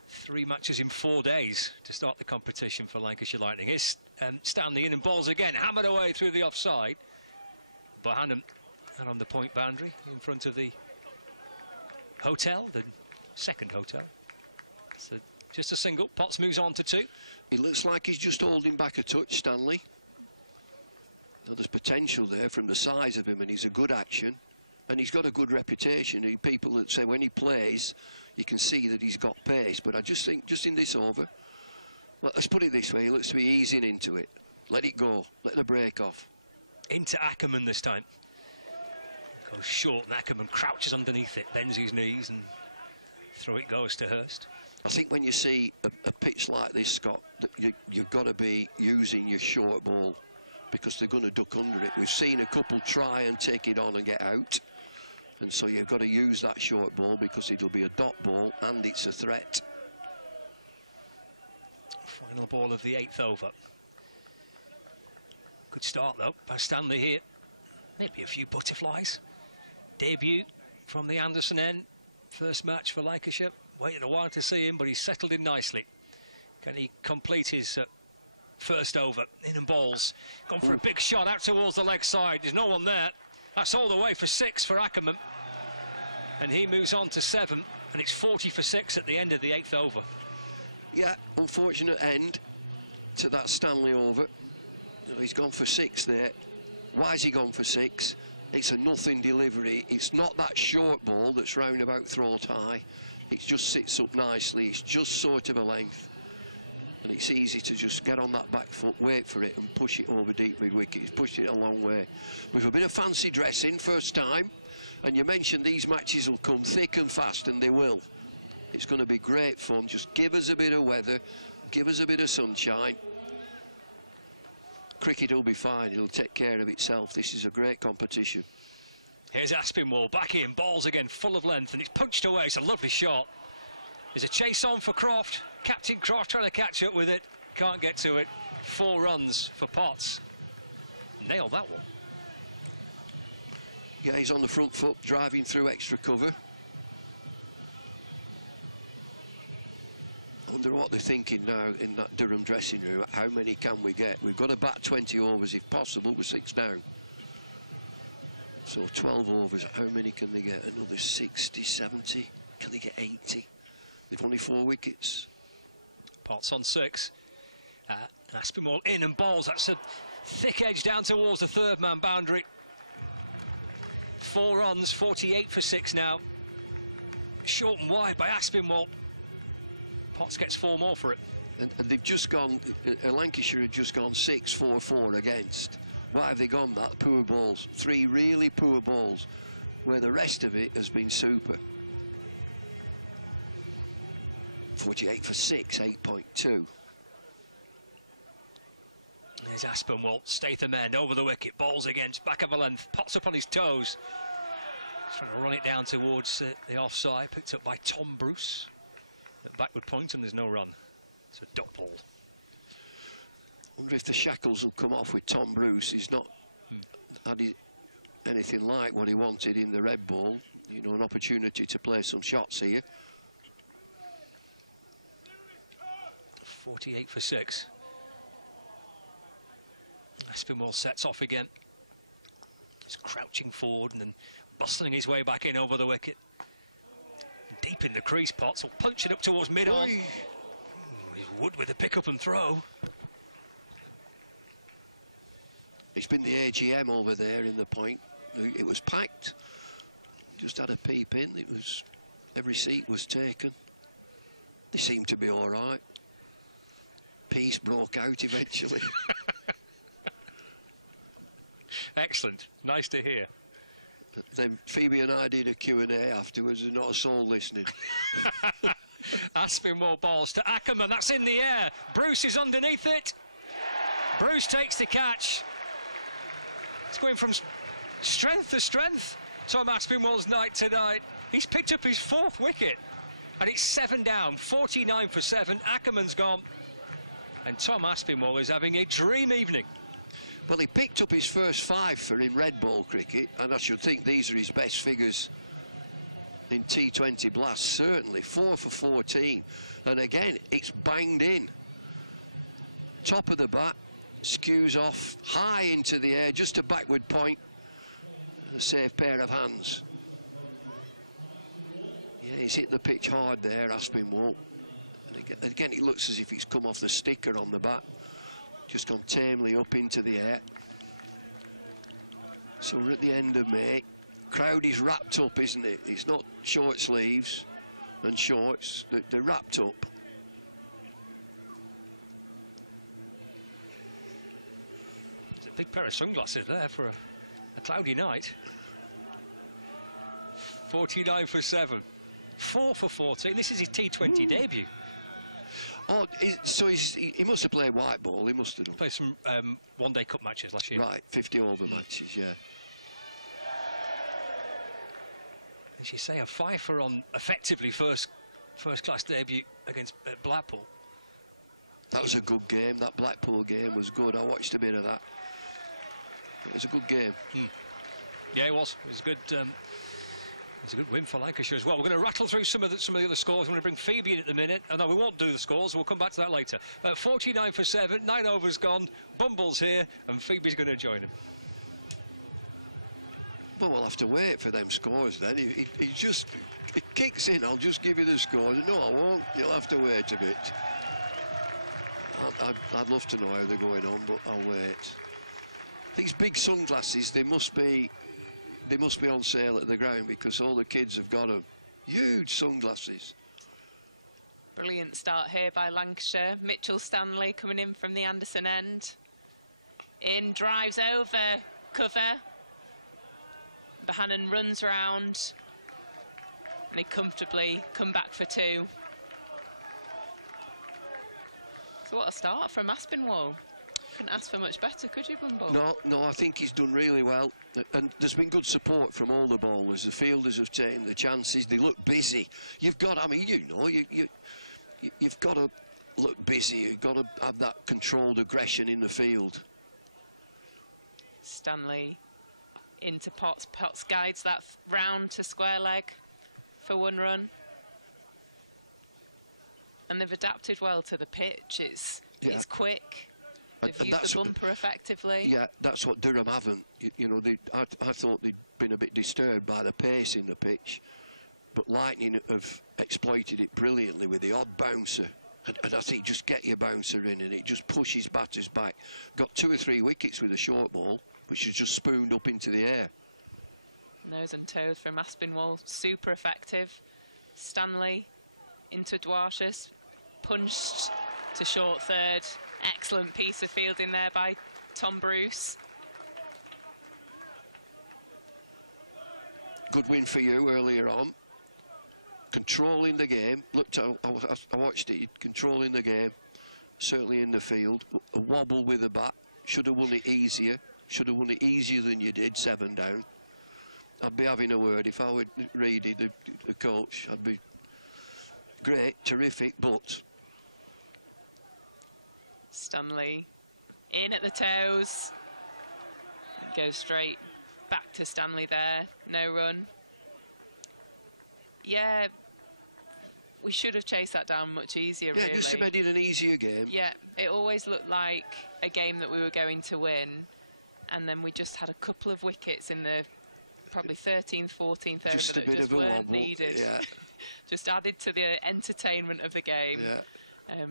3 matches in 4 days to start the competition for Lancashire Lightning. Here's Stanley in and balls again, hammered away through the offside. Bohannon and on the point boundary in front of the hotel, the second hotel. So just a single. Potts moves on to 2. It looks like he's just holding back a touch, Stanley. Now, there's potential there from the size of him, and he's a good action. And he's got a good reputation. People that say when he plays, you can see that he's got pace. But I just think, just in this over, well, let's put it this way, he looks to be easing into it. Let it go. Let the break off. Into Ackerman this time. Goes short, and Ackerman crouches underneath it, bends his knees, and through it goes to Hurst. I think when you see a pitch like this, Scott, you've got to be using your short ball, because they're going to duck under it. We've seen a couple try and take it on and get out. And so you've got to use that short ball, because it'll be a dot ball and it's a threat. Final ball of the 8th over. Good start, though, by Stanley here. Maybe a few butterflies. Debut from the Anderson end. First match for Lancashire. Waited a while to see him, but he's settled in nicely. Can he complete his first over? In and balls. Gone for a big shot out towards the leg side. There's no one there. That's all the way for 6 for Ackerman. and he moves on to 7, and it's 40 for 6 at the end of the 8th over. Yeah, unfortunate end to that Stanley over. He's gone for 6 there. Why has he gone for 6? It's a nothing delivery. It's not that short ball that's round about throat high. It just sits up nicely. It's just sort of a length. And it's easy to just get on that back foot, wait for it and push it over deep mid-wicket. He's pushed it a long way. With a bit of fancy dressing, first time. And you mentioned these matches will come thick and fast, and they will. It's going to be great fun. Just give us a bit of weather, give us a bit of sunshine. Cricket will be fine. It'll take care of itself. This is a great competition. Here's Aspinwall back in, balls again, full of length, and it's punched away. It's a lovely shot. There's a chase on for Croft. Captain Croft trying to catch up with it. Can't get to it. 4 runs for Potts. Nailed that one. Yeah, he's on the front foot, driving through extra cover. I wonder what they're thinking now in that Durham dressing room. How many can we get? We've got to bat 20 overs if possible. We're 6 down. So 12 overs. How many can they get? Another 60, 70? Can they get 80? They've only 4 wickets. Potts on 6. Aspinwall in and balls. That's a thick edge down towards the 3rd man boundary. 4 runs, 48 for 6 now. Short and wide by Aspinwall. Potts gets 4 more for it. And they've just gone, Lancashire had just gone 6-4-4 against. Why have they gone that? Poor balls. 3 really poor balls, where the rest of it has been super. 48 for 6, 8.2. There's Aspinwall, Statham end, over the wicket, balls against, back of a length, Potts up on his toes. He's trying to run it down towards the offside, picked up by Tom Bruce. At backward point, and there's no run. It's a dot ball. Wonder if the shackles will come off with Tom Bruce. He's not had anything like what he wanted in the red ball. You know, an opportunity to play some shots here. 48 for 6. Aspinwall sets off again. He's crouching forward and then bustling his way back in over the wicket. Deep in the crease, Potts will punch it up towards mid-on. He's Wood with a pick-up and throw. It's been the AGM over there in the point. It was packed. Just had a peep in. It was, every seat was taken. They seemed to be all right. Peace broke out eventually. Excellent. Nice to hear. Then Phoebe and I did a Q&A afterwards and not a soul listening. Aspinwall balls to Ackerman. That's in the air. Bruce is underneath it. Bruce takes the catch. It's going from strength to strength. Tom Aspinwall's night tonight. He's picked up his 4th wicket. And it's 7 down, 49 for 7. Ackerman's gone. And Tom Aspinwall is having a dream evening. Well, he picked up his first 5 for in red ball cricket, and I should think these are his best figures in T20 blasts, certainly. 4 for 14. And again, it's banged in. Top of the bat, skews off, high into the air, just a backward point. A safe pair of hands. Yeah, he's hit the pitch hard there, Aspinwall. And again, it looks as if he's come off the sticker on the bat. Just gone tamely up into the air. So we're at the end of May. Crowd is wrapped up, isn't it? It's not short sleeves and shorts. They're wrapped up. There's a big pair of sunglasses there for a cloudy night. 49 for 7. 4 for 14. This is his T20 debut. Oh, so he must have played white ball. He must have done. Played some one-day cup matches last year. Right, 50 over matches, yeah. As you say, a fifer on effectively first-class debut against Blackpool. That was a good game. That Blackpool game was good. I watched a bit of that. It was a good game. Yeah, it was. It was good. It's a good win for Lancashire as well. We're going to rattle through some of the other scores. I'm going to bring Phoebe in at the minute. Oh, no, we won't do the scores. We'll come back to that later. 49 for 7, 9 overs gone. Bumble's here, and Phoebe's going to join him. Well, we'll have to wait for them scores then. He just kicks in. I'll just give you the scores. No, I won't. You'll have to wait a bit. I'd love to know how they're going on, but I'll wait. These big sunglasses, they must be on sale at the ground, because all the kids have got them. Huge sunglasses. Brilliant start here by Lancashire. Mitchell Stanley coming in from the Anderson end. In, drives over cover. Bohannon runs round. And they comfortably come back for 2. So what a start from Aspinwall. Couldn't ask for much better, could you, Bumble? No, I think he's done really well. And there's been good support from all the bowlers. The fielders have taken the chances. They look busy. You've got, I mean, you know, you've got to look busy. You've got to have that controlled aggression in the field. Stanley into Potts. Potts guides that round to square leg for 1 run. And they've adapted well to the pitch. It's quick. They've used the bumper effectively. Yeah, that's what Durham haven't. You know, I thought they'd been a bit disturbed by the pace in the pitch, but Lightning have exploited it brilliantly with the odd bouncer. And I think just get your bouncer in and it just pushes batters back. Got 2 or 3 wickets with a short ball, which is just spooned up into the air. Nose and toes from Aspinwall, super effective. Stanley into Dwarshuis, punched to short third. Excellent piece of fielding there by Tom Bruce. Good win for you earlier on. Controlling the game. Looked, I watched it. Controlling the game. Certainly in the field. A wobble with the bat. Should have won it easier. Should have won it easier than you did. 7 down. I'd be having a word if I were Reedy, the coach. I'd be great, terrific, but. Stanley in at the toes. Goes straight back to Stanley there. No run. Yeah, we should have chased that down much easier, really. Yeah, just have made it an easier game. Yeah, it always looked like a game that we were going to win, and then we just had a couple of wickets in the probably 13th, 14th over just that a bit just of a weren't wobble. needed. Yeah. Just added to the entertainment of the game. Yeah.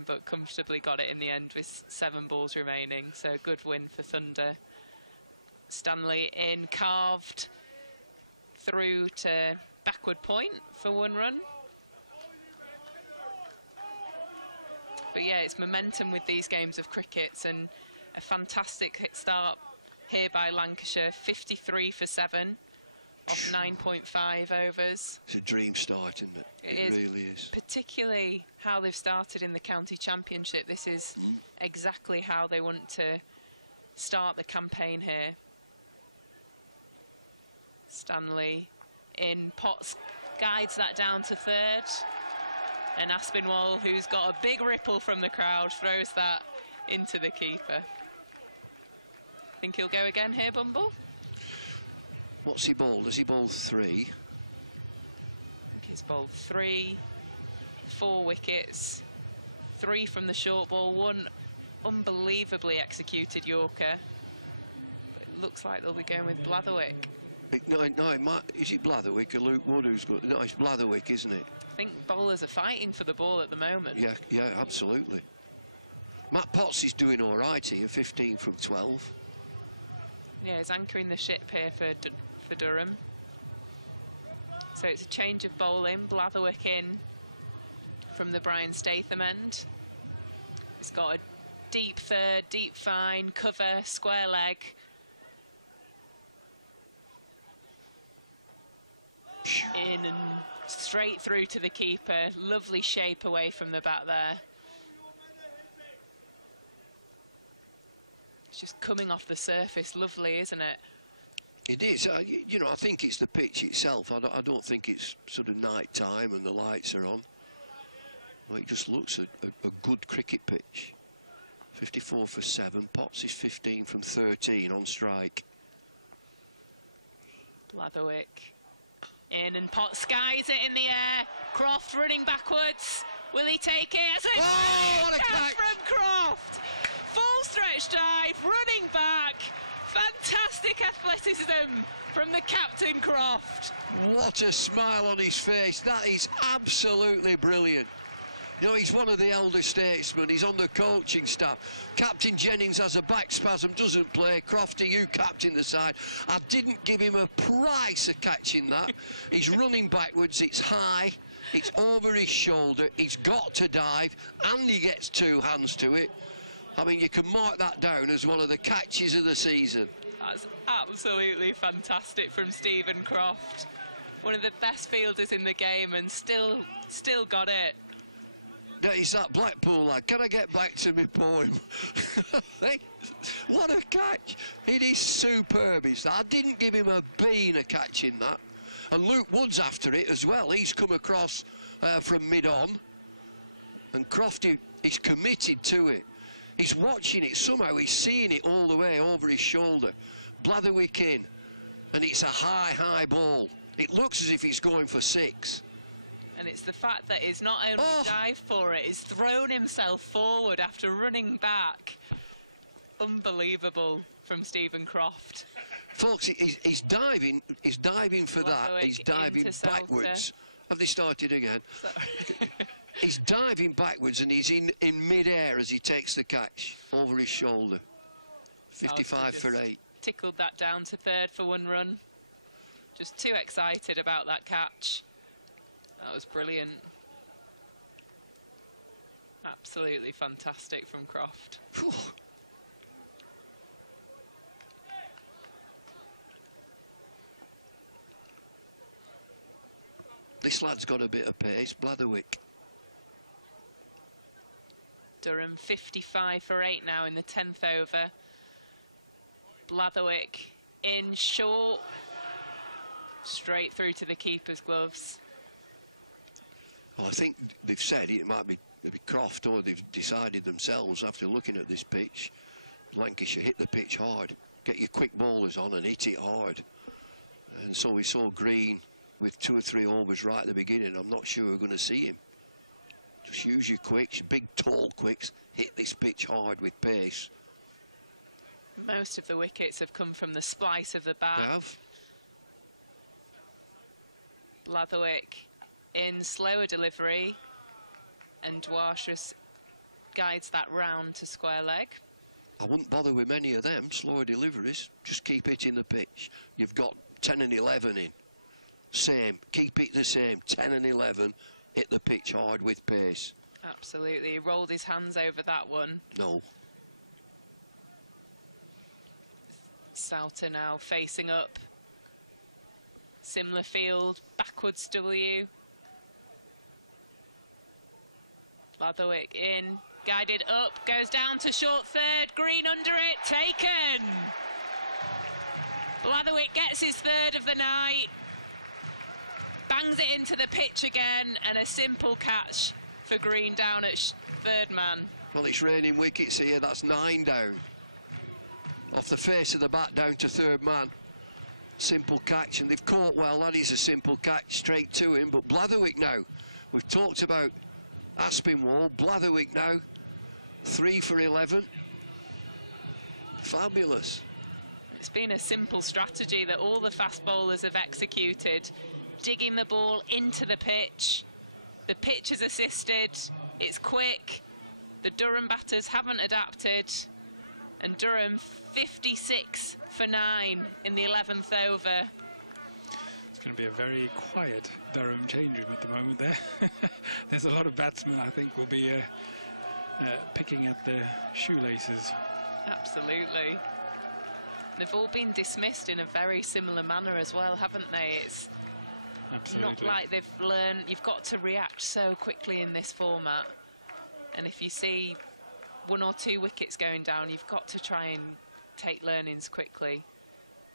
But comfortably got it in the end with 7 balls remaining. So a good win for Thunder. Stanley in, carved through to backward point for 1 run. But yeah, it's momentum with these games of crickets, and a fantastic hit start here by Lancashire. 53 for 7 off 9.5 overs. It's a dream start, isn't it? It really is. Particularly how they've started in the county championship. This is exactly how they want to start the campaign here. Stanley in, Potts guides that down to third. And Aspinwall, who's got a big ripple from the crowd, throws that into the keeper. Think he'll go again here, Bumble? What's he bowled? Has he bowled 3? I think he's bowled 3, 4 wickets, 3 from the short ball, 1 unbelievably executed Yorker. But it looks like they'll be going with Blatherwick. No, is it Blatherwick or Luke Wood who's got? No, it's Blatherwick, isn't it? I think bowlers are fighting for the ball at the moment. Yeah, absolutely. Matt Potts is doing all right here, 15 from 12. Yeah, he's anchoring the ship here for Durham. So it's a change of bowling. Blatherwick in from the Brian Statham end. He's got a deep third, deep fine, cover, square leg. In and straight through to the keeper. Lovely shape away from the bat there. It's just coming off the surface. Lovely, isn't it? It is. You know, I think it's the pitch itself. I don't think it's sort of night time and the lights are on. Well, it just looks a good cricket pitch. 54 for 7. Potts is 15 from 13 on strike. Blatherwick in, and Potts skies it in the air. Croft running backwards. Will he take it? What a catch from Croft! Full stretch dive, running back, Fantastic athleticism from the captain, Croft. What a smile on his face. That is absolutely brilliant. You know, he's one of the elder statesmen. He's on the coaching staff. Captain Jennings has a back spasm, doesn't play. Crofty, you captain the side. I didn't give him a price of catching that. He's running backwards. It's high. It's over his shoulder. He's got to dive, and he gets 2 hands to it. I mean, you can mark that down as one of the catches of the season. That's absolutely fantastic from Stephen Croft. One of the best fielders in the game, and still got it. He's that Blackpool lad. Can I get back to my poem? Hey, what a catch. It is superb. I didn't give him a bean of catching that. And Luke Wood's after it as well. He's come across from mid-on. And Crofty is committed to it. He's watching it. Somehow he's seeing it all the way over his shoulder. Blatherwick in. And it's a high ball. It looks as if he's going for 6. And it's the fact that he's not only dived for it, he's thrown himself forward after running back. Unbelievable from Stephen Croft. Folks, he's diving for that. He's diving backwards. Have they started again? He's diving backwards and he's in mid-air as he takes the catch over his shoulder. 55 for 8. Tickled that down to 3rd for 1 run. Just too excited about that catch. That was brilliant. Absolutely fantastic from Croft. Whew. This lad's got a bit of pace, Blatherwick. Durham 55 for 8 now in the 10th over. Blatherwick in short. Straight through to the keeper's gloves. Well, I think they've said it might be Croft, or they've decided themselves after looking at this pitch. Lancashire hit the pitch hard. Get your quick bowlers on and hit it hard. And so we saw Green with 2 or 3 overs right at the beginning. I'm not sure we're going to see him. Just use your quicks, big tall quicks, hit this pitch hard with pace. Most of the wickets have come from the splice of the bat. They have. Blatherwick in slower delivery, and Dwarshuis guides that round to square leg. I wouldn't bother with many of them, slower deliveries. Just keep hitting the pitch. You've got 10 and 11 in. Same, keep it the same. 10 and 11, hit the pitch hard with pace. Absolutely, he rolled his hands over that one. No. Souter now facing up. Similar field, backwards W. Blatherwick in, guided up, goes down to short 3rd, Green under it, taken! Blatherwick gets his 3rd of the night, bangs it into the pitch again, and a simple catch for Green down at 3rd man. Well, it's raining wickets here, that's 9 down. Off the face of the bat down to 3rd man. Simple catch, and they've caught well. That is a simple catch straight to him. But Blatherwick now, we've talked about Aspinwall. Blatherwick now 3 for 11. Fabulous. It's been a simple strategy that all the fast bowlers have executed, digging the ball into the pitch. The pitch has assisted, it's quick. The Durham batters haven't adapted, and Durham 56 for 9 in the 11th over. It's going to be a very quiet Durham change room at the moment there. There's a lot of batsmen, I think, will be picking at their shoelaces. Absolutely. They've all been dismissed in a very similar manner as well, haven't they? It's Absolutely. not like they've learned. You've got to react so quickly in this format. And if you see 1 or 2 wickets going down, you've got to try and take learnings quickly.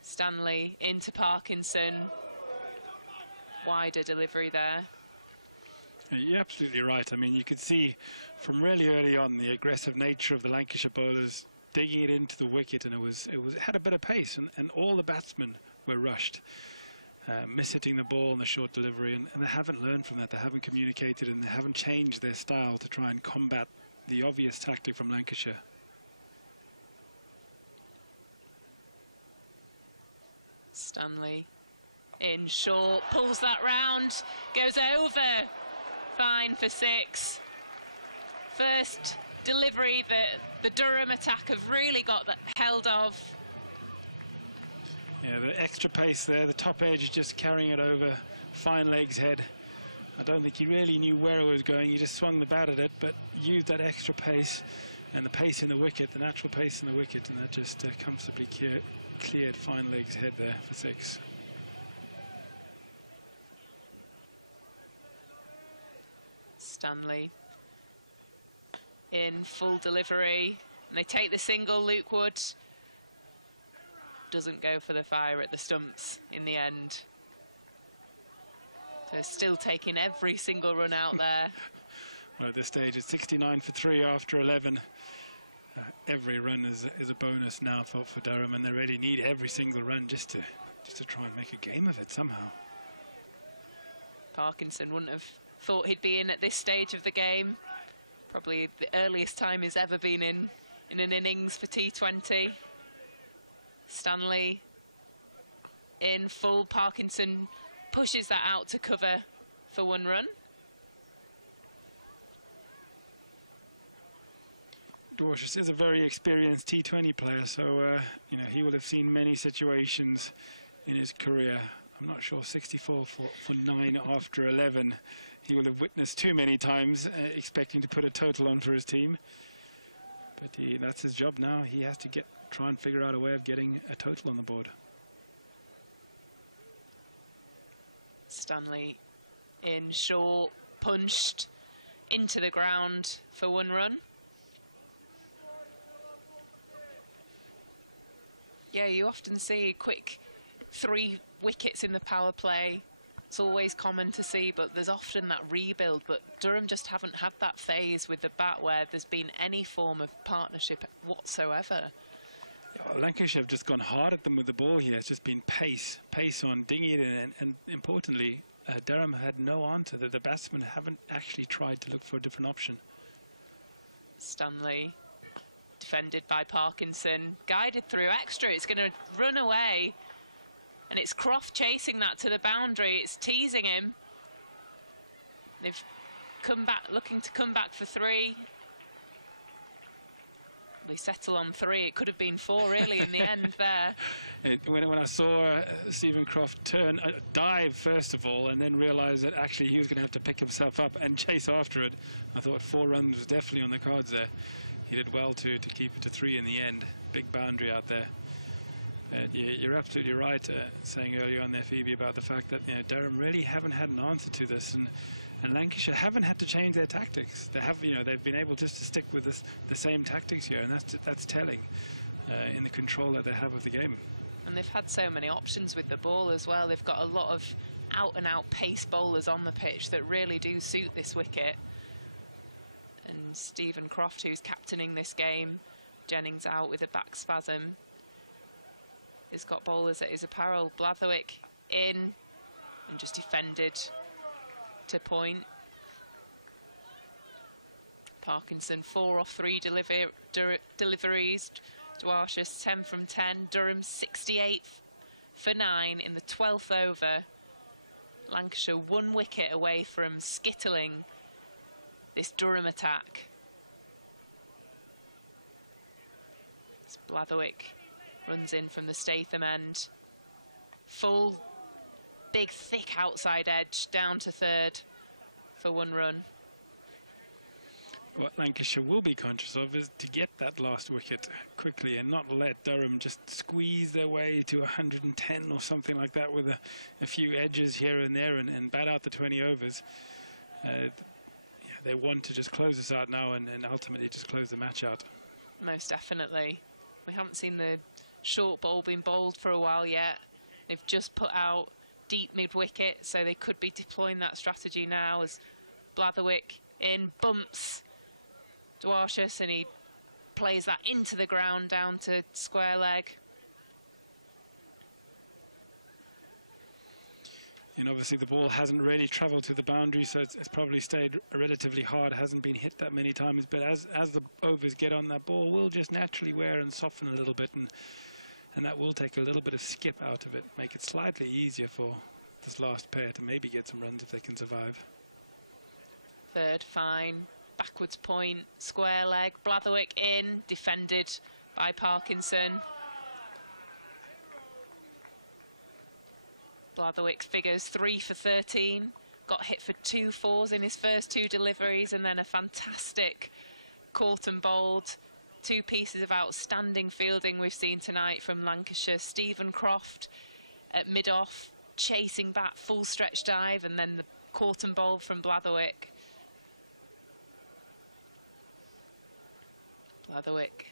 Stanley into Parkinson. Wider delivery there. You're absolutely right. I mean, you could see from really early on the aggressive nature of the Lancashire bowlers digging it into the wicket, and it had a bit of pace, and all the batsmen were rushed, mishitting the ball in the short delivery, and they haven't learned from that. They haven't communicated, and they haven't changed their style to try and combat the obvious tactic from Lancashire. Stanley in short, pulls that round, goes over, fine for 6. First delivery that the Durham attack have really got that held of. Yeah, the extra pace there, the top edge just carrying it over fine leg's head. I don't think he really knew where it was going. He just swung the bat at it, but used that extra pace and the pace in the wicket, the natural pace in the wicket, and that just comfortably cleared fine leg's head there for 6. Stanley in full delivery, and they take the single. Luke Wood doesn't go for the fire at the stumps in the end. They're still taking every single run out there. Well, at this stage, it's 69 for 3 after 11. Every run is a bonus now for Durham, and they really need every single run just to try and make a game of it somehow. Parkinson wouldn't have thought he'd be in at this stage of the game. Probably the earliest time he's ever been in an innings for T20. Stanley in full. Parkinson pushes that out to cover for 1 run. Dwarshuis is a very experienced T20 player, so you know, he will have seen many situations in his career. I'm not sure 64 for 9 after 11. He will have witnessed too many times, expecting to put a total on for his team. But that's his job now. He has to try and figure out a way of getting a total on the board. Stanley in short, punched into the ground for 1 run. Yeah, you often see quick 3 wickets in the power play. It's always common to see, but there's often that rebuild. But Durham just haven't had that phase with the bat where there's been any form of partnership whatsoever. Yeah, Lancashire have just gone hard at them with the ball here. It's just been pace on, dinging it in, and importantly, Durham had no answer. The batsmen haven't actually tried to look for a different option. Stanley defended by Parkinson, guided through extra. It's going to run away, and it's Croft chasing that to the boundary. It's teasing him. They've come back, looking to come back for 3. They settle on 3. It could have been 4 really in the end there. When I saw Stephen Croft dive first of all, and then realise that actually he was going to have to pick himself up and chase after it, I thought 4 runs was definitely on the cards there. He did well to keep it to 3 in the end. Big boundary out there. You're absolutely right saying earlier on there, Phoebe, about the fact that Durham really haven't had an answer to this, and Lancashire haven't had to change their tactics. They have, they've been able just to stick with the same tactics here, and that's telling in the control that they have of the game. And they've had so many options with the ball as well. They've got a lot of out-and-out pace bowlers on the pitch that really do suit this wicket. And Stephen Croft, who's captaining this game, Jennings out with a back spasm, has got bowlers at his apparel. Blatherwick in and just defended to point. Parkinson 4 off 3 deliveries. Dwarshuis 10 from 10. Durham 68 for 9 in the 12th over. Lancashire 1 wicket away from skittling this Durham attack. It's Blatherwick runs in from the Statham end. Full, big, thick outside edge down to 3rd for 1 run. What Lancashire will be conscious of is to get that last wicket quickly and not let Durham just squeeze their way to 110 or something like that with a few edges here and there and bat out the 20 overs. They want to just close this out now and ultimately just close the match out. Most definitely. We haven't seen the short ball being bowled for a while yet. They've just put out deep mid-wicket, so they could be deploying that strategy now as Blatherwick in, bumps Dwarshuis, and he plays that into the ground down to square leg. And obviously the ball hasn't really travelled to the boundary, so it's probably stayed relatively hard, hasn't been hit that many times, but as the overs get on, that ball will just naturally wear and soften a little bit, and and that will take a little bit of skip out of it, make it slightly easier for this last pair to maybe get some runs if they can survive. Third, fine. Backwards point, square leg. Blatherwick in, defended by Parkinson. Blatherwick figures 3 for 13. Got hit for 2 fours in his first 2 deliveries, and then a fantastic caught and bowled. 2 pieces of outstanding fielding we've seen tonight from Lancashire. Stephen Croft at mid-off, chasing back, full stretch dive, and then the caught and bowled from Blatherwick. Blatherwick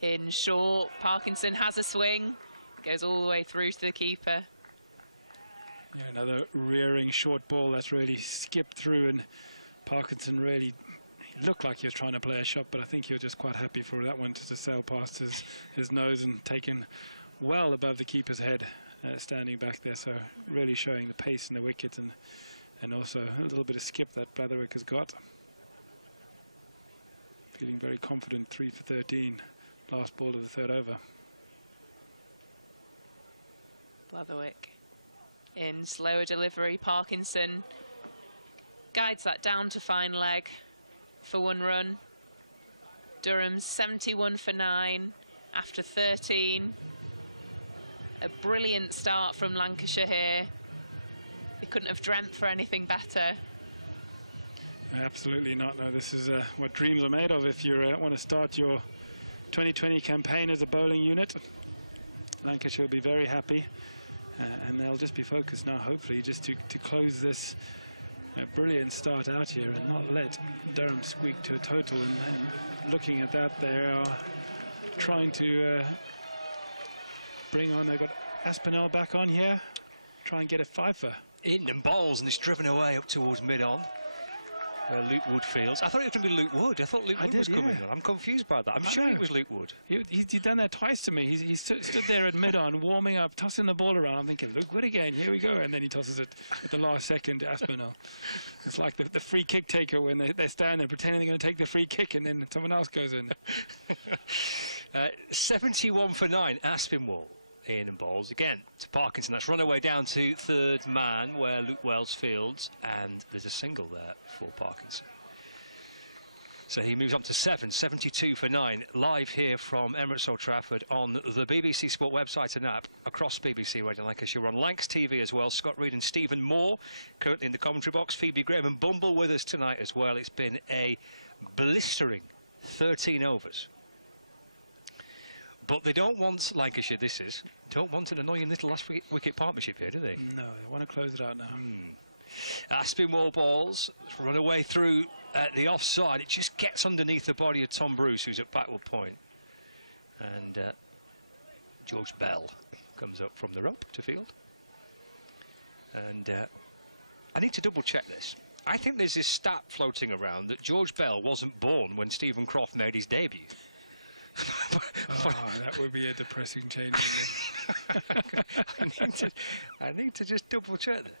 in short. Parkinson has a swing. Goes all the way through to the keeper. Yeah, another rearing short ball that's really skipped through, and Parkinson really looked like he was trying to play a shot, but I think he was just quite happy for that one to sail past his nose and taken well above the keeper's head, standing back there. So really showing the pace in the wicket, and also a little bit of skip that Blatherwick has got. Feeling very confident, 3 for 13, last ball of the 3rd over. Blatherwick in slower delivery. Parkinson guides that down to fine leg for 1 run. Durham's 71 for 9 after 13. A brilliant start from Lancashire here. They couldn't have dreamt for anything better. Absolutely not. No, this is what dreams are made of if you want to start your 2020 campaign as a bowling unit. Lancashire will be very happy, and they'll just be focused now, hopefully, just to close this brilliant start out here and not let Durham squeak to a total. And looking at that, they are trying to bring on, they've got Aspinall back on here, try and get a fifer. In and bowls, and it's driven away up towards mid-on, where Luke Wood fields. I thought it was going to be Luke Wood. I thought Luke Wood was coming on. I'm confused by that. I'm sure it was Luke Wood. He's done that twice to me. He stood there at mid-on, warming up, tossing the ball around. I'm thinking, Luke Wood again, here we go. And then he tosses it at the last second to Aspinall. It's like the free kick taker when they stand there pretending they're going to take the free kick, and then someone else goes in. 71 for 9, Aspinwall in and bowls again to Parkinson. That's run away down to 3rd man where Luke Wells fields, and there's a single there for Parkinson. So he moves on to 7, 72 for 9, live here from Emirates Old Trafford on the BBC Sport website and app, across BBC Radio Lancashire, on Lancs TV as well. Scott Reed and Stephen Moore currently in the commentary box. Phoebe Graham and Bumble with us tonight as well. It's been a blistering 13 overs. But they don't want, Lancashire don't want an annoying little last wicket partnership here, do they? No, they want to close it out now. Aspinwall balls, run away through the offside. It just gets underneath the body of Tom Bruce, who's at backward point. And George Bell comes up from the rope to field. And I need to double check this. I think there's this stat floating around that George Bell wasn't born when Stephen Croft made his debut. That would be a depressing change. I need to just double check that.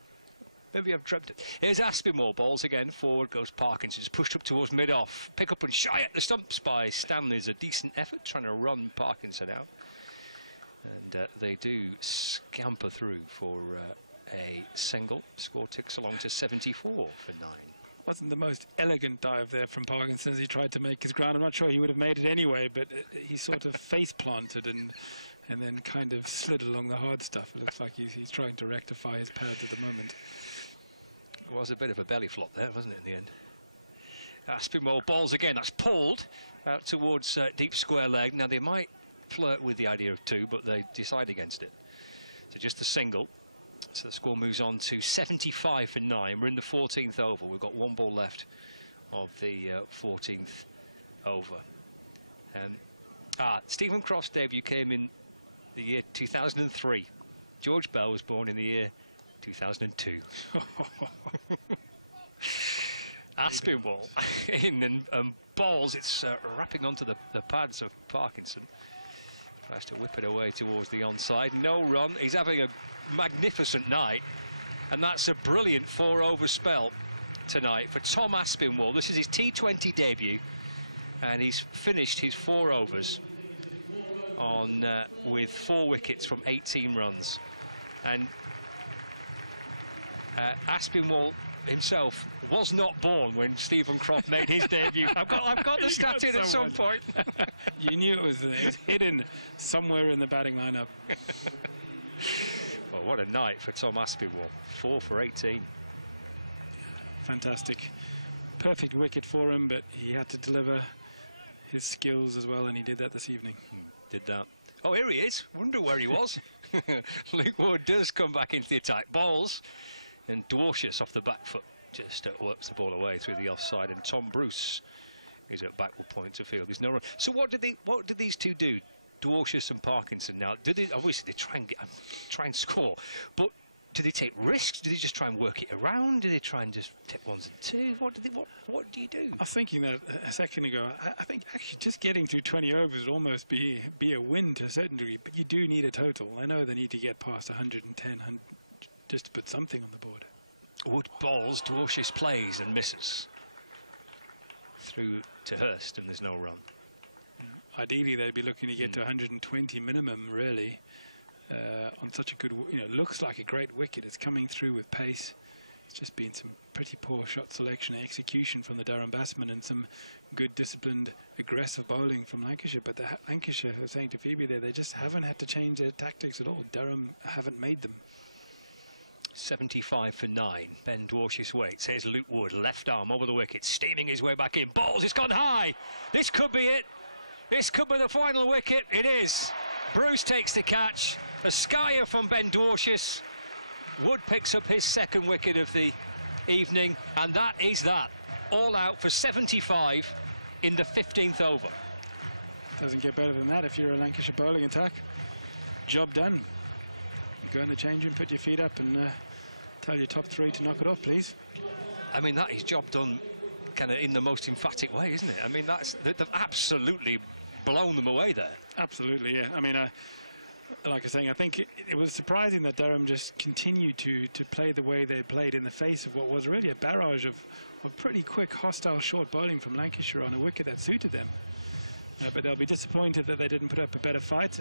Maybe I've dreamt it. Here's Aspinwall balls again. Forward goes Parkinson. Just pushed up towards mid-off. Pick up and shy at the stumps by Stanley's a decent effort, trying to run Parkinson out. And they do scamper through for a single. Score ticks along to 74 for 9. Wasn't the most elegant dive there from Parkinson as he tried to make his ground. I'm not sure he would have made it anyway, but he sort of face planted and then kind of slid along the hard stuff. It looks like he's trying to rectify his pads at the moment. It was a bit of a belly flop there, wasn't it, in the end? Aspinwall balls again. That's pulled out towards deep square leg. Now, they might flirt with the idea of 2, but they decide against it. So just a single. So the score moves on to 75 for 9. We're in the 14th over. We've got 1 ball left of the 14th over. Stephen Croft's debut came in the year 2003. George Bell was born in the year 2002. Aspinwall in and balls. It's wrapping onto the pads of Parkinson. Tries to whip it away towards the onside. No run. He's having a magnificent night. And that's a brilliant 4-over spell tonight for Tom Aspinwall. This is his T20 debut. And he's finished his 4 overs on with 4 wickets from 18 runs. And Aspinwall himself was not born when Stephen Croft made his debut. I've got the stat in at some point. You knew it was hidden somewhere in the batting lineup. Well, what a night for Tom Aspinwall. 4 for 18. Fantastic. Perfect wicket for him, but he had to deliver his skills as well, and he did that this evening. Did that. Oh, here he is. Wonder where he was. Luke Wood does come back into the attack. Balls, and Dwarshus off the back foot just works the ball away through the offside, and Tom Bruce is at backward point to field. There's no run. So what did these two do? Dwarshus and Parkinson. Now, did they obviously try and score, but did they take risks? Did they just try and work it around? Did they try and just take 1s and 2s? What do you do? I was thinking that a second ago. I think actually just getting through 20 overs would almost be a win to a certain degree, but you do need a total. I know they need to get past 110 just to put something on the board. Wood balls, Dwarshus plays and misses. Through to Hurst, and there's no run. Ideally, they'd be looking to get to 120 minimum, really, on such a good, looks like a great wicket. It's coming through with pace. It's just been some pretty poor shot selection and execution from the Durham batsmen, and some good, disciplined, aggressive bowling from Lancashire. But the Lancashire, I was saying to Phoebe there, they just haven't had to change their tactics at all. Durham haven't made them. 75 for 9. Ben Dwarshus waits. Here's Luke Wood, left arm over the wicket, steaming his way back in. Balls, it's gone high. This could be it. This could be the final wicket. It is. Bruce takes the catch. A skyer from Ben Dwarshus. Wood picks up his 2nd wicket of the evening, and that is that. All out for 75 in the 15th over. Doesn't get better than that if you're a Lancashire bowling attack. Job done. Go in the change room, put your feet up, and tell your top 3 to knock it off, please. I mean, that is job done kind of in the most emphatic way, isn't it? I mean, they've absolutely blown them away there. Absolutely, yeah. I mean, like I was saying, I think it was surprising that Durham just continued to play the way they played in the face of what was really a barrage of pretty quick, hostile short bowling from Lancashire on a wicket that suited them. But they'll be disappointed that they didn't put up a better fight.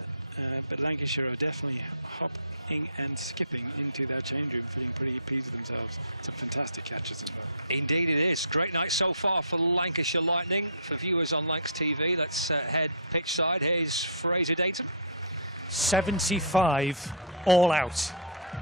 But Lancashire are definitely hopping and skipping into their change room, feeling pretty pleased with themselves. Some fantastic catches as well. Indeed it is. Great night so far for Lancashire Lightning. For viewers on Lancs TV, let's head pitch side. Here's Fraser Dayton. 75 all out.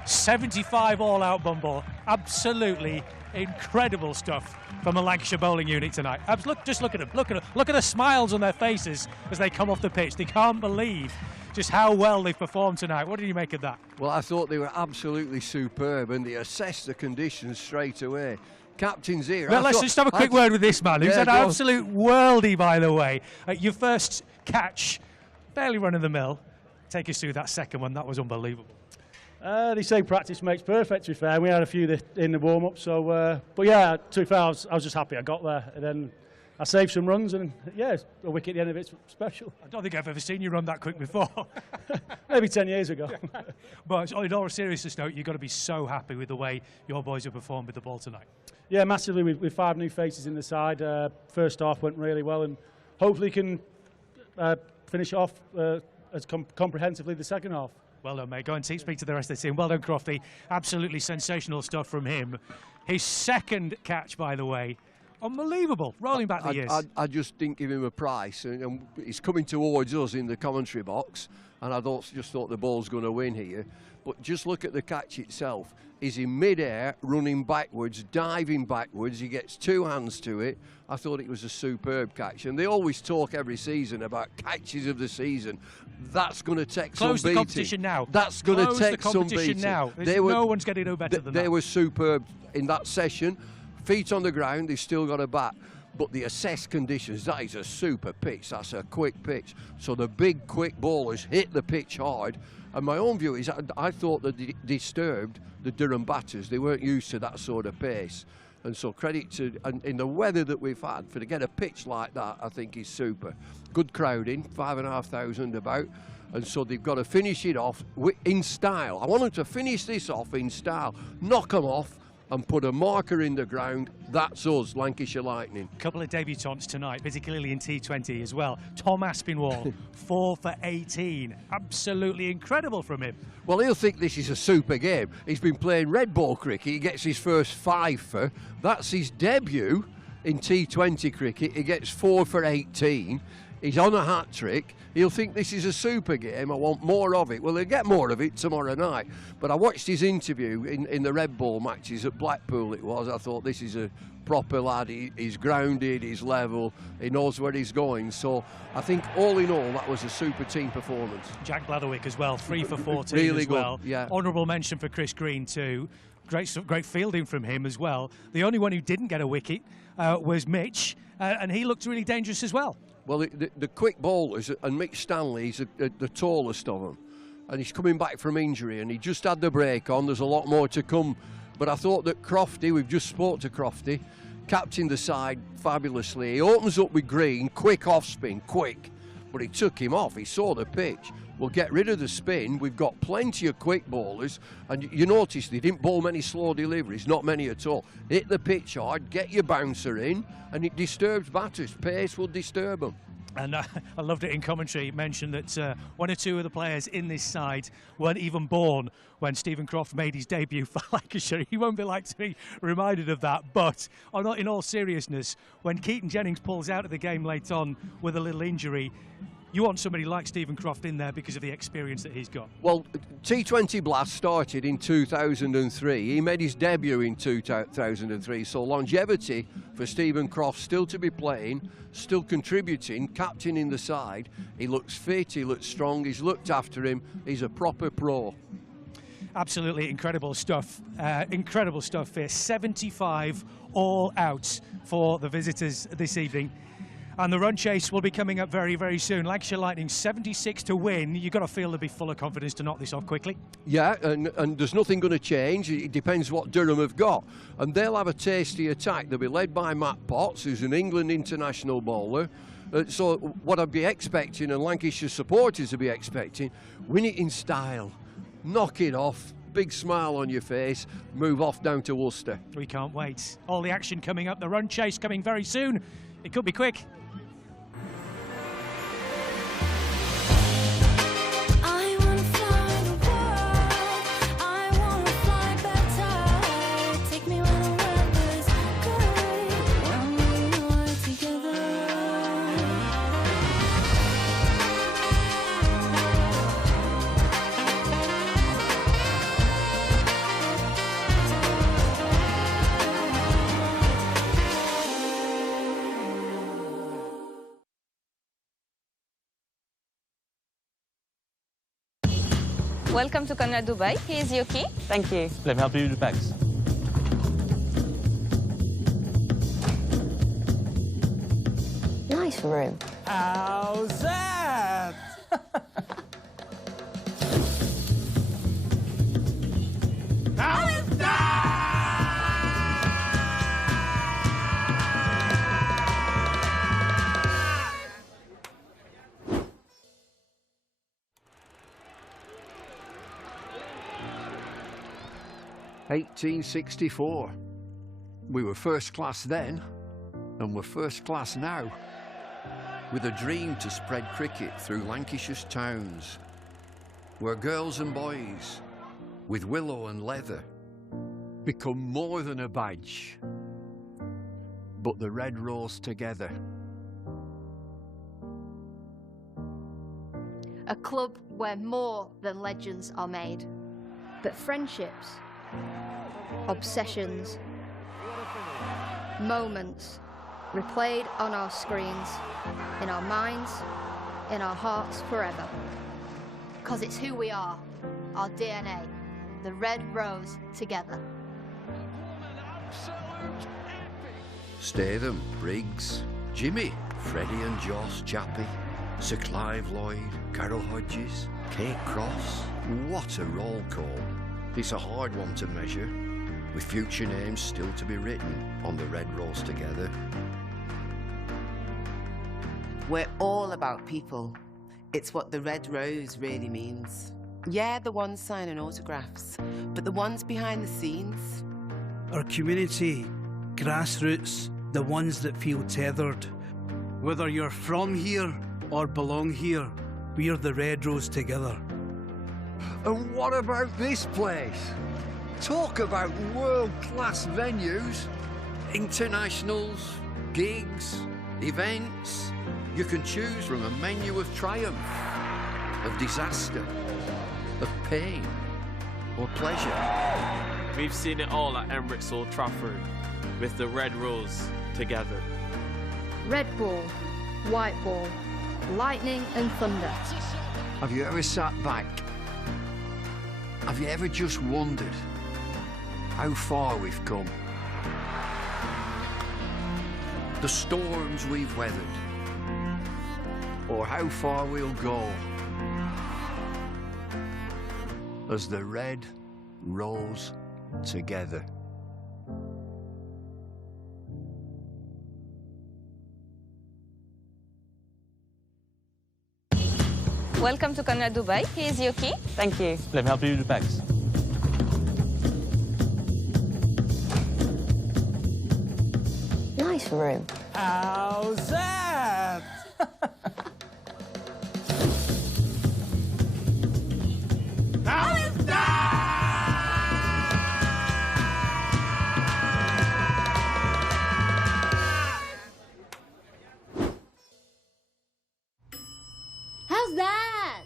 75 all out, Bumble. Absolutely incredible stuff from the Lancashire bowling unit tonight. Just look at them. Look at the smiles on their faces as they come off the pitch. They can't believe just how well they've performed tonight. What did you make of that? Well, I thought they were absolutely superb, and they assessed the conditions straight away. Captain's here. Well, let's just have a quick word with this man, who's an absolute worldie, by the way. Your first catch, fairly run-of-the-mill. Take us through that second one. That was unbelievable. They say practice makes perfect, to be fair. We had a few in the warm-up, so... but yeah, to be fair, I was just happy I got there. And then I saved some runs, and yeah, a wicket at the end of it's special. I don't think I've ever seen you run that quick before. Maybe 10 years ago. But in all seriousness, note, you've got to be so happy with the way your boys have performed with the ball tonight. Yeah, massively, with 5 new faces in the side. First half went really well, and hopefully can finish off as comprehensively the second half. Well done, mate. Go and speak to the rest of the team. Well done, Crofty. Absolutely sensational stuff from him. His second catch, by the way, unbelievable. Rolling back the years. I just didn't give him a price, and he's coming towards us in the commentary box, and I just thought the ball's going to win here. But just look at the catch itself. He's in mid-air, running backwards, diving backwards. He gets 2 hands to it. I thought it was a superb catch. And they always talk every season about catches of the season. That's going to take some beating. Close the competition now. That's going to take some beating. Now. No one's getting no better than that. They were superb in that session. Feet on the ground, they've still got a bat. But the assessed conditions, that is a super pitch. That's a quick pitch. So the big, quick bowlers hit the pitch hard. And my own view is I thought that they disturbed the Durham batters. They weren't used to that sort of pace. And so credit to, and in the weather that we've had, to get a pitch like that, I think is super. Good crowding, 5,500 about. And so they've got to finish it off in style. I want them to finish this off in style. Knock them off, and put a marker in the ground. That's us, Lancashire Lightning. A couple of debutants tonight, particularly in T20 as well. Tom Aspinwall, 4 for 18. Absolutely incredible from him. Well, he'll think this is a super game. He's been playing red ball cricket. He gets his first 5 for. That's his debut in T20 cricket. He gets 4 for 18. He's on a hat-trick. He'll think this is a super game. I want more of it. Well, he'll get more of it tomorrow night. But I watched his interview in the red ball matches at Blackpool it was. I thought, this is a proper lad. He's grounded, he's level, he knows where he's going. So I think all in all, that was a super team performance. Jack Blatherwick as well, 3 for 14 really as well. Good, yeah. Honourable mention for Chris Green too. Great fielding from him as well. The only one who didn't get a wicket was Mitch, and he looked really dangerous as well. Well, the quick bowlers, and Mick Stanley's the tallest of them, and he's coming back from injury, and he just had the break on. There's a lot more to come, but I thought that Crofty, we've just spoke to Crofty, captained the side fabulously. He opens up with Green, quick off spin, quick, but he took him off. He saw the pitch. We'll get rid of the spin. We've got plenty of quick bowlers, and you notice they didn't bowl many slow deliveries, not many at all. Hit the pitch hard, get your bouncer in, and it disturbs batters. Pace will disturb them. And I loved it in commentary. It mentioned that 1 or 2 of the players in this side weren't even born when Stephen Croft made his debut for Lancashire. He won't be like to be reminded of that. But in all seriousness, when Keaton Jennings pulls out of the game late on with a little injury, you want somebody like Stephen Croft in there because of the experience that he's got. Well, T20 Blast started in 2003. He made his debut in 2003, so longevity for Stephen Croft, still to be playing, still contributing, captain in the side. He looks fit, he looks strong, he's looked after him, he's a proper pro. Absolutely incredible stuff. Incredible stuff here. 75 all out for the visitors this evening. And the run chase will be coming up very, very soon. Lancashire Lightning 76 to win. You've got to feel they'll be full of confidence to knock this off quickly. Yeah, and there's nothing going to change. It depends what Durham have got. And they'll have a tasty attack. They'll be led by Matt Potts, who's an England international bowler. So what I'd be expecting, and Lancashire supporters will be expecting, win it in style. Knock it off. Big smile on your face. Move off down to Worcester. We can't wait. All the action coming up. The run chase coming very soon. It could be quick. Welcome to Conrad Dubai. Here's your key. Thank you. Let me help you with the bags. Nice room. How's that? How's that? 1864. We were first class then, and we're first class now. With a dream to spread cricket through Lancashire's towns, where girls and boys, with willow and leather, become more than a badge, but the red rose together. A club where more than legends are made, but friendships, obsessions, moments replayed on our screens, in our minds, in our hearts forever. Because it's who we are, our DNA, the red rose together. Statham, Briggs, Jimmy, Freddie and Joss, Chappie, Sir Clive Lloyd, Carol Hodges, Kate Cross. What a roll call. It's a hard one to measure, with future names still to be written on the red rose together. We're all about people. It's what the red rose really means. Yeah, the ones signing autographs, but the ones behind the scenes, Our community, grassroots, the ones that feel tethered. Whether you're from here or belong here, we're the Red Rose together. And what about this place? Talk about world-class venues, internationals, gigs, events. You can choose from a menu of triumph, of disaster, of pain, or pleasure. We've seen it all at Emirates Old Trafford, with the Red Rose together. Red Ball, White Ball, Lightning and Thunder. Have you ever sat back? Have you ever just wondered how far we've come? The storms we've weathered, or how far we'll go as the Red Rose together. Welcome to Conrad Dubai. Here's your key. Thank you. Let me help you with the bags. Nice room. How's that? How's that? How's that?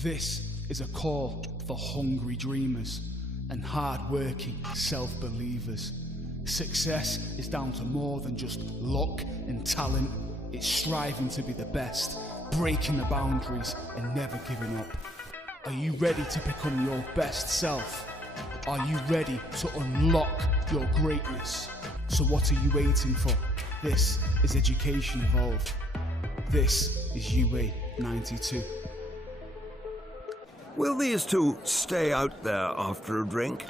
This is a call for hungry dreamers and hard-working self-believers. Success is down to more than just luck and talent. It's striving to be the best, breaking the boundaries and never giving up. Are you ready to become your best self? Are you ready to unlock your greatness? So what are you waiting for? This is Education Evolved. This is UA 92. Will these two stay out there after a drink?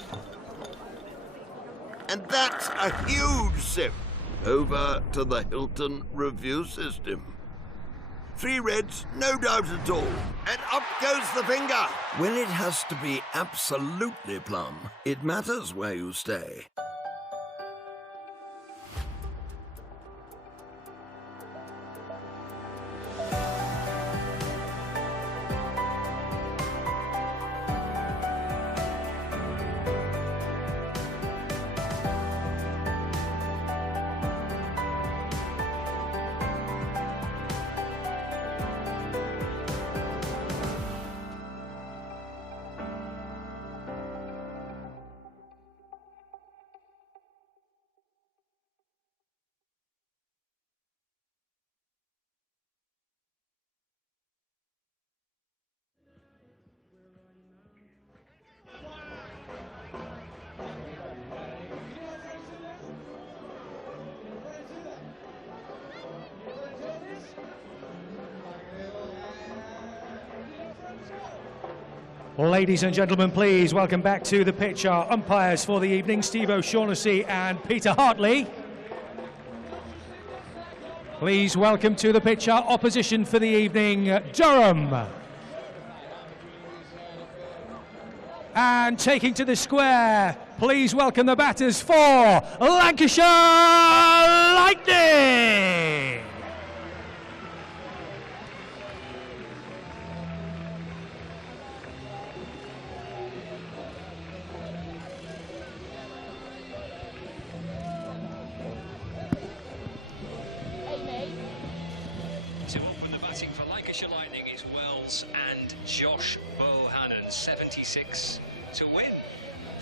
And that's a huge sip. Over to the Hilton review system. 3 reds, no doubt at all. And up goes the finger. When it has to be absolutely plum, it matters where you stay. Ladies and gentlemen, please welcome back to the pitch our umpires for the evening, Steve O'Shaughnessy and Peter Hartley. Please welcome to the pitch our opposition for the evening, Durham. And taking to the square, please welcome the batters for Lancashire Lightning. To open the batting for Lancashire Lightning, it's Wells and Josh Bohannon, 76 to win.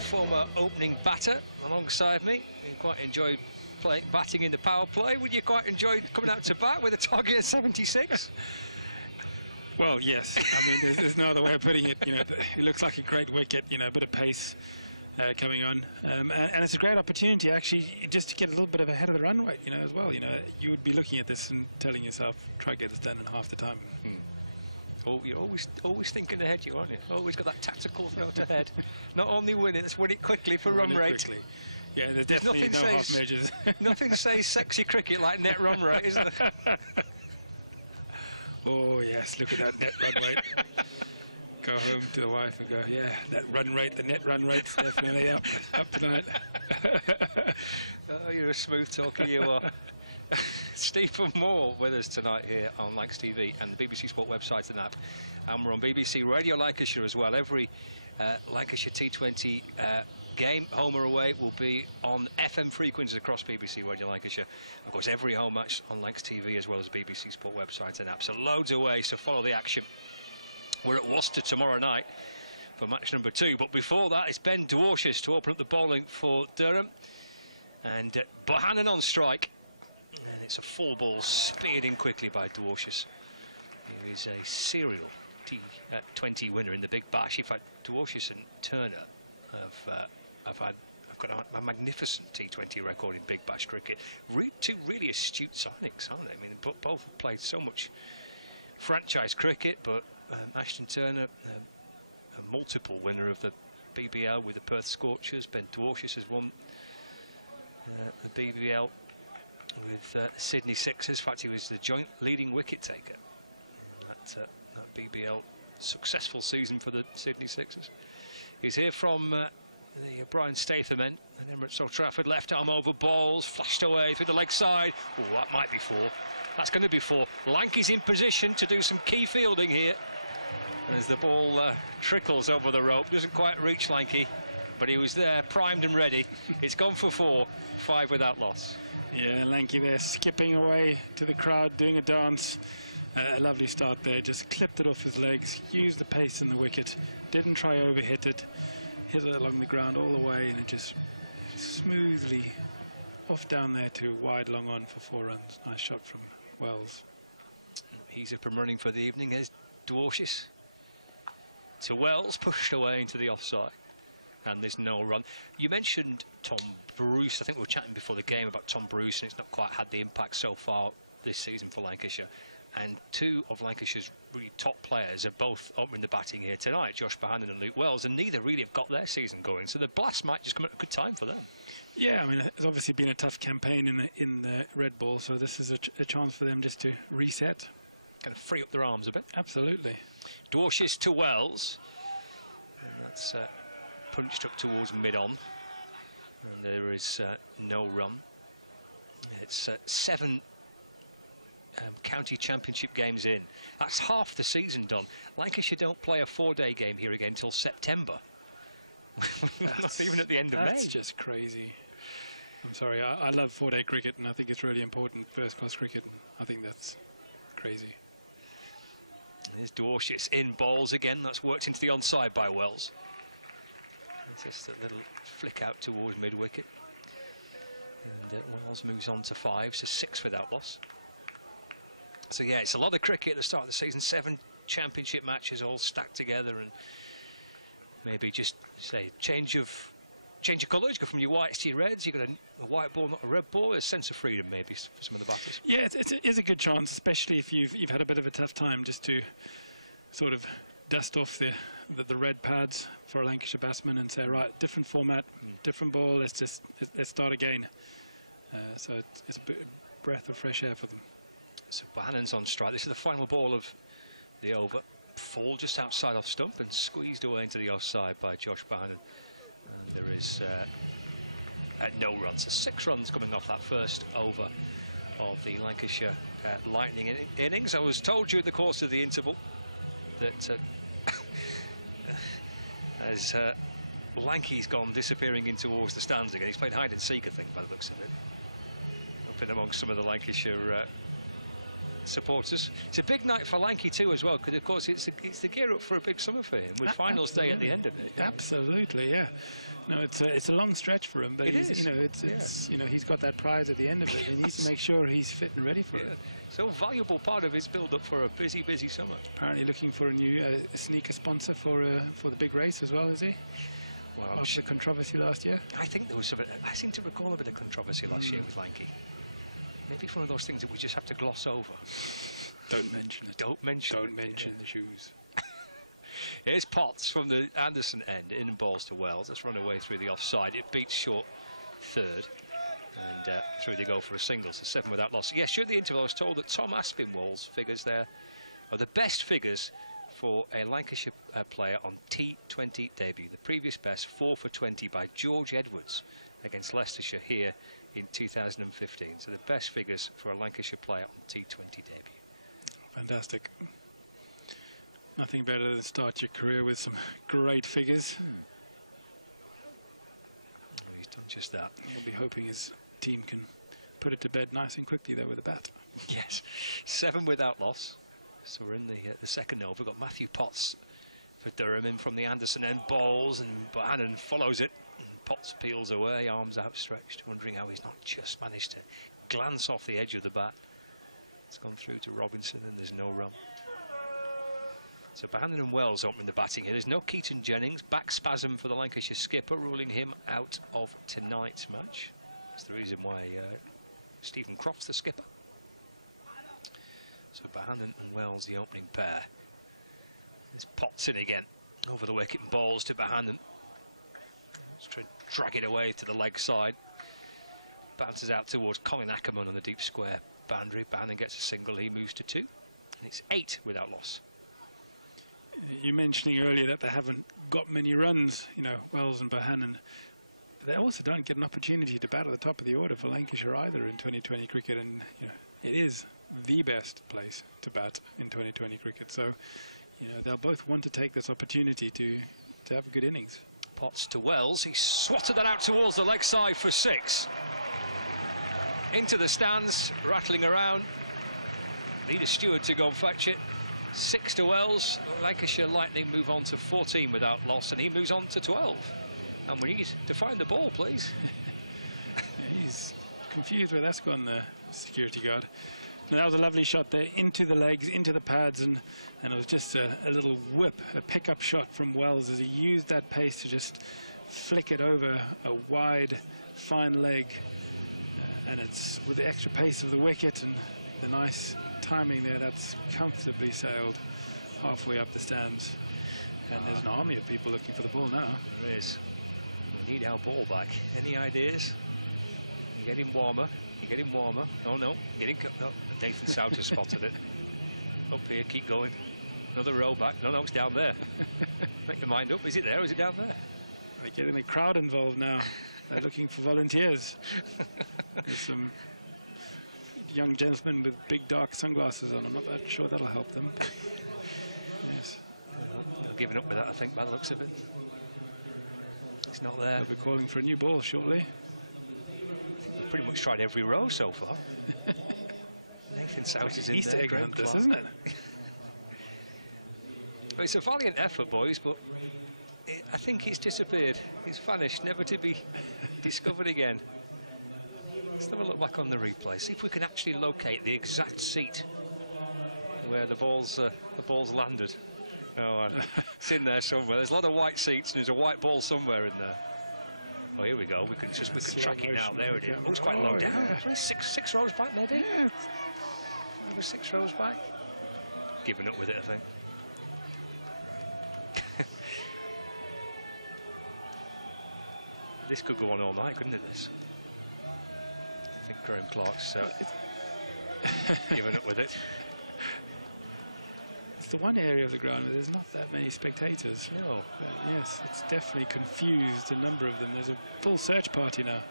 Former opening batter alongside me. You quite enjoyed batting in the power play. Would you quite enjoy coming out to bat with a target at 76? Well, yes. I mean, there's no other way of putting it. You know, it looks like a great wicket. You know, a bit of pace, coming on, and it's a great opportunity actually just to get a little bit of ahead of the run rate, as well. You would be looking at this and telling yourself, try to get this done in half the time. Oh, you're always thinking ahead, aren't you? Always got that tactical thought ahead. Not only win it, let's win it quickly for run rate. Quickly. Yeah, there's definitely no half measures. Nothing says sexy cricket like net run rate, isn't there? Oh yes, look at that net run rate. Go home to the wife and go, yeah, that run rate, the net run rate's definitely up tonight. Oh, you're a smooth talker, you are. Stephen Moore with us tonight here on Lancs TV and the BBC Sport website and app. And we're on BBC Radio Lancashire as well. Every Lancashire T20 game, home or away, will be on FM frequencies across BBC Radio Lancashire. Of course, every home match on Lancs TV as well as BBC Sport website and app. So loads away, so follow the action. We're at Worcester tomorrow night for match number 2. But before that, it's Ben Dwarshis to open up the bowling for Durham. And Bohannon on strike. And it's a 4-ball speared in quickly by Dwarshis, who is a serial T20 winner in the Big Bash. In fact, Dwarshis and Turner have got a magnificent T20 record in Big Bash cricket. Two really astute signings, aren't they? I mean, both have played so much franchise cricket, but Ashton Turner, a multiple winner of the BBL with the Perth Scorchers. Ben Dwarshis has won the BBL with Sydney Sixers. In fact, he was the joint leading wicket taker in that BBL successful season for the Sydney Sixers. He's here from the Brian Statham end at Emirates Old Trafford. Left arm over balls, flashed away through the leg side. Oh, that might be 4. That's going to be 4. Lanky's in position to do some key fielding here. As the ball trickles over the rope, doesn't quite reach Lanky, but he was there, primed and ready. It's gone for 4, 5 without loss. Yeah, Lanky there, skipping away to the crowd, doing a dance. A lovely start there, just clipped it off his legs, used the pace in the wicket, didn't try overhit it, hit it along the ground all the way, and it just smoothly off down there to wide long on for 4 runs. Nice shot from Wells. He's up and running for the evening. Here's Dwarshis to Wells, pushed away into the offside, and there's no run. You mentioned Tom Bruce. I think we were chatting before the game about Tom Bruce, and it's not quite had the impact so far this season for Lancashire. And 2 of Lancashire's really top players are both opening the batting here tonight, Josh Bohannon and Luke Wells, and neither really have got their season going. So the blast might just come at a good time for them. Yeah, I mean, it's obviously been a tough campaign in the red ball, so this is a chance for them just to reset. Kind of free up their arms a bit. Absolutely. Dwarshis to Wells. And that's punched up towards mid-on. And there is no run. It's 7 county championship games in. That's half the season done. Lancashire don't play a 4-day game here again until September. Not even at the end of May. That's just crazy. I'm sorry, I love 4-day cricket, and I think it's really important, first-class cricket, and I think that's crazy. There's Dwarshis in bowls again. That's worked into the onside by Wells. It's just a little flick out towards mid-wicket. And Wells moves on to 5, so 6 without loss. So yeah, it's a lot of cricket at the start of the season. 7 championship matches all stacked together, and maybe just say change of colours. You go from your whites to your reds. You got a white ball, not a red ball. A sense of freedom maybe for some of the batters. Yeah, it's a good chance, especially if you've had a bit of a tough time, just to sort of dust off the red pads for a Lancashire batsman and say, right, different format, different ball. Let's start again. So it's a breath of fresh air for them. So Bohannon's on strike. This is the final ball of the over. Fall just outside off stump and squeezed away into the offside by Josh Bohannon. And there is no runs. So 6 runs coming off that first over of the Lancashire Lightning innings. I was told during the course of the interval that as Lanky's gone disappearing in towards the stands again. He's played hide and seek, I think, by the looks of it, up in amongst some of the Lancashire supporters. It's a big night for Lanky too as well, because of course it's the gear up for a big summer for him with finals day at the end of it. Absolutely, yeah. No, it's a long stretch for him, but he's got that prize at the end of it. He needs to make sure he's fit and ready for it. So valuable part of his build up for a busy summer. Apparently looking for a new sneaker sponsor for the big race as well, is he? Well, after the controversy last year? I think there was some. I seem to recall a bit of controversy last year with Lanky. Maybe it's one of those things that we just have to gloss over. Don't mention it. Don't mention the shoes. Here's Potts from the Anderson end, in balls to Wells. Let's run away through the offside. It beats short third, and through they go for a single, so 7 without loss. Yes, during the interval I was told that Tom Aspinwall's figures there are the best figures for a Lancashire player on T20 debut. The previous best, 4 for 20 by George Edwards against Leicestershire here in 2015. So the best figures for a Lancashire player on T20 debut. Fantastic. Nothing better than start your career with some great figures. Well, he's done just that. He'll be hoping his team can put it to bed nice and quickly there with a bat. Yes, 7 without loss. So we're in the second over. We've got Matthew Potts for Durham in from the Anderson end, bowls, and Bohannon follows it. And Potts peels away, arms outstretched, wondering how he's not just managed to glance off the edge of the bat. It's gone through to Robinson, and there's no run. So Bohannon and Wells opening the batting here. There's no Keaton Jennings. Back spasm for the Lancashire skipper, ruling him out of tonight's match. That's the reason why Stephen Croft's the skipper. So Bohannon and Wells, the opening pair. There's Potts in again. Over the wicket and balls to Bohannon. Let's try and drag it away to the leg side. Bounces out towards Colin Ackerman on the deep square boundary. Bohannon gets a single. He moves to 2. And it's 8 without loss. You mentioning earlier that they haven't got many runs, you know, Wells and Bohannon. But they also don't get an opportunity to bat at the top of the order for Lancashire either in 2020 cricket, and you know, it is the best place to bat in 2020 cricket. So, you know, they'll both want to take this opportunity to have a good innings. Potts to Wells. He swatted that out towards the leg side for 6. Into the stands, rattling around. Need a steward to go and fetch it. 6 to Wells. Lancashire Lightning move on to 14 without loss, and he moves on to 12. And we need to find the ball, please. He's confused where that's gone, the security guard. Now, that was a lovely shot there, into the legs, into the pads, and it was just a little whip, a pickup shot from Wells as he used that pace to just flick it over a wide, fine leg. And it's with the extra pace of the wicket and the nice timing there, that's comfortably sailed halfway up the stands. And there's an army of people looking for the ball now. There is. We need our ball back. Any ideas? You're getting warmer. You're getting warmer. Oh no, getting no. Nathan Souter spotted it. Up here, keep going. Another row back. No, it's down there. Make your mind up. Is it there or is it down there? They're getting the crowd involved now. They're looking for volunteers. There's some young gentlemen with big dark sunglasses on. I'm not that sure that'll help them. But yes. They're giving up with that, I think, by the looks of it. It's not there. They'll be calling for a new ball shortly. I think we've pretty much tried every row so far. Nathan Souter's in Easter there. egg hunt this, isn't it? Well, it's a valiant effort, boys, but I think it's disappeared. It's vanished, never to be discovered again. Let's have a look back on the replay. See if we can actually locate the exact seat where the ball's landed. Oh, it's in there somewhere. There's a lot of white seats and there's a white ball somewhere in there. Oh, here we go. We can track it now. There it is. Oh, it's quite low down. Yeah. Six rows back, maybe. Yeah. Over 6 rows back. Giving up with it, I think. This could go on all night, couldn't it? This. I think Graham Clark's giving up with it. It's the one area of the ground where there's not that many spectators. No. But yes, it's definitely confused a number of them. There's a full search party now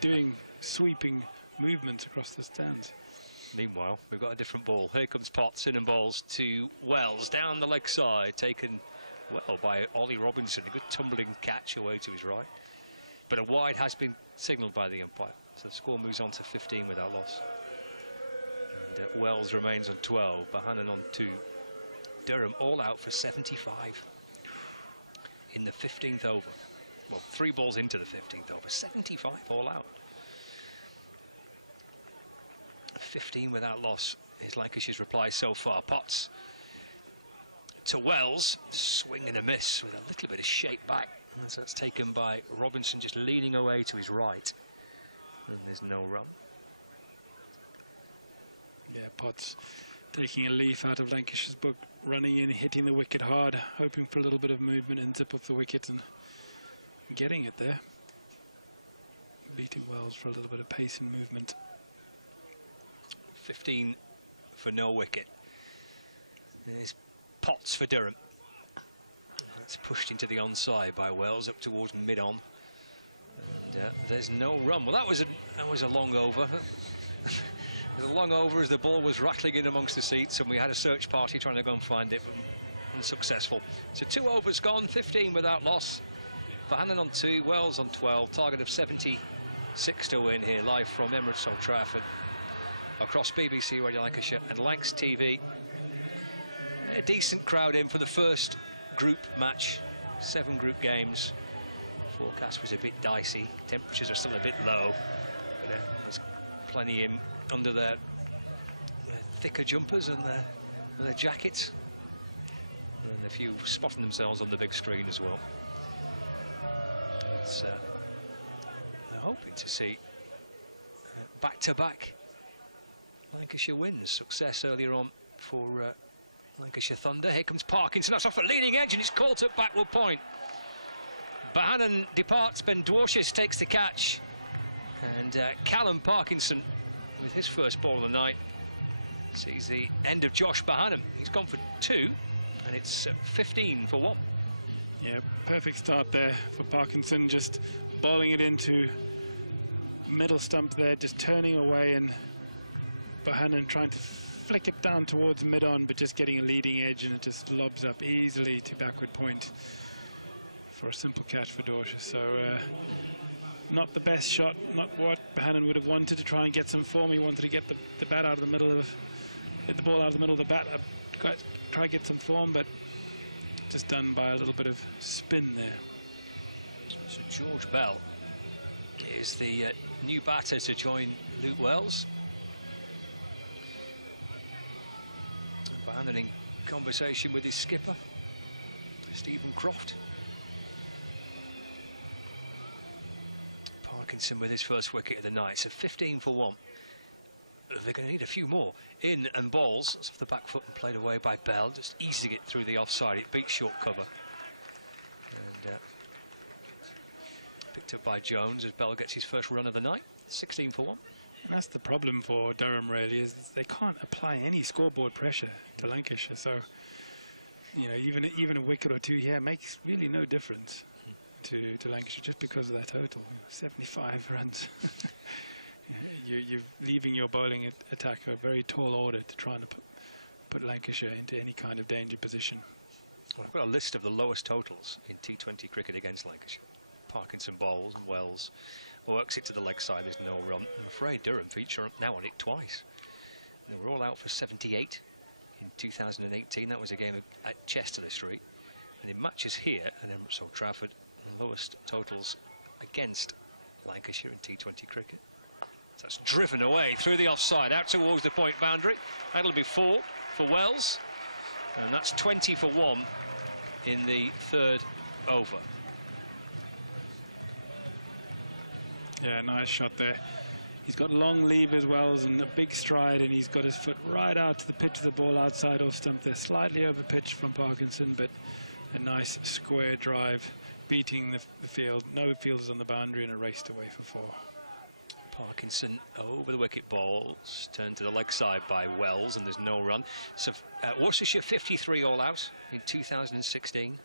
doing sweeping movements across the stands. Meanwhile, we've got a different ball. Here comes Potts in and balls to Wells down the leg side, taken well by Ollie Robinson. A good tumbling catch away to his right. But a wide has been signalled by the umpire. So the score moves on to 15 without loss. And Wells remains on 12, Bohannon on 2. Durham all out for 75 in the 15th over. Well, 3 balls into the 15th over, 75 all out. 15 without loss is Lancashire's reply so far. Potts to Wells. Swing and a miss with a little bit of shape back. And so that's taken by Robinson, just leaning away to his right. And there's no run. Yeah, Potts taking a leaf out of Lancashire's book, running in, hitting the wicket hard, hoping for a little bit of movement and zip off the wicket, and getting it there. Beating Wells for a little bit of pace and movement. 15 for no wicket. There's Potts for Durham. That's pushed into the onside by Wells up towards mid-on. And there's no run. Well, that was a long over. It was a long over as the ball was rattling in amongst the seats, and we had a search party trying to go and find it, but unsuccessful. So 2 overs gone, 15 without loss. Bohannon on 2, Wells on 12. Target of 76 to win here, live from Emirates Old Trafford, across BBC Radio Lancashire and Lancs TV. A decent crowd in for the first group match. 7 group games. Forecast was a bit dicey. Temperatures are still a bit low, but there's plenty in under their thicker jumpers and their jackets, and a few spotting themselves on the big screen as well. It's they're hoping to see back-to-back Lancashire wins. Success earlier on for Lancashire Thunder. Here comes Parkinson. That's off a leading edge, and it's caught at backward point. Bohannon departs. Ben Dwarshuis takes the catch, and Callum Parkinson, with his first ball of the night, sees the end of Josh Bohannon. He's gone for 2, and it's 15 for 1. Yeah, perfect start there for Parkinson, just bowling it into middle stump there, just turning away, and Bohannon trying to flick it down towards mid-on, but just getting a leading edge, and it just lobs up easily to backward point for a simple catch for Dwarshuis. So not the best shot, not what Bohannon would have wanted to try and get some form. He wanted to get the bat out of the middle of, get the ball out of the middle of the bat, try to get some form, but just done by a little bit of spin there. So George Bell is the new batter to join Luke Wells. Bohannon in conversation with his skipper, Stephen Croft. Parkinson with his first wicket of the night, so 15 for 1. They're going to need a few more. In and balls. That's off the back foot and played away by Bell. Just easy to get through the offside. It beats short cover. And picked up by Jones as Bell gets his first run of the night. 16 for 1. And that's the problem for Durham, really, is they can't apply any scoreboard pressure to Lancashire. So, you know, even a wicket or 2 here makes really no difference to Lancashire, just because of that total. 75 runs. You're leaving your bowling attack a very tall order to try and put Lancashire into any kind of danger position. Well, I've got a list of the lowest totals in T20 cricket against Lancashire. Parkinson bowls and Wells works it to the leg side. There's no run. I'm afraid Durham feature now on it twice. They were all out for 78 in 2018. That was a game at Chester Street. And in matches here at Emirates Old Trafford, the lowest totals against Lancashire in T20 cricket. So that's driven away through the offside, out towards the point boundary. That'll be 4 for Wells. And that's 20 for 1 in the 3rd over. Yeah, nice shot there. He's got long leave as well and a big stride, and he's got his foot right out to the pitch of the ball outside off stump there. Slightly over pitch from Parkinson, but a nice square drive, beating the field. No fielders on the boundary, and a raced away for 4. Parkinson over the wicket, balls turned to the leg side by Wells, and there's no run. So Worcestershire 53 all out in 2016.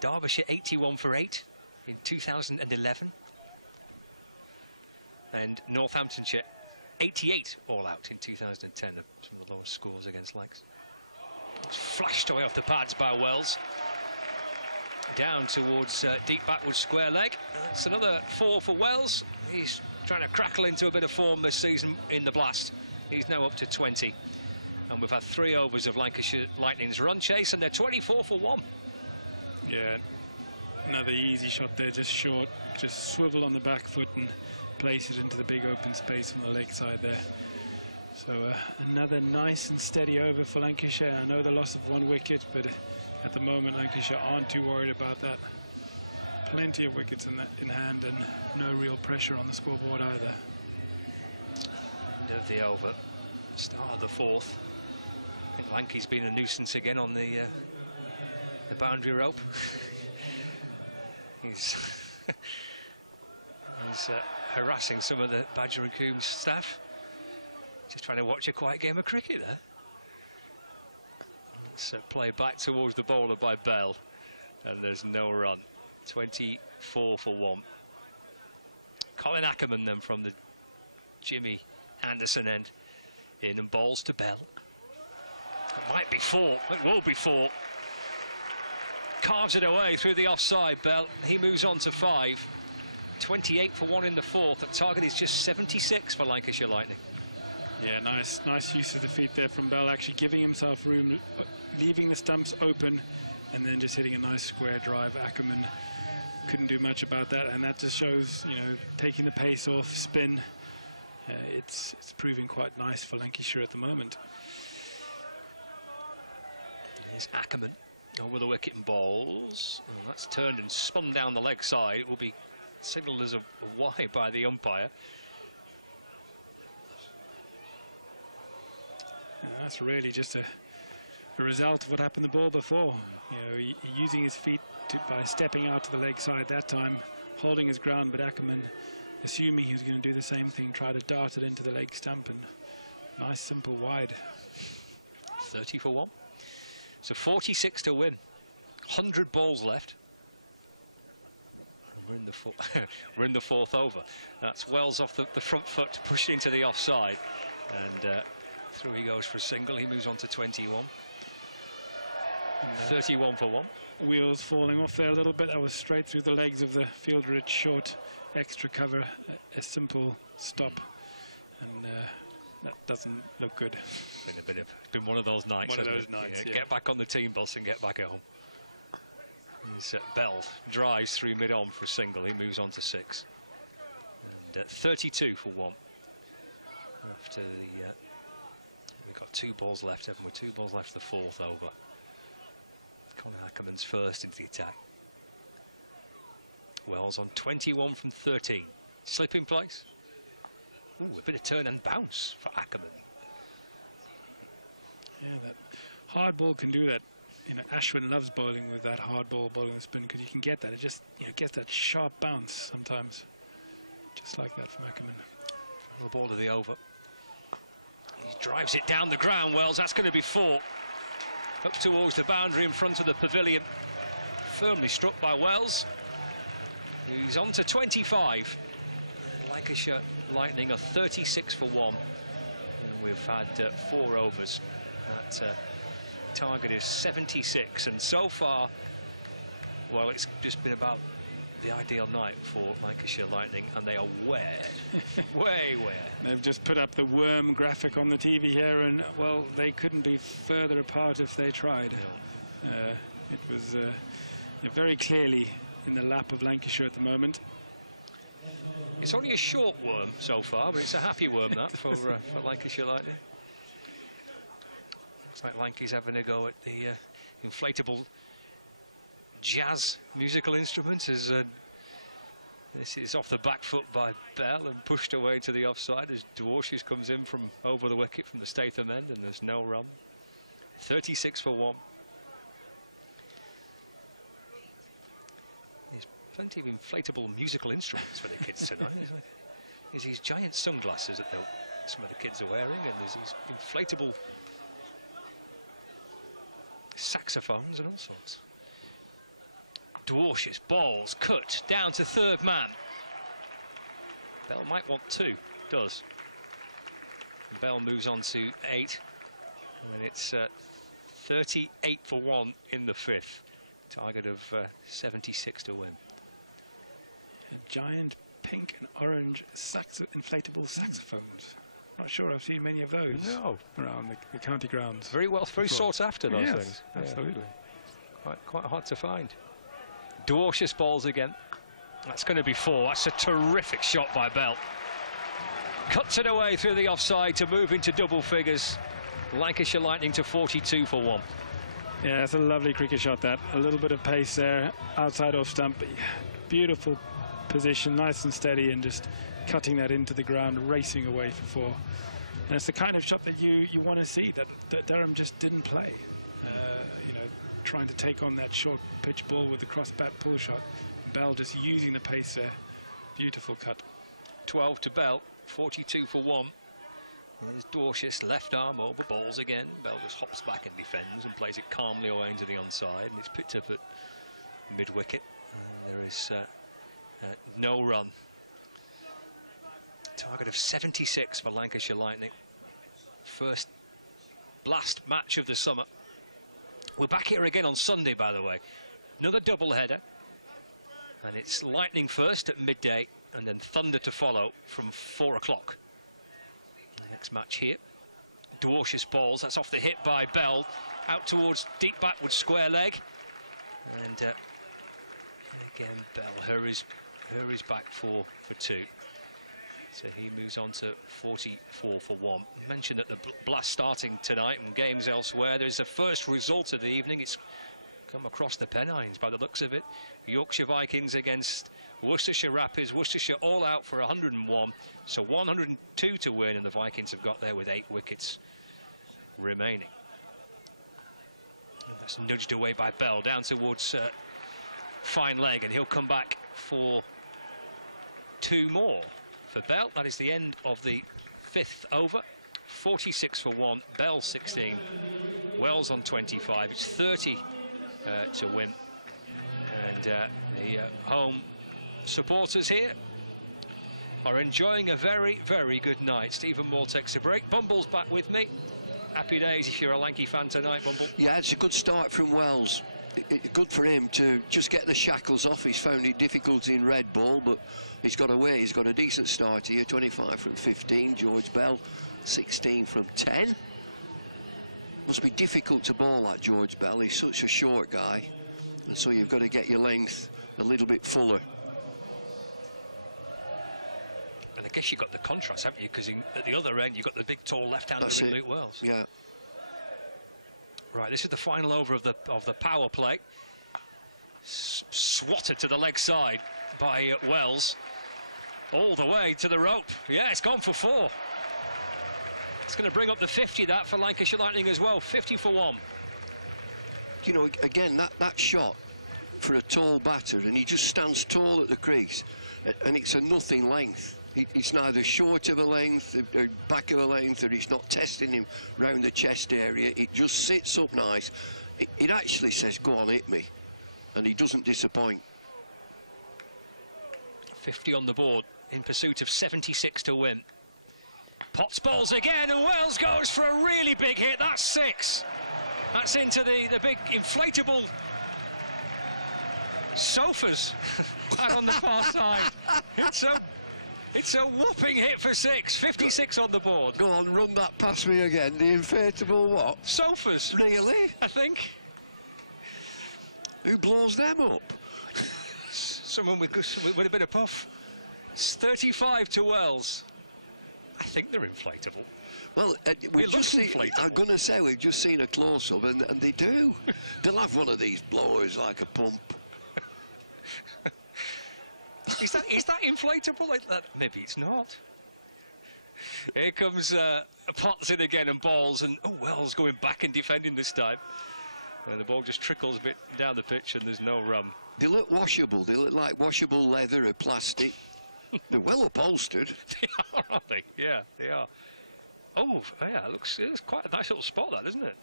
Derbyshire 81 for 8 in 2011. And Northamptonshire 88 all out in 2010. Some of the lowest scores against Lancs. It's flashed away off the pads by Wells. Down towards deep backward square leg. That's another 4 for Wells. He's trying to crackle into a bit of form this season in the blast. He's now up to 20. And we've had 3 overs of Lancashire Lightning's run chase, and they're 24 for 1. Yeah, another easy shot there, just short. Just swivel on the back foot and place it into the big open space on the leg side there. So another nice and steady over for Lancashire. I know the loss of 1 wicket, but at the moment Lancashire aren't too worried about that. Plenty of wickets in hand and no real pressure on the scoreboard either. End of the over, start of the 4th. I think Lanky's been a nuisance again on the boundary rope. He's harassing some of the Badger and Coombs staff. Just trying to watch a quiet game of cricket there. Let's play back towards the bowler by Bell, and there's no run. 24 for 1. Colin Ackerman then from the Jimmy Anderson end, in and bowls to Bell. It might be 4. It will be 4. Carves it away through the offside. Bell, he moves on to 5. 28 for 1 in the 4th. The target is just 76 for Lancashire Lightning. Yeah, nice use of the feet there from Bell, actually giving himself room, leaving the stumps open, and then just hitting a nice square drive. Ackerman couldn't do much about that, and that just shows, you know, taking the pace off spin. It's proving quite nice for Lancashire at the moment. Here's Ackerman over the wicket and bowls. Well, that's turned and spun down the leg side. It will be signalled as a wide by the umpire. That's really just a result of what happened the ball before. You know, using his feet by stepping out to the leg side that time, holding his ground, but Ackerman, assuming he was going to do the same thing, try to dart it into the leg stump, and nice simple wide. 30 for 1. So 46 to win. 100 balls left. And we're in the we're in the 4th over. That's Wells off the front foot, pushed into the offside, and through he goes for a single. He moves on to 21. 31 for 1. Wheels falling off there a little bit. That was straight through the legs of the fielder. It's short, extra cover, a simple stop, and that doesn't look good. It's been one of those nights. One of those nights. Yeah. Get back on the team bus and get back home. Bell drives through mid-on for a single. He moves on to 6. And 32 for 1. After the we've got 2 balls left, haven't we? 2 balls left for the 4th over. Colin Ackerman's first into the attack. Wells on 21 from 13. Slip in place. Ooh, a bit of turn and bounce for Ackerman. Yeah, that hard ball can do that. You know, Ashwin loves bowling with that hard ball, bowling the spin, because you can get that. It just, you know, gets that sharp bounce sometimes. Just like that from Ackerman. Final ball to the over. He drives it down the ground, Wells. That's going to be 4. Up towards the boundary in front of the pavilion. Firmly struck by Wells. He's on to 25. And Lancashire Lightning are 36 for 1. And we've had 4 overs. That target is 76. And so far, well, it's just been about the ideal night for Lancashire Lightning, and they are way where. They've just put up the worm graphic on the TV here, and well, they couldn't be further apart if they tried. No. It was very clearly in the lap of Lancashire at the moment. It's only a short worm so far, but it's a happy worm that for Lancashire Lightning. Looks like Lanky's having a go at the inflatable jazz musical instrument, as this is off the back foot by Bell and pushed away to the offside as Dwarshuis comes in from over the wicket from the Statham end, and there's no run. 36 for 1. There's plenty of inflatable musical instruments for the kids tonight. There's these giant sunglasses that some of the kids are wearing, and there's these inflatable saxophones and all sorts. Dwarshuis bowls, cut down to 3rd man. Bell might want 2, does. And Bell moves on to 8, and it's 38 for 1 in the 5th. Target of 76 to win. A giant pink and orange inflatable saxophones. Not sure I've seen many of those. No. Around the county grounds. Very sought after, those things. Absolutely. Yeah. Quite hard to find. Dwarshuis balls again. That's going to be 4. That's a terrific shot by Bell. cuts it away through the offside to move into double figures. Lancashire Lightning to 42 for 1. Yeah, that's a lovely cricket shot, that. A little bit of pace there, outside off stump. Beautiful position, nice and steady, and just cutting that into the ground, racing away for 4. And it's the kind of shot that you want to see, that Durham just didn't play. You know, trying to take on that short pitch ball with the cross bat pull shot. Bell just using the pace there. Beautiful cut. 12 to Bell, 42 for 1. There's Dorsh's left arm over balls again. Bell just hops back and defends and plays it calmly away into the onside, and it's picked up at mid-wicket. There is no run. Target of 76 for Lancashire Lightning. First blast match of the summer. We're back here again on Sunday, by the way. Another double header. And it's Lightning first at midday, and then Thunder to follow from 4 o'clock. Next match here. Dwarsh's balls, that's off the hit by Bell. Out towards deep backward square leg. And again, Bell hurries back for 2. So he moves on to 44 for 1. You mentioned that the blast starting tonight and games elsewhere. There's a first result of the evening. It's come across the Pennines by the looks of it. Yorkshire Vikings against Worcestershire Rapids. Worcestershire all out for 101. So 102 to win, and the Vikings have got there with 8 wickets remaining. And that's nudged away by Bell down towards fine leg, and he'll come back for 2 more. For Bell, that is the end of the 5th over. 46 for 1, Bell 16, Wells on 25. It's 30 to win. And the home supporters here are enjoying a very, very good night. Stephen Moore takes a break. Bumble's back with me. Happy days if you're a Lanky fan tonight, Bumble. Yeah, it's a good start from Wells. Good for him to just get the shackles off. He's found it difficult in red ball, but he's got away. He's got a decent start here. 25 from 15. George Bell, 16 from 10. Must be difficult to bowl that George Bell. He's such a short guy, and so you've got to get your length a little bit fuller. And I guess you've got the contrast, haven't you? Because at the other end, you've got the big, tall left-hander in Luke Wells. Yeah. Right, this is the final over of the power play. Swatted to the leg side by Wells. All the way to the rope. Yeah, it's gone for 4. It's going to bring up the 50, that, for Lancashire Lightning as well. 50 for 1. You know, again, that shot for a tall batter, and he just stands tall at the crease, and it's a nothing length. It's neither short of a length, or back of a length, or it's not testing him round the chest area. It just sits up nice. It actually says, go on, hit me. And he doesn't disappoint. 50 on the board in pursuit of 76 to win. Potts bowls again, and Wells goes for a really big hit. That's 6. That's into the big inflatable sofas out on the far side. It's a whopping hit for 6. 56 on the board. Go on, run that past me again. The inflatable what? Sofas. Really? I think. Who blows them up? Someone with a bit of puff. It's 35 to Wells. I think they're inflatable. Well, we've just seen, I'm going to say we've just seen a close-up, and they do. They'll have one of these blowers like a pump. Is that inflatable like that? Maybe it's not. Here comes Potts in again and balls, and Wells going back and defending this time. And the ball just trickles a bit down the pitch, and there's no run. They look washable. They look like washable leather or plastic. They're well upholstered. They are, aren't they? Yeah, they are. Oh, yeah, it's quite a nice little spot, that, isn't it?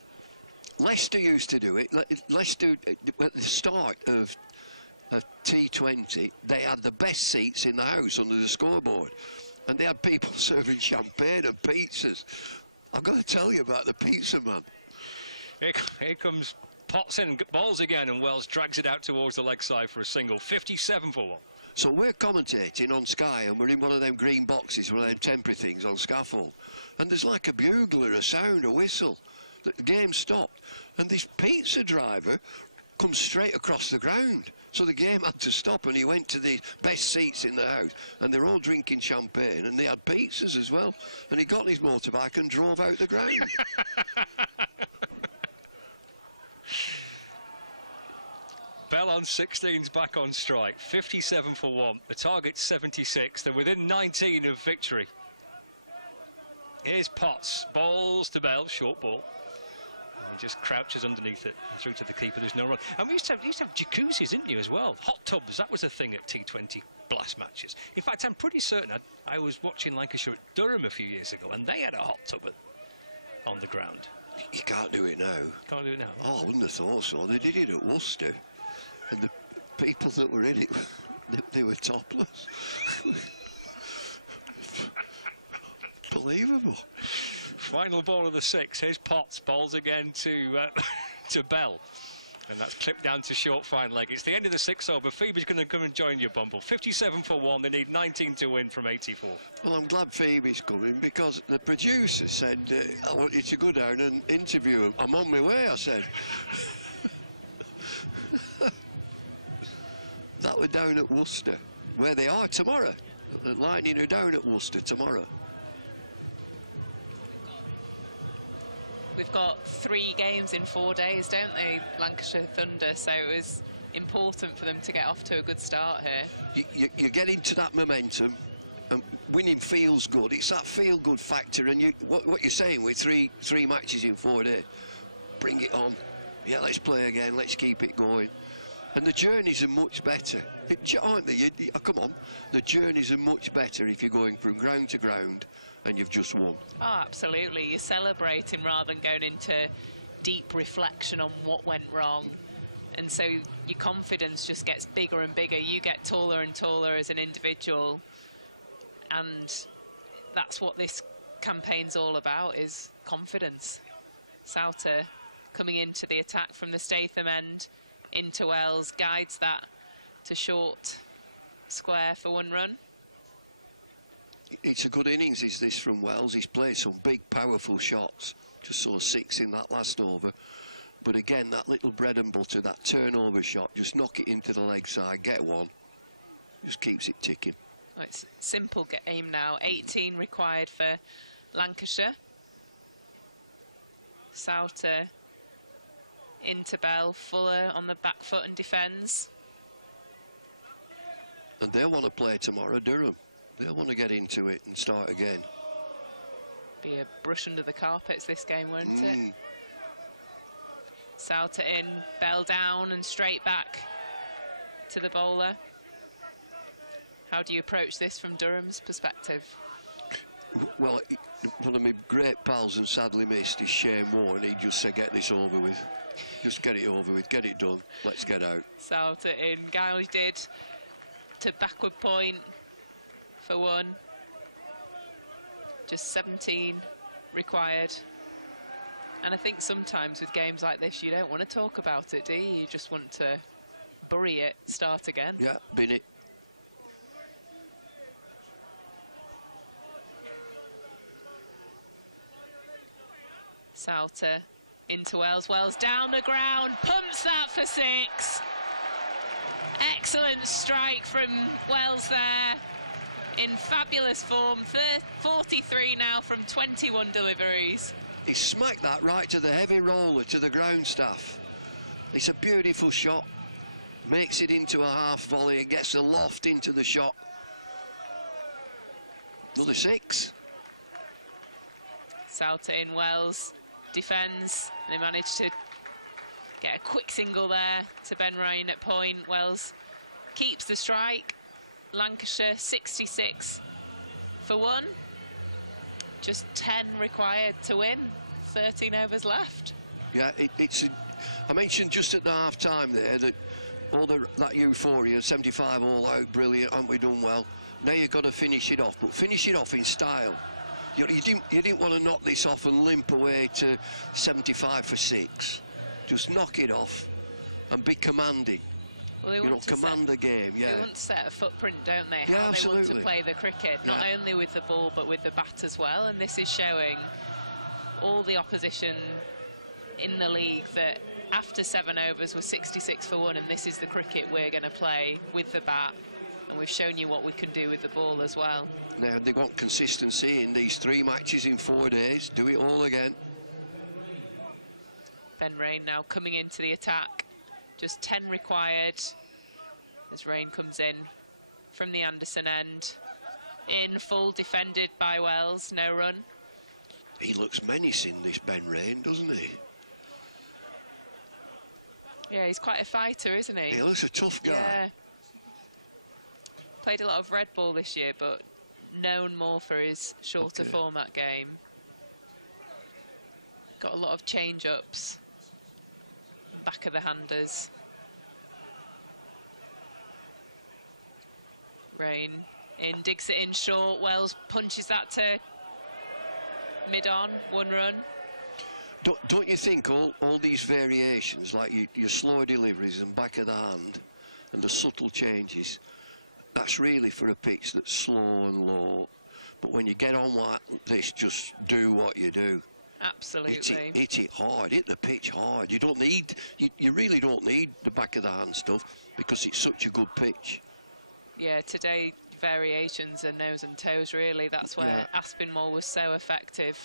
Leicester used to do it. Leicester, at the start of T20, they had the best seats in the house under the scoreboard, and they had people serving champagne and pizzas. I've got to tell you about the pizza man. Here comes Potts in, balls again, and Wells drags it out towards the leg side for a single. 57 for 1. So we're commentating on Sky, and we're in one of them green boxes, one of them temporary things on scaffold, and there's like a bugle or a sound, a whistle. The game stopped, and this pizza driver come straight across the ground. So the game had to stop, and he went to the best seats in the house, and they're all drinking champagne, and they had pizzas as well. And he got his motorbike and drove out the ground. Bell on 16's back on strike, 57 for 1. The target's 76. They're within 19 of victory. Here's Potts, balls to Bell, short ball. And he just crouches underneath it and through to the keeper. There's no run. And we used to have jacuzzis, didn't you, as well? Hot tubs, that was a thing at T20 Blast matches. In fact, I'm pretty certain I was watching Lancashire at Durham a few years ago, and they had a hot tub on the ground. You can't do it now. Can't do it now? Oh, I wouldn't have thought so. They did it at Worcester, and the people that were in it, they were topless. Believable. Final ball of the 6. Here's Potts. Balls again to to Bell. And that's clipped down to short fine leg. It's the end of the 6th over. Phoebe's going to come and join you, Bumble. 57 for 1. They need 19 to win from 84. Well, I'm glad Phoebe's coming, because the producer said, I want you to go down and interview him. I'm on my way, I said. That were down at Worcester, where they are tomorrow. The Lightning are down at Worcester tomorrow. We've got 3 games in 4 days, don't they, Lancashire Thunder? So it was important for them to get off to a good start here. You get into that momentum, and winning feels good. It's that feel-good factor, and what you're saying with three matches in 4 days, bring it on. Yeah, let's play again. Let's keep it going. And the journeys are much better, aren't they? Come on, the journeys are much better if you're going from ground to ground and you've just won. Oh, absolutely. You're celebrating rather than going into deep reflection on what went wrong. And so your confidence just gets bigger and bigger. You get taller and taller as an individual. And that's what this campaign's all about, is confidence. Souter coming into the attack from the Statham end into Wells, guides that to short square for 1 run. It's a good innings, is this, from Wells. He's played some big, powerful shots. Just saw 6 in that last over. But again, that little bread and butter, that turnover shot, just knock it into the leg side, get 1. Just keeps it ticking. Oh, it's simple game now. 18 required for Lancashire. Souter into Bell, Fuller on the back foot and defends. And they'll want to play tomorrow, Durham. They'll want to get into it and start again. Be a brush under the carpets this game, won't it? Souter in, Bell down and straight back to the bowler. How do you approach this from Durham's perspective? Well, one of my great pals and sadly missed is Shane Warren. He just said, get this over with. Just get it over with, get it done, let's get out. Souter in, Giles did to backward point for 1. Just 17 required. And I think sometimes with games like this, you don't want to talk about it, do you? You just want to bury it, start again. Yeah, bin it. Souter into Wells. Wells down the ground, pumps that for 6. Excellent strike from Wells there. In fabulous form, 43 now from 21 deliveries. He smacked that right to the heavy roller, to the ground staff. It's a beautiful shot. Makes it into a half volley and gets the loft into the shot. Another 6. Souter in, Wells defends. They managed to get a quick single there to Ben Ryan at point. Wells keeps the strike. Lancashire 66 for 1. Just 10 required to win. 13 overs left. Yeah, I mentioned just at the half time there that that euphoria, 75 all out, brilliant, haven't we done well? Now you've got to finish it off, but finish it off in style. You didn't want to knock this off and limp away to 75 for 6. Just knock it off and be commanding. Well, command the game, yeah. They want to set a footprint, don't they? Yeah, How absolutely. They want to play the cricket, not only with the ball, but with the bat as well. And this is showing all the opposition in the league that after 7 overs we're 66 for 1, and this is the cricket we're going to play with the bat. And we've shown you what we can do with the ball as well. Now they want consistency in these 3 matches in 4 days. Do it all again. Ben Rain now coming into the attack. Just 10 required as Rain comes in from the Anderson end. In full, defended by Wells, no run. He looks menacing, this Ben Rain, doesn't he? Yeah, he's quite a fighter, isn't he? He looks a tough guy. Yeah. Played a lot of red ball this year, but known more for his shorter format game. Got a lot of change-ups. Back of the handers. Rain in, digs it in short. Wells punches that to mid-on, 1 run. Don't you think all these variations, like your slow deliveries and back of the hand and the subtle changes, that's really for a pitch that's slow and low. But when you get on like this, just do what you do. Absolutely. Hit it hard, hit the pitch hard. You don't need, you really don't need the back of the hand stuff because it's such a good pitch. Yeah, today variations are nose and toes really. That's where Aspinwall was so effective.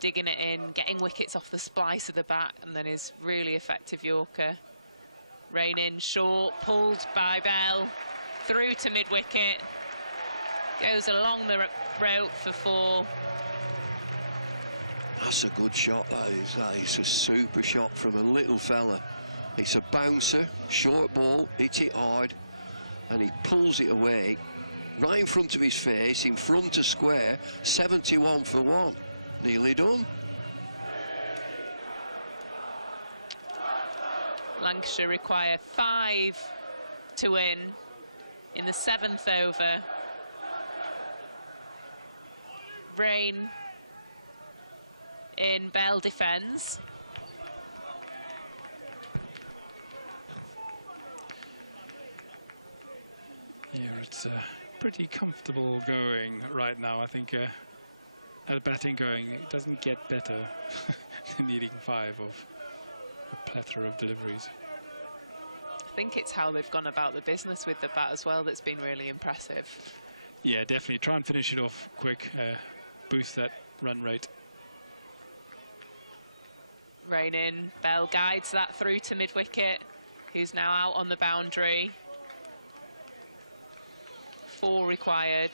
Digging it in, getting wickets off the splice of the bat, and then his really effective Yorker. Rain in short, pulled by Bell, through to mid-wicket. Goes along the rope for 4. That's a good shot, that is. That is a super shot from a little fella. It's a bouncer, short ball, hit it hard, and he pulls it away right in front of his face, in front of square, 71 for 1. Nearly done. Lancashire require 5 to win in the 7th over. Rain in, Bell defends. Yeah, it's pretty comfortable going right now. I think at batting going, it doesn't get better than needing 5 of a plethora of deliveries. I think it's how they've gone about the business with the bat as well that's been really impressive. Yeah, definitely. Try and finish it off quick, boost that run rate. Rain in, Bell guides that through to mid-wicket, who's now out on the boundary. 4 required.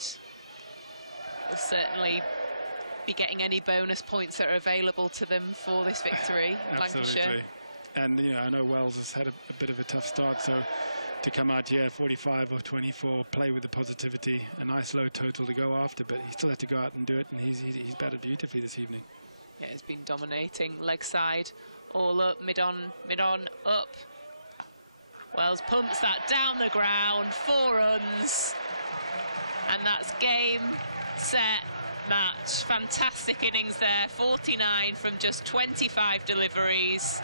Will certainly be getting any bonus points that are available to them for this victory, Lancashire. And you know, I know Wells has had a bit of a tough start, so to come out here 45 of 24, play with the positivity, a nice low total to go after, but he still had to go out and do it, and he's batted beautifully this evening. Yeah, he's been dominating. Leg side, all up, mid-on, up. Wells pumps that down the ground, 4 runs. And that's game, set, match. Fantastic innings there, 49 from just 25 deliveries.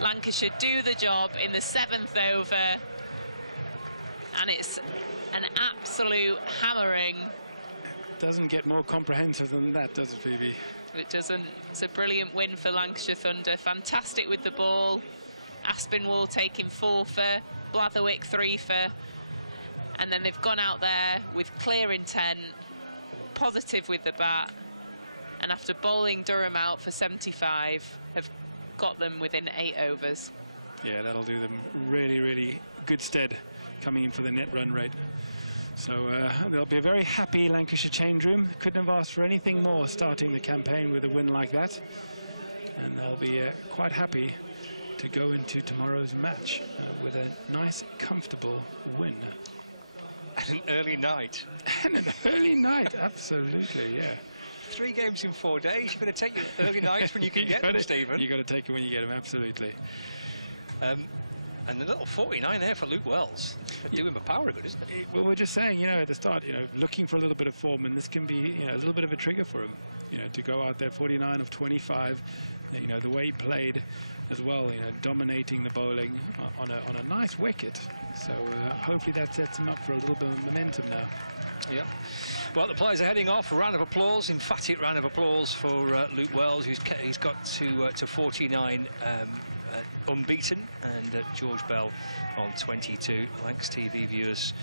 Lancashire do the job in the 7th over. And it's an absolute hammering. Doesn't get more comprehensive than that, does it, Phoebe? It doesn't. It's a brilliant win for Lancashire Thunder. Fantastic with the ball. Aspinwall taking 4 for, Blatherwick 3 for. And then they've gone out there with clear intent, positive with the bat, and after bowling Durham out for 75, have got them within 8 overs. Yeah, that'll do them really, really good stead coming in for the net run rate. So there'll be a very happy Lancashire change room. Couldn't have asked for anything more starting the campaign with a win like that. And they'll be quite happy to go into tomorrow's match with a nice, comfortable win. And an early night. And an early night, absolutely, yeah. 3 games in 4 days. You've got to take your early nights when you can get them, Stephen. You've got to take it when you get them, absolutely. And a little 49 there for Luke Wells. Do him a power good, isn't it? Well, we're just saying, you know, at the start, you know, looking for a little bit of form, and this can be, you know, a little bit of a trigger for him, you know, to go out there 49 of 25, You know, the way he played as well, you know, dominating the bowling on a nice wicket. So hopefully that sets him up for a little bit of momentum now. Yep. Well, the players are heading off. A round of applause, emphatic round of applause for Luke Wells, he's got to 49 unbeaten, and George Bell on 22. Lancs TV viewers,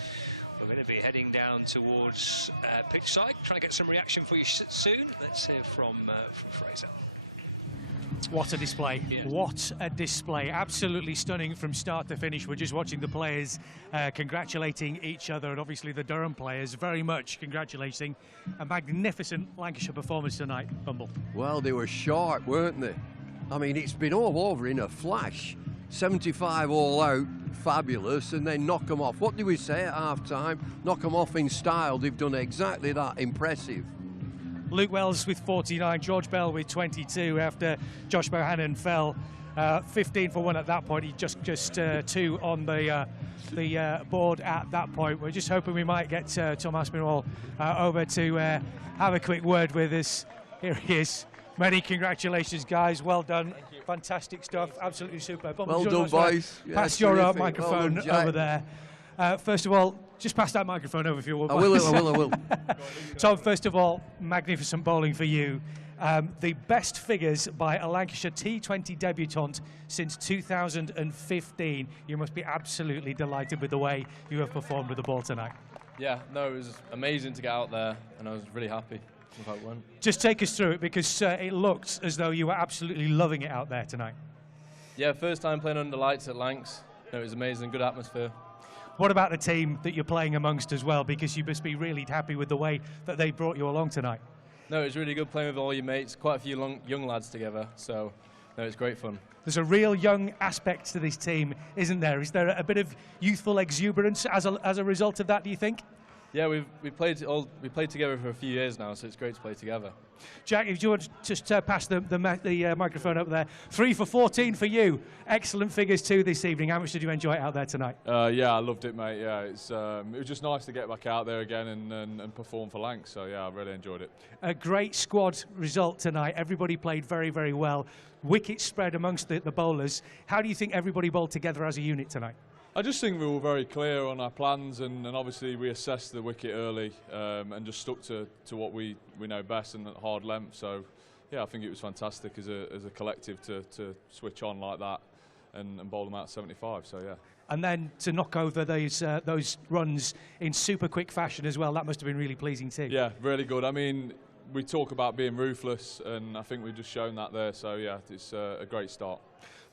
we're going to be heading down towards pitch side, trying to get some reaction for you soon. Let's hear from Fraser. What a display. Yeah. What a display. Absolutely stunning from start to finish. We're just watching the players congratulating each other, and obviously the Durham players very much congratulating a magnificent Lancashire performance tonight, Bumble. Well, they were sharp, weren't they? I mean, it's been all over in a flash. 75 all out, fabulous, and then knock them off. What did we say at half-time? Knock them off in style. They've done exactly that. Impressive. Luke Wells with 49, George Bell with 22 after Josh Bohannon fell 15 for 1 at that point. He just 2 on the board at that point. We're just hoping we might get Tom Aspinwall over to have a quick word with us. Here he is. Many congratulations, guys. Well done. Fantastic stuff. Absolutely super. Well done, boys. Pass your microphone over there. First of all, just pass that microphone over if you will. I will. Tom, first of all, magnificent bowling for you. The best figures by a Lancashire T20 debutant since 2015. You must be absolutely delighted with the way you have performed with the ball tonight. Yeah, no, it was amazing to get out there, and I was really happy with how it went. Just take us through it, because it looked as though you were absolutely loving it out there tonight. Yeah, first time playing under lights at Lancs. No, it was amazing, good atmosphere. What about the team that you're playing amongst as well? Because you must be really happy with the way that they brought you along tonight. No, it was really good playing with all your mates, quite a few young lads together, so no, it's great fun. There's a real young aspect to this team, isn't there? Is there a bit of youthful exuberance as a result of that, do you think? Yeah, we played together for a few years now, so it's great to play together. Jack, if you would just pass the microphone up there. 3 for 14 for you. Excellent figures too this evening. How much did you enjoy it out there tonight? Yeah, I loved it, mate. Yeah, it was just nice to get back out there again and perform for Lancs. So yeah, I really enjoyed it. A great squad result tonight. Everybody played very, very well. Wickets spread amongst the bowlers. How do you think everybody bowled together as a unit tonight? I just think we were very clear on our plans, and obviously we assessed the wicket early and just stuck to what we know best and at hard length. So yeah, I think it was fantastic as a collective to switch on like that and bowl them out 75. So yeah. And then to knock over those runs in super quick fashion as well, that must have been really pleasing too. Yeah, really good. I mean, we talk about being ruthless, and I think we've just shown that there. So yeah, it's a great start.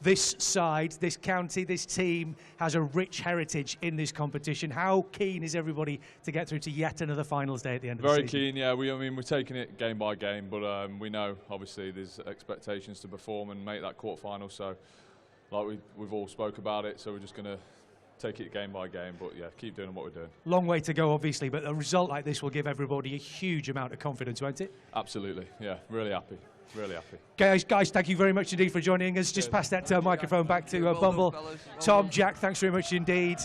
This side, this county, this team has a rich heritage in this competition. How keen is everybody to get through to yet another finals day at the end of the season? Very keen, yeah. I mean, we're taking it game by game, but we know, obviously, there's expectations to perform and make that quarter-final. So, like we've all spoke about it, so we're just going to take it game by game. But, yeah, keep doing what we're doing. Long way to go, obviously, but a result like this will give everybody a huge amount of confidence, won't it? Absolutely, yeah. Really happy. Really happy. Guys, thank you very much indeed for joining us. Just pass that microphone back to Bumble. Tom, Jack, thanks very much indeed.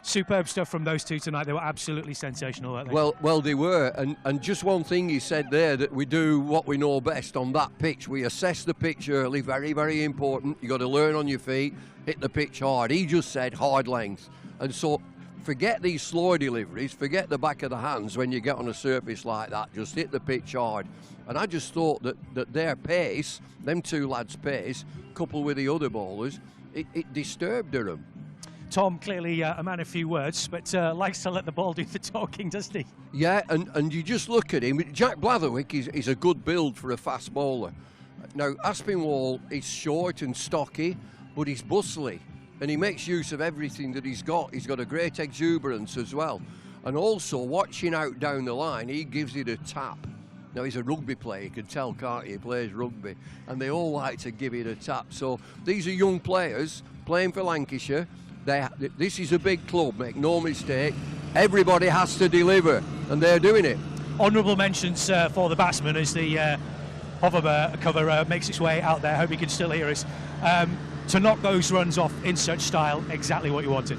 Superb stuff from those two tonight. They were absolutely sensational, weren't they? Well, they were. And just one thing he said there, that we do what we know best on that pitch. We assess the pitch early, very, very important. You've got to learn on your feet, hit the pitch hard. He just said hard length. And so forget these slow deliveries, forget the back of the hands when you get on a surface like that. Just hit the pitch hard. And I just thought that their pace, them two lads' pace, coupled with the other bowlers, it disturbed Durham. Tom, clearly a man of few words, but likes to let the ball do the talking, doesn't he? Yeah, and you just look at him. Jack Blatherwick is a good build for a fast bowler. Now, Aspinwall is short and stocky, but he's bustly, and he makes use of everything that he's got. He's got a great exuberance as well. And also, watching out down the line, he gives it a tap. Now, he's a rugby player, you can tell, can't you? He plays rugby, and they all like to give it a tap. So these are young players playing for Lancashire. This is a big club, make no mistake. Everybody has to deliver, and they're doing it. Honourable mentions for the batsman as the hover cover makes its way out there. I hope you can still hear us. To knock those runs off in such style, exactly what you wanted.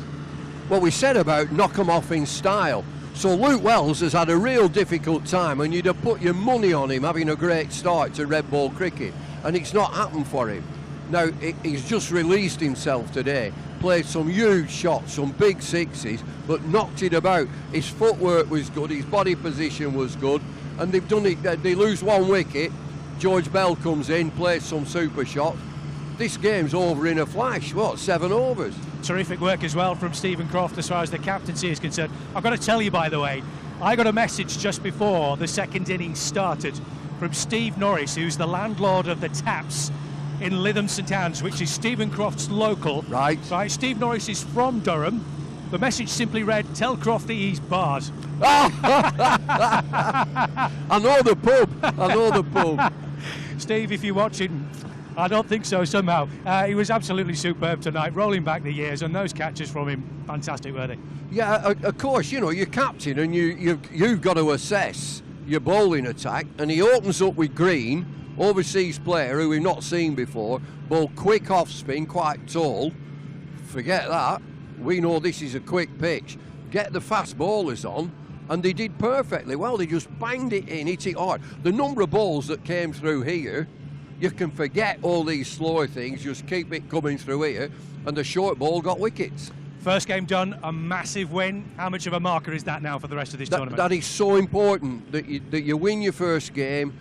Well, we said about knock them off in style. So Luke Wells has had a real difficult time, and you'd have put your money on him having a great start to red ball cricket. and it's not happened for him. Now, he's just released himself today, played some huge shots, some big sixes, but knocked it about. His footwork was good, his body position was good, and they've done it. They lose one wicket, George Bell comes in, plays some super shots. This game's over in a flash. What, 7 overs? Terrific work as well from Stephen Croft as far as the captaincy is concerned. I've got to tell you, by the way, I got a message just before the second innings started from Steve Norris, who's the landlord of the Taps in Lytham St Anne's, which is Stephen Croft's local. Right. Steve Norris is from Durham. The message simply read, "Tell Crofty he's barred." I know the pub. I know the pub. Steve, if you're watching, I don't think so somehow. He was absolutely superb tonight, rolling back the years, and those catches from him, fantastic, were they? Yeah, of course, you know, you're captain and you've got to assess your bowling attack, and he opens up with Green, overseas player who we've not seen before, ball quick off spin, quite tall. Forget that. We know this is a quick pitch. Get the fast bowlers on, and they did perfectly well. They just banged it in, hit it hard. The number of balls that came through here, you can forget all these slower things, just keep it coming through here, and the short ball got wickets. First game done, a massive win. How much of a marker is that now for the rest of this tournament? That is so important, that you win your first game.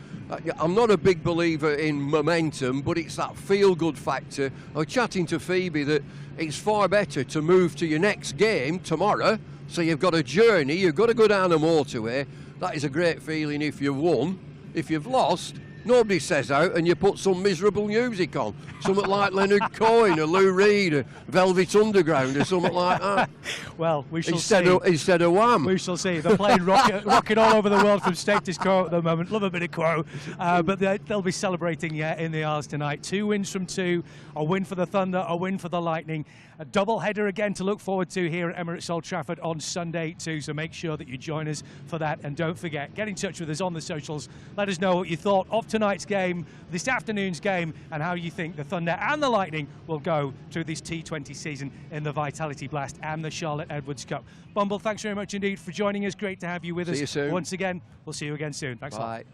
I'm not a big believer in momentum, but it's that feel-good factor. I was chatting to Phoebe that it's far better to move to your next game tomorrow, so you've got a journey, you've got to go down a motorway. That is a great feeling if you've won. If you've lost, nobody says out and you put some miserable music on. Something like Leonard Cohen or Lou Reed or Velvet Underground or something like that. Well, we shall see. Instead of Wham. We shall see. They're playing rocking all over the world from status quo at the moment. Love a bit of quo. But they'll be celebrating in the Isles tonight. 2 wins from 2. A win for the Thunder, a win for the Lightning. A double header again to look forward to here at Emirates Old Trafford on Sunday too. So make sure that you join us for that. And don't forget, get in touch with us on the socials. Let us know what you thought of tonight's game, this afternoon's game, and how you think the Thunder and the Lightning will go through this T20 season in the Vitality Blast and the Charlotte Edwards Cup. Bumble, thanks very much indeed for joining us. Great to have you with us. See you soon. Once again, we'll see you again soon. Thanks a lot. Bye.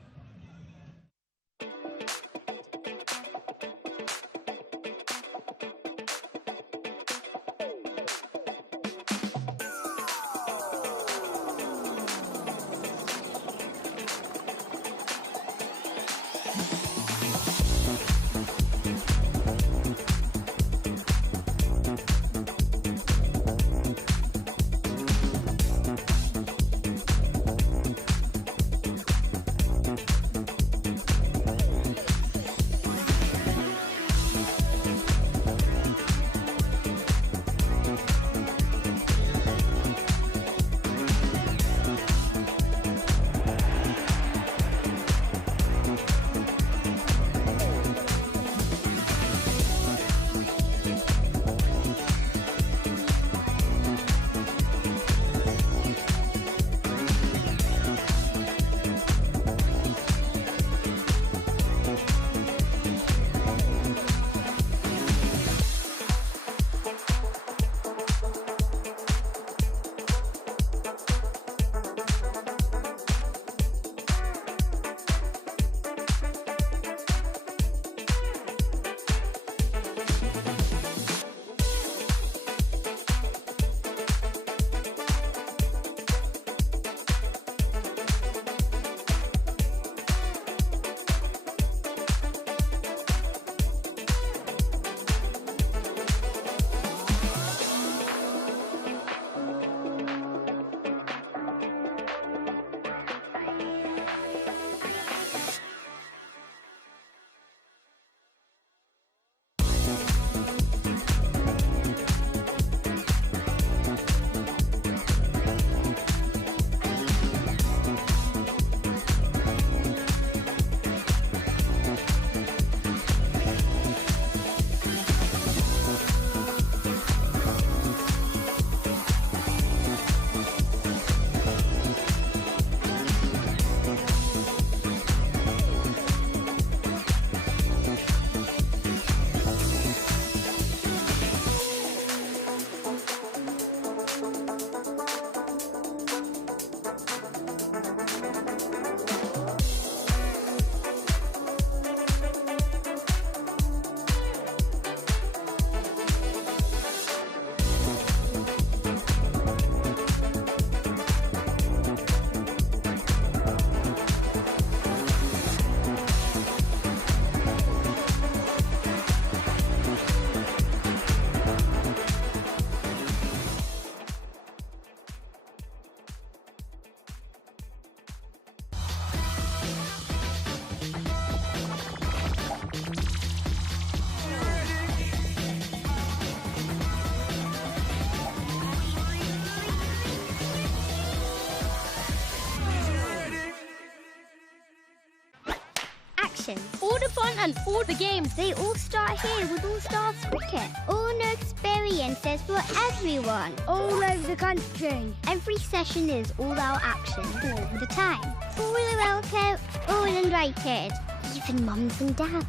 action. All the fun and all the games, they all start here with All Stars Cricket. All new experiences for everyone. All over the country. Every session is all-out action all the time. Fully welcome, all invited. Even mums and dads.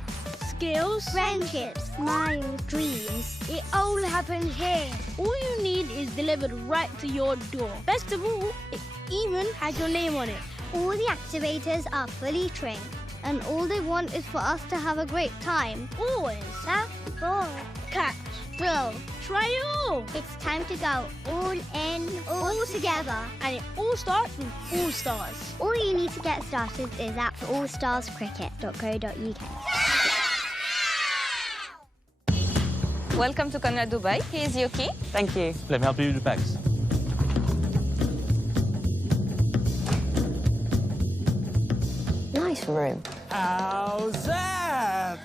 Skills, friendships, smiles, dreams. It all happens here. All you need is delivered right to your door. Best of all, it even has your name on it. All the activators are fully trained, and all they want is for us to have a great time. Always. Tap, ball, catch, throw, try it all. It's time to go all in, all together. And it all starts with All Stars. All you need to get started is at allstarscricket.co.uk. Welcome to Conrad Dubai. Here's your key. Thank you. Let me help you with the bags. Nice room. How's that?